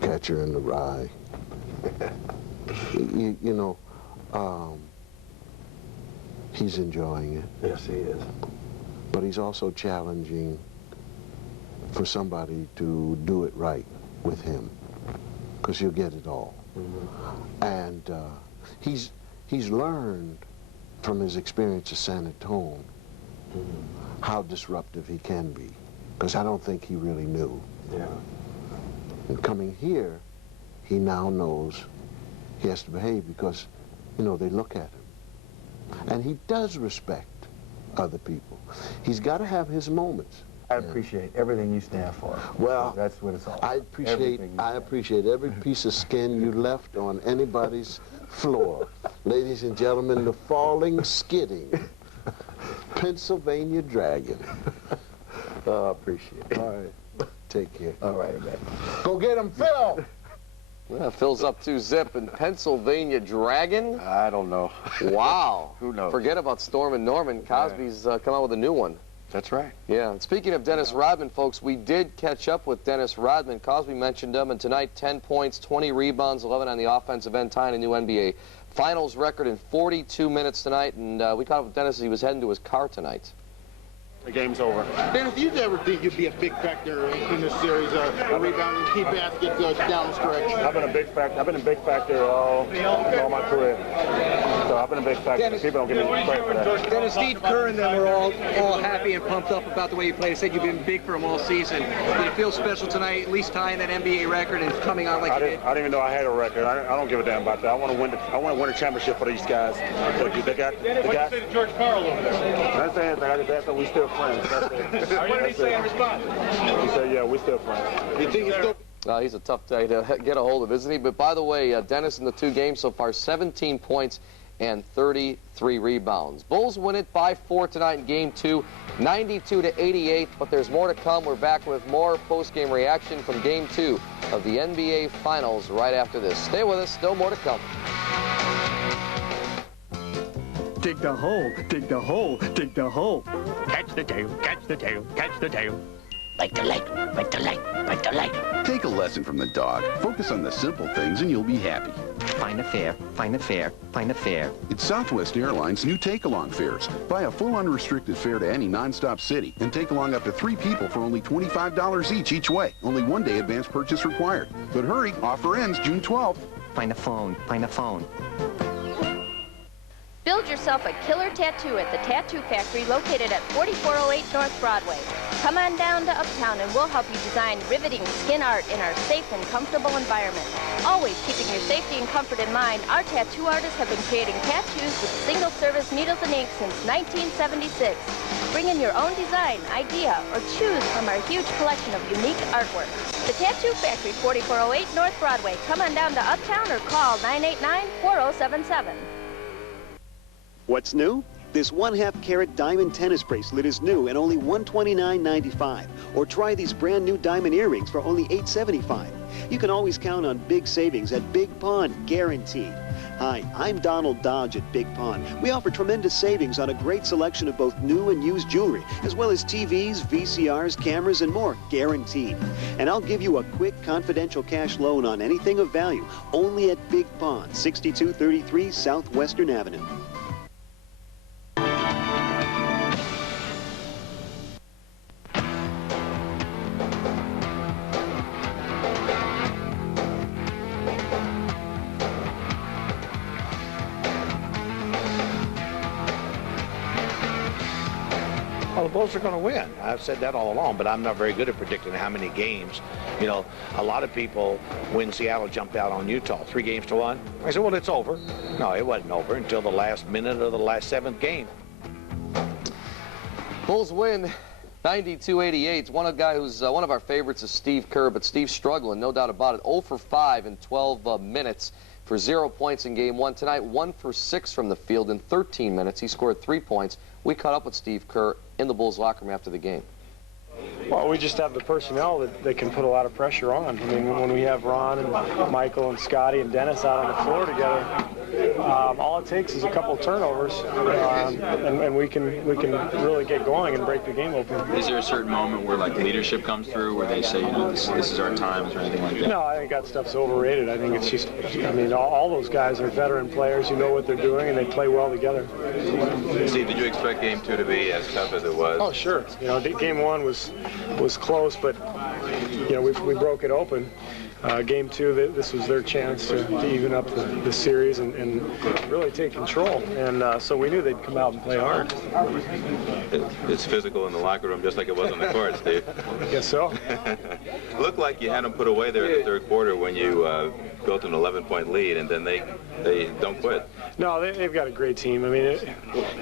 Catcher in the Rye. you know, he's enjoying it. Yes, he is. But he's also challenging for somebody to do it right with him, because he'll get it all. And he's learned from his experience at San Antonio how disruptive he can be, because I don't think he really knew. Yeah. And coming here, he now knows he has to behave because, you know, they look at him. And he does respect other people. He's got to have his moments. I appreciate everything you stand for. Well, that's what it's all about. I appreciate every piece of skin you left on anybody's floor. Ladies and gentlemen, the falling, skidding Pennsylvania Dragon. Oh, I appreciate it. All right. Take care. All right, man. Go get him, Phil! Yeah, Phil's up 2-zip and Pennsylvania Dragon. I don't know. Wow. Who knows? Forget about Storm and Norman. Cosby's come out with a new one. That's right. Yeah, and speaking of Dennis Rodman, folks, we did catch up with Dennis Rodman. Cosby mentioned him, and tonight 10 points, 20 rebounds, 11 on the offensive end, tying a new NBA Finals record in 42 minutes tonight. And we caught up with Dennis as he was heading to his car tonight. The game's over. Dan, if you ever think you'd be a big factor in this series, a rebounding key basket down the stretch? I've been a big factor. I've been a big factor all my career. So I've been a big factor. Dennis, People don't give me credit for that. Dennis, Steve Kerr and them were all happy and pumped up about the way you played. They said you've been big for them all season. Did it feel special tonight, at least tying that NBA record and coming out like you did? I didn't even know I had a record. I don't give a damn about that. I want to win a championship for these guys. Look, they got. What did you say to George Karl over there? I didn't say anything. I just asked him, we still friends. That's it. What did he say in response? He said, yeah, we still friends. You think he's still... He's a tough guy to get a hold of, isn't he? But by the way, Dennis in the 2 games so far, 17 points and 33 rebounds. Bulls win it by 4 tonight in Game 2, 92-88. But there's more to come. We're back with more post-game reaction from Game 2 of the NBA Finals right after this. Stay with us. Still more to come. Dig the hole, dig the hole, dig the hole. Catch the tail, catch the tail, catch the tail. Bite the leg, bite the leg, bite the leg. Take a lesson from the dog. Focus on the simple things and you'll be happy. Find a fare, find a fare, find a fare. It's Southwest Airlines' new take-along fares. Buy a full unrestricted fare to any nonstop city and take along up to 3 people for only $25 each way. Only 1-day advance purchase required. But hurry, offer ends June 12th. Find a phone, find a phone. Build yourself a killer tattoo at the Tattoo Factory located at 4408 North Broadway. Come on down to Uptown and we'll help you design riveting skin art in our safe and comfortable environment. Always keeping your safety and comfort in mind, our tattoo artists have been creating tattoos with single-service needles and ink since 1976. Bring in your own design, idea, or choose from our huge collection of unique artwork. The Tattoo Factory, 4408 North Broadway. Come on down to Uptown or call 989-4077. What's new? This 1/2 carat diamond tennis bracelet is new and only $129.95. Or try these brand new diamond earrings for only $875. You can always count on big savings at Big Pond, guaranteed. Hi, I'm Donald Dodge at Big Pond. We offer tremendous savings on a great selection of both new and used jewelry, as well as TVs, VCRs, cameras, and more, guaranteed. And I'll give you a quick, confidential cash loan on anything of value, only at Big Pond, 6233 Southwestern Avenue. Well, the Bulls are going to win. I've said that all along, but I'm not very good at predicting how many games. You know, a lot of people, when Seattle jumped out on Utah, 3-1, I said, well, it's over. No, it wasn't over until the last minute of the last 7th game. Bulls win 92-88. One of our favorites is Steve Kerr, but Steve's struggling, no doubt about it. 0 for 5 in 12 minutes for 0 points in Game 1 tonight. 1 for 6 from the field in 13 minutes. He scored 3 points. We caught up with Steve Kerr in the Bulls locker room after the game. Well, we just have the personnel that can put a lot of pressure on. I mean, when we have Ron and Michael and Scottie and Dennis out on the floor together, all it takes is a couple of turnovers, and we can really get going and break the game open. Is there a certain moment where like leadership comes through, where they say, you know, this is our times or anything like that? No, I think that stuff's overrated. I think it's just, I mean, all those guys are veteran players who know what they're doing and they play well together. Steve, did you expect Game 2 to be as tough as it was? Oh, sure. You know, Game 1 was close, but you know, we broke it open. Game 2, this was their chance to even up the series and really take control. And so we knew they'd come out and play hard. It's physical in the locker room, just like it was on the court, Steve. Guess so. Looked like you had them put away there in the third quarter when you built an 11-point lead, and then they don't quit. No, they've got a great team. I mean,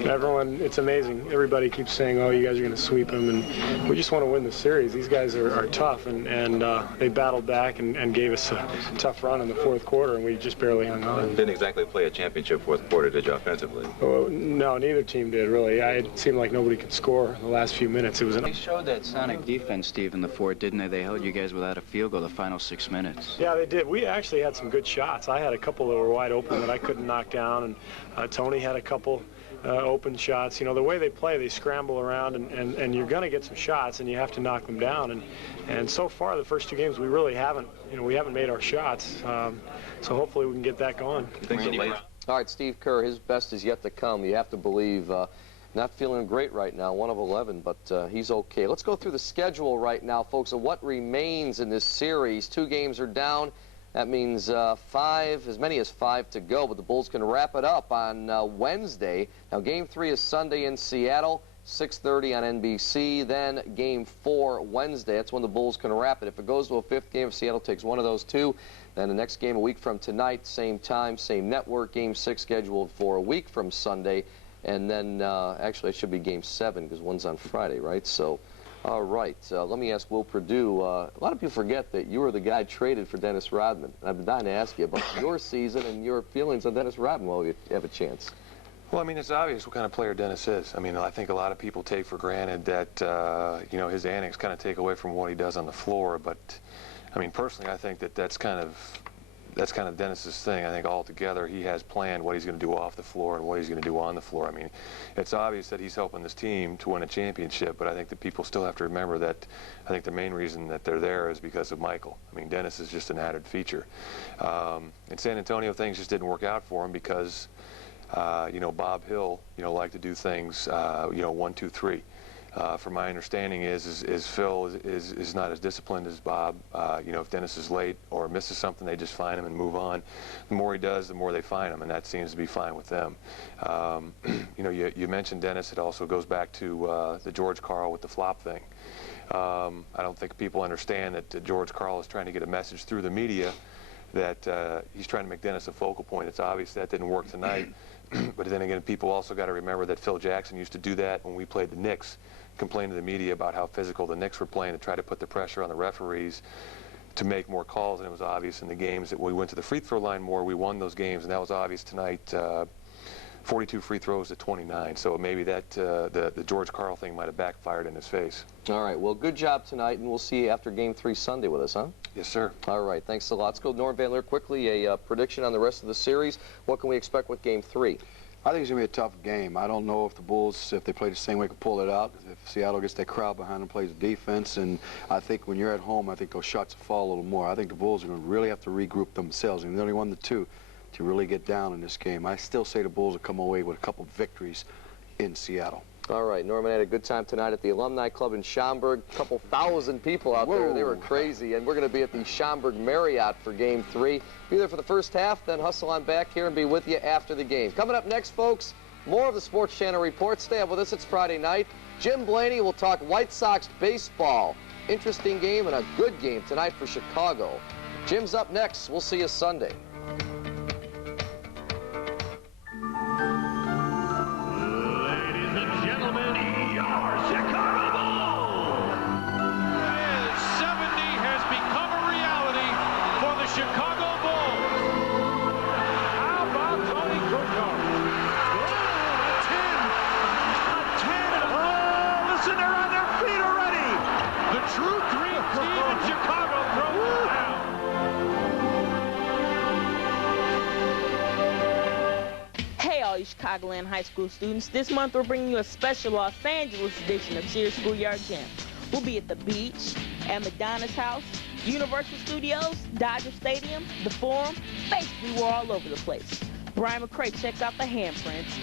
everyone, it's amazing. Everybody keeps saying, oh, you guys are going to sweep them, and we just want to win the series. These guys are tough, and they battled back and gave us a tough run in the fourth quarter, and we just barely hung on. Didn't exactly play a championship fourth quarter, did you, offensively? Oh, no, neither team did, really. It seemed like nobody could score the last few minutes. They showed that Sonic defense, Steve, in the fourth, didn't they? They held you guys without a field goal the final 6 minutes. Yeah, they did. We actually had some good shots. I had a couple that were wide open that I couldn't knock down, and Tony had a couple open shots. You know, the way they play, they scramble around, and you're going to get some shots, and you have to knock them down. And so far, the first 2 games, we really haven't, you know, we haven't made our shots. So hopefully we can get that going. All right, Steve Kerr, his best is yet to come. You have to believe Not feeling great right now, 1 of 11, but he's okay. Let's go through the schedule right now, folks, of what remains in this series. 2 games are down. That means as many as 5 to go, but the Bulls can wrap it up on Wednesday. Now, Game 3 is Sunday in Seattle, 6:30 on NBC. Then Game 4 Wednesday. That's when the Bulls can wrap it. If it goes to a 5th game, if Seattle takes one of those 2, then the next game a week from tonight, same time, same network. Game 6 scheduled for a week from Sunday. And then, actually, it should be Game 7 because one's on Friday, right? So, all right. Let me ask Will Perdue. A lot of people forget that you were the guy traded for Dennis Rodman. I've been dying to ask you about your season and your feelings on Dennis Rodman while you have a chance. Well, I mean, it's obvious what kind of player Dennis is. I mean, I think a lot of people take for granted that, you know, his antics kind of take away from what he does on the floor. But, I mean, personally, I think that that's kind of Dennis's thing. I think altogether he has planned what he's going to do off the floor and what he's going to do on the floor. I mean, it's obvious that he's helping this team to win a championship, but I think that people still have to remember that I think the main reason that they're there is because of Michael. I mean, Dennis is just an added feature. In San Antonio, things just didn't work out for him because, you know, Bob Hill, you know, liked to do things, you know, 1, 2, 3. From my understanding is Phil is not as disciplined as Bob. You know, if Dennis is late or misses something, they just fine him and move on. The more he does, the more they fine him, and that seems to be fine with them. You know, you mentioned Dennis. It also goes back to the George Karl with the flop thing. I don't think people understand that George Karl is trying to get a message through the media that he's trying to make Dennis a focal point. It's obvious that didn't work tonight. But then again, people also got to remember that Phil Jackson used to do that when we played the Knicks, complain to the media about how physical the Knicks were playing to try to put the pressure on the referees to make more calls. And it was obvious in the games that we went to the free throw line more, we won those games, and that was obvious tonight. 42 free throws to 29. So maybe that the George Karl thing might have backfired in his face. All right. Well, good job tonight, and we'll see you after Game 3 Sunday with us, huh? Yes, sir. All right. Thanks a lot. Let's go to Norm Van Leer quickly. A prediction on the rest of the series. What can we expect with Game 3? I think it's going to be a tough game. I don't know if the Bulls, if they play the same way, can pull it out. If Seattle gets that crowd behind them, plays defense, and I think when you're at home, I think those shots will fall a little more. I think the Bulls are going to really have to regroup themselves, and they only won the 2 to really get down in this game. I still say the Bulls will come away with a couple victories in Seattle. All right, Norman had a good time tonight at the Alumni Club in Schaumburg. A couple thousand people out there. They were crazy. And we're going to be at the Schaumburg Marriott for Game 3. Be there for the first half, then hustle on back here and be with you after the game. Coming up next, folks, more of the Sports Channel Report. Stay up with us. It's Friday night. Jim Blaney will talk White Sox baseball. Interesting game and a good game tonight for Chicago. Jim's up next. We'll see you Sunday. Chicago Bulls. How about Tony Kukoc? A 10. Oh, listen, they're on their feet already. The true dream team in Chicago throws it down. Hey, all you Chicagoland high school students. This month we're bringing you a special Los Angeles edition of Sears Schoolyard Gym. We'll be at the beach, at Madonna's house, Universal Studios, Dodger Stadium, the Forum. Basically, we're all over the place. Brian McCray checks out the handprints.